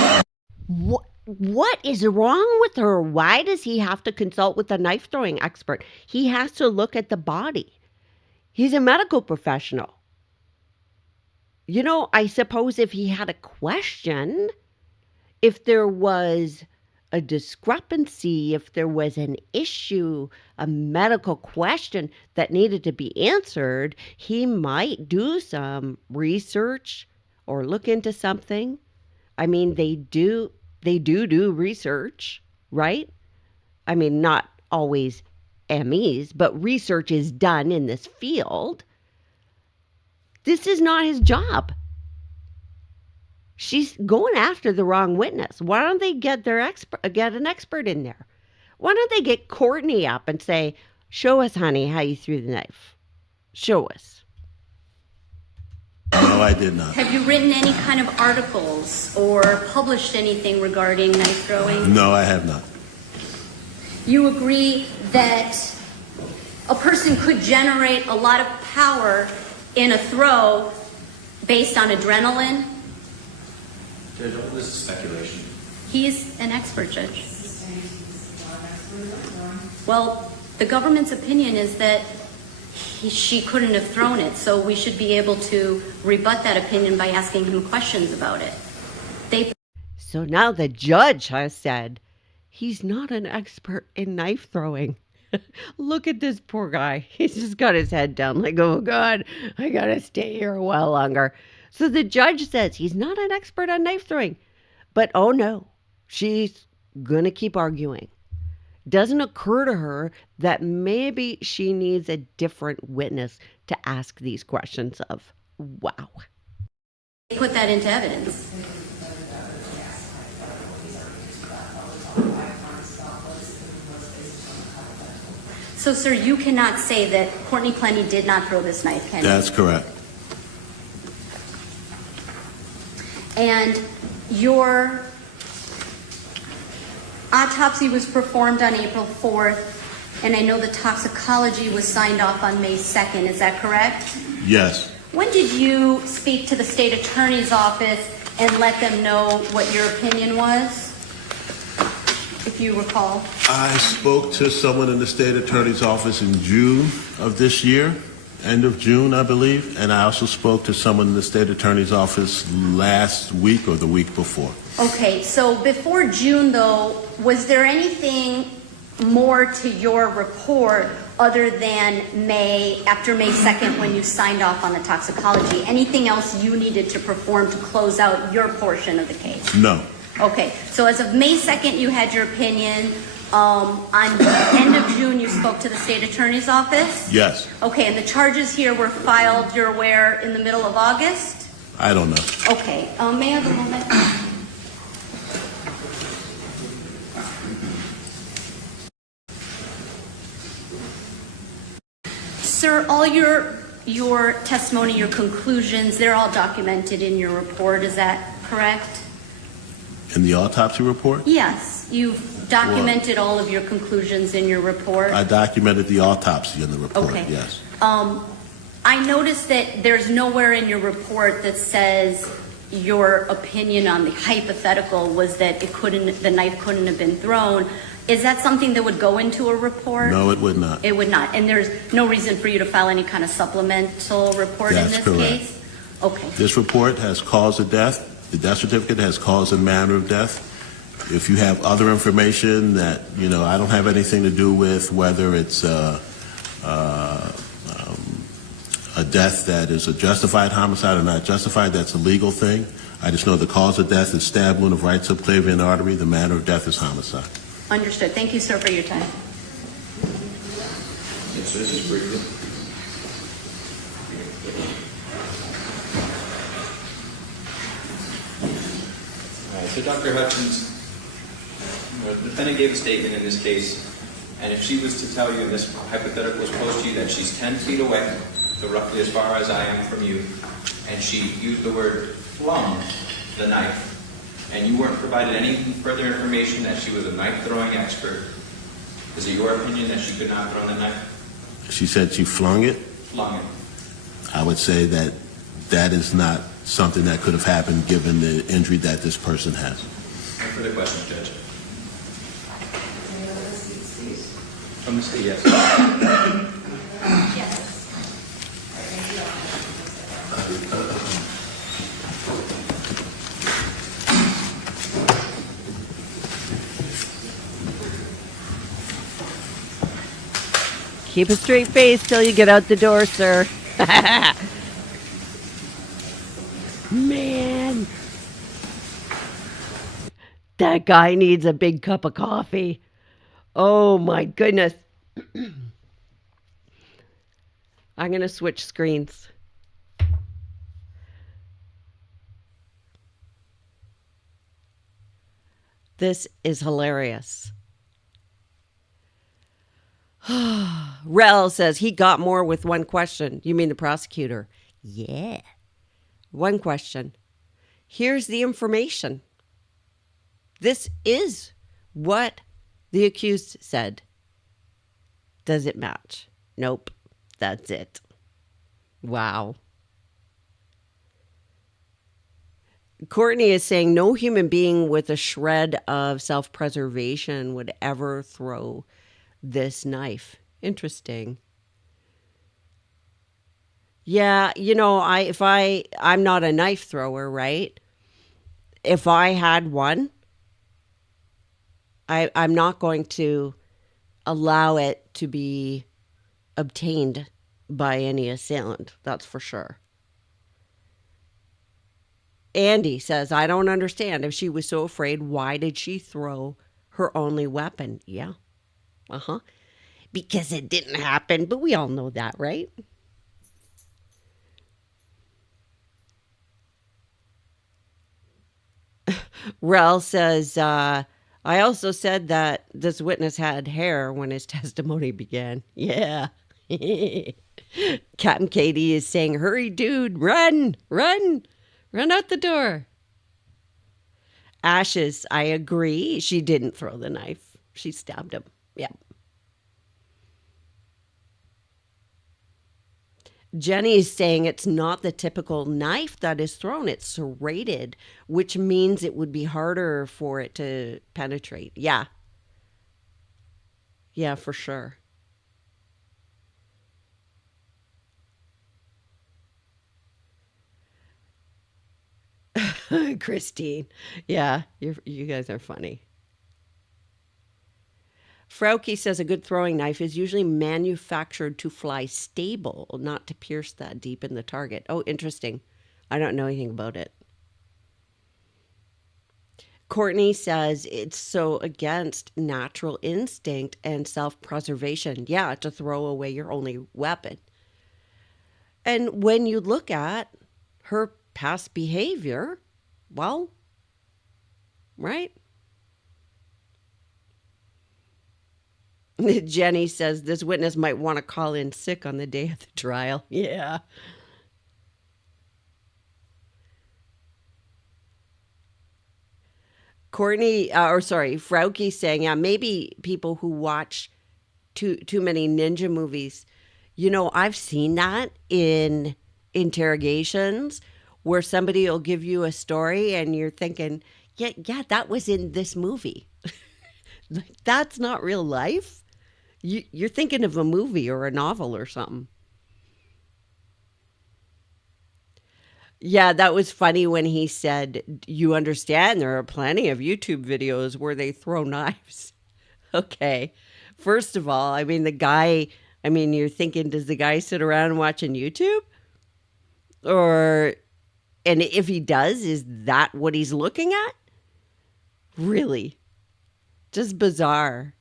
What is wrong with her? Why does he have to consult with a knife throwing expert? He has to look at the body. He's a medical professional. You know, I suppose if he had a question, if there was a discrepancy, if there was an issue, a medical question that needed to be answered, he might do some research or look into something. I mean, they do research, right? I mean, not always MEs, but research is done in this field. This is not his job. She's going after the wrong witness. Why don't they get an expert in there? Why don't they get Courtney up and say, show us, honey, how you threw the knife. Show us. No, I did not. Have you written any kind of articles or published anything regarding knife throwing? No, I have not. You agree that a person could generate a lot of power in a throw based on adrenaline? Judge, all this is speculation. He's an expert, Judge. Well, the government's opinion is that she couldn't have thrown it, so we should be able to rebut that opinion by asking him questions about it. So now the judge has said he's not an expert in knife throwing. Look at this poor guy. He's just got his head down like, oh God, I gotta stay here a while longer. So the judge says he's not an expert on knife throwing. But oh no, she's gonna keep arguing. Doesn't occur to her that maybe she needs a different witness to ask these questions of. Wow. Put that into evidence. So, sir, you cannot say that Courtney Clenney did not throw this knife, can you? That's correct. And your autopsy was performed on April 4th, and I know the toxicology was signed off on May 2nd. Is that correct? Yes. When did you speak to the state attorney's office and let them know what your opinion was, if you recall? I spoke to someone in the state attorney's office in June of this year, end of June, I believe, and I also spoke to someone in the state attorney's office last week or the week before. Okay, so before June, though, was there anything more to your report other than after May 2nd when you signed off on the toxicology? Anything else you needed to perform to close out your portion of the case? No. Okay, so as of May 2nd, you had your opinion. On the end of June, you spoke to the state attorney's office? Yes. Okay, and the charges here were filed, you're aware, in the middle of August? I don't know. Okay, may I have a moment? Sir, all your testimony, your conclusions, they're all documented in your report, is that correct? In the autopsy report? Yes, you've documented all of your conclusions in your report. I documented the autopsy in the report, Okay. yes. I noticed that there's nowhere in your report that says your opinion on the hypothetical was that the knife couldn't have been thrown. Is that something that would go into a report? No, it would not. It would not. And there's no reason for you to file any kind of supplemental report in That's this correct. case? Okay. This report has cause of death. The death certificate has cause and manner of death. If you have other information that, I don't have anything to do with, whether it's a death that is a justified homicide or not justified, that's a legal thing. I just know the cause of death is stab wound of right subclavian artery. The manner of death is homicide. Understood. Thank you, sir, for your time. Yes, this is briefly. All right, so Dr. Hutchins, the defendant gave a statement in this case, and if she was to tell you, and this hypothetical was posed to you, that she's 10 feet away, so roughly as far as I am from you, and she used the word flung the knife, and you weren't provided any further information that she was a knife-throwing expert, is it your opinion that she could not have thrown the knife? She said she flung it. Flung it. I would say that that is not something that could have happened given the injury that this person has. No further questions, Judge. Any other seats, please? From the state, yes. Yes. Keep a straight face till you get out the door, sir. Man. That guy needs a big cup of coffee. Oh my goodness. I'm going to switch screens. This is hilarious. Rel says he got more with one question. You mean the prosecutor? Yeah. One question. Here's the information. This is what the accused said. Does it match? Nope. That's it. Wow. Courtney is saying no human being with a shred of self-preservation would ever throw this knife. Interesting. Yeah, I'm not a knife thrower, right? If I had one, I'm not going to allow it to be obtained by any assailant. That's for sure. Andy says, I don't understand. If she was so afraid, why did she throw her only weapon? Yeah. Uh-huh. Because it didn't happen, but we all know that, right? Rel says, I also said that this witness had hair when his testimony began. Yeah. Captain Katie is saying, hurry, dude, run, run, run out the door. Ashes, I agree. She didn't throw the knife. She stabbed him. Yeah. Jenny is saying it's not the typical knife that is thrown. It's serrated, which means it would be harder for it to penetrate. Yeah. Yeah, for sure. Christine. Yeah, you guys are funny. Frauke says a good throwing knife is usually manufactured to fly stable, not to pierce that deep in the target. Oh, interesting. I don't know anything about it. Courtney says it's so against natural instinct and self-preservation. Yeah, to throw away your only weapon. And when you look at her past behavior, well, right? Jenny says this witness might want to call in sick on the day of the trial. Yeah. Frauke saying, yeah, maybe people who watch too many ninja movies. I've seen that in interrogations where somebody will give you a story and you're thinking, yeah, that was in this movie. That's not real life. You're thinking of a movie or a novel or something. Yeah, that was funny when he said, you understand there are plenty of YouTube videos where they throw knives. Okay. First of all, you're thinking, does the guy sit around watching YouTube? And if he does, is that what he's looking at? Really? Just bizarre.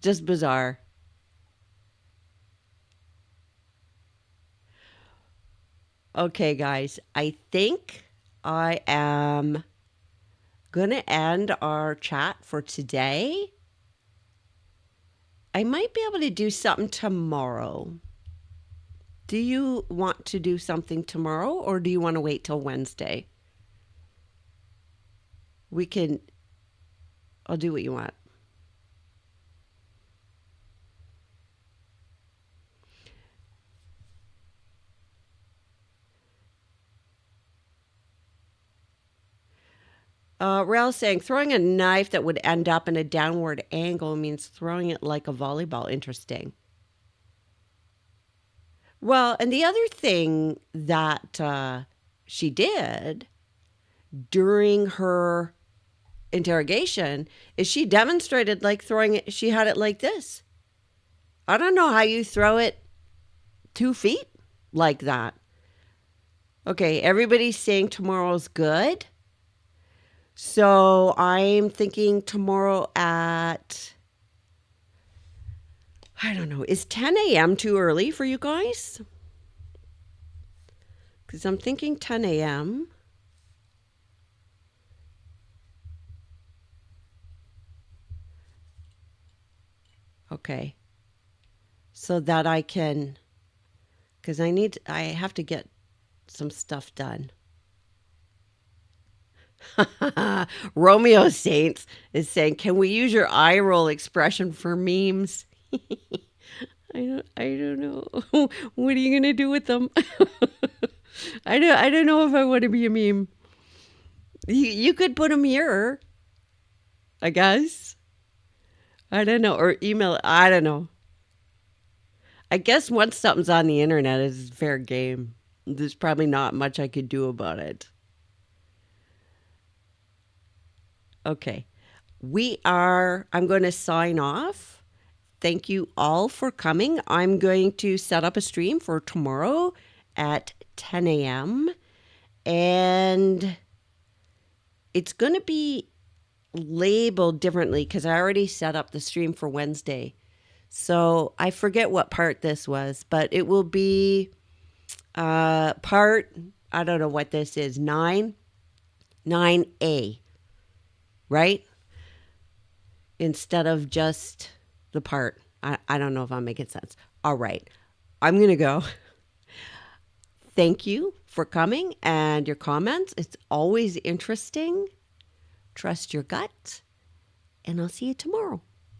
Just bizarre. Okay, guys, I think I am going to end our chat for today. I might be able to do something tomorrow. Do you want to do something tomorrow or do you want to wait till Wednesday? I'll do what you want. Ral's saying throwing a knife that would end up in a downward angle means throwing it like a volleyball. Interesting. Well, and the other thing that she did during her interrogation is she demonstrated like throwing it. She had it like this. I don't know how you throw it 2 feet like that. Okay, everybody's saying tomorrow's good. So I'm thinking tomorrow at, I don't know, is 10 a.m. too early for you guys? Because I'm thinking 10 a.m. Okay. So that I can, because I have to get some stuff done. Romeo Saints is saying, can we use your eye roll expression for memes? I don't know. What are you gonna do with them? I don't know if I want to be a meme. You could put them here, I guess. I don't know, or email it. I don't know. I guess once something's on the internet, it's fair game. There's probably not much I could do about it. Okay. I'm going to sign off. Thank you all for coming. I'm going to set up a stream for tomorrow at 10 a.m. And it's going to be labeled differently because I already set up the stream for Wednesday. So I forget what part this was, but it will be part, I don't know what this is, 9A, right? Instead of just the part. I don't know if I'm making sense. All right. I'm going to go. Thank you for coming and your comments. It's always interesting. Trust your gut. And I'll see you tomorrow.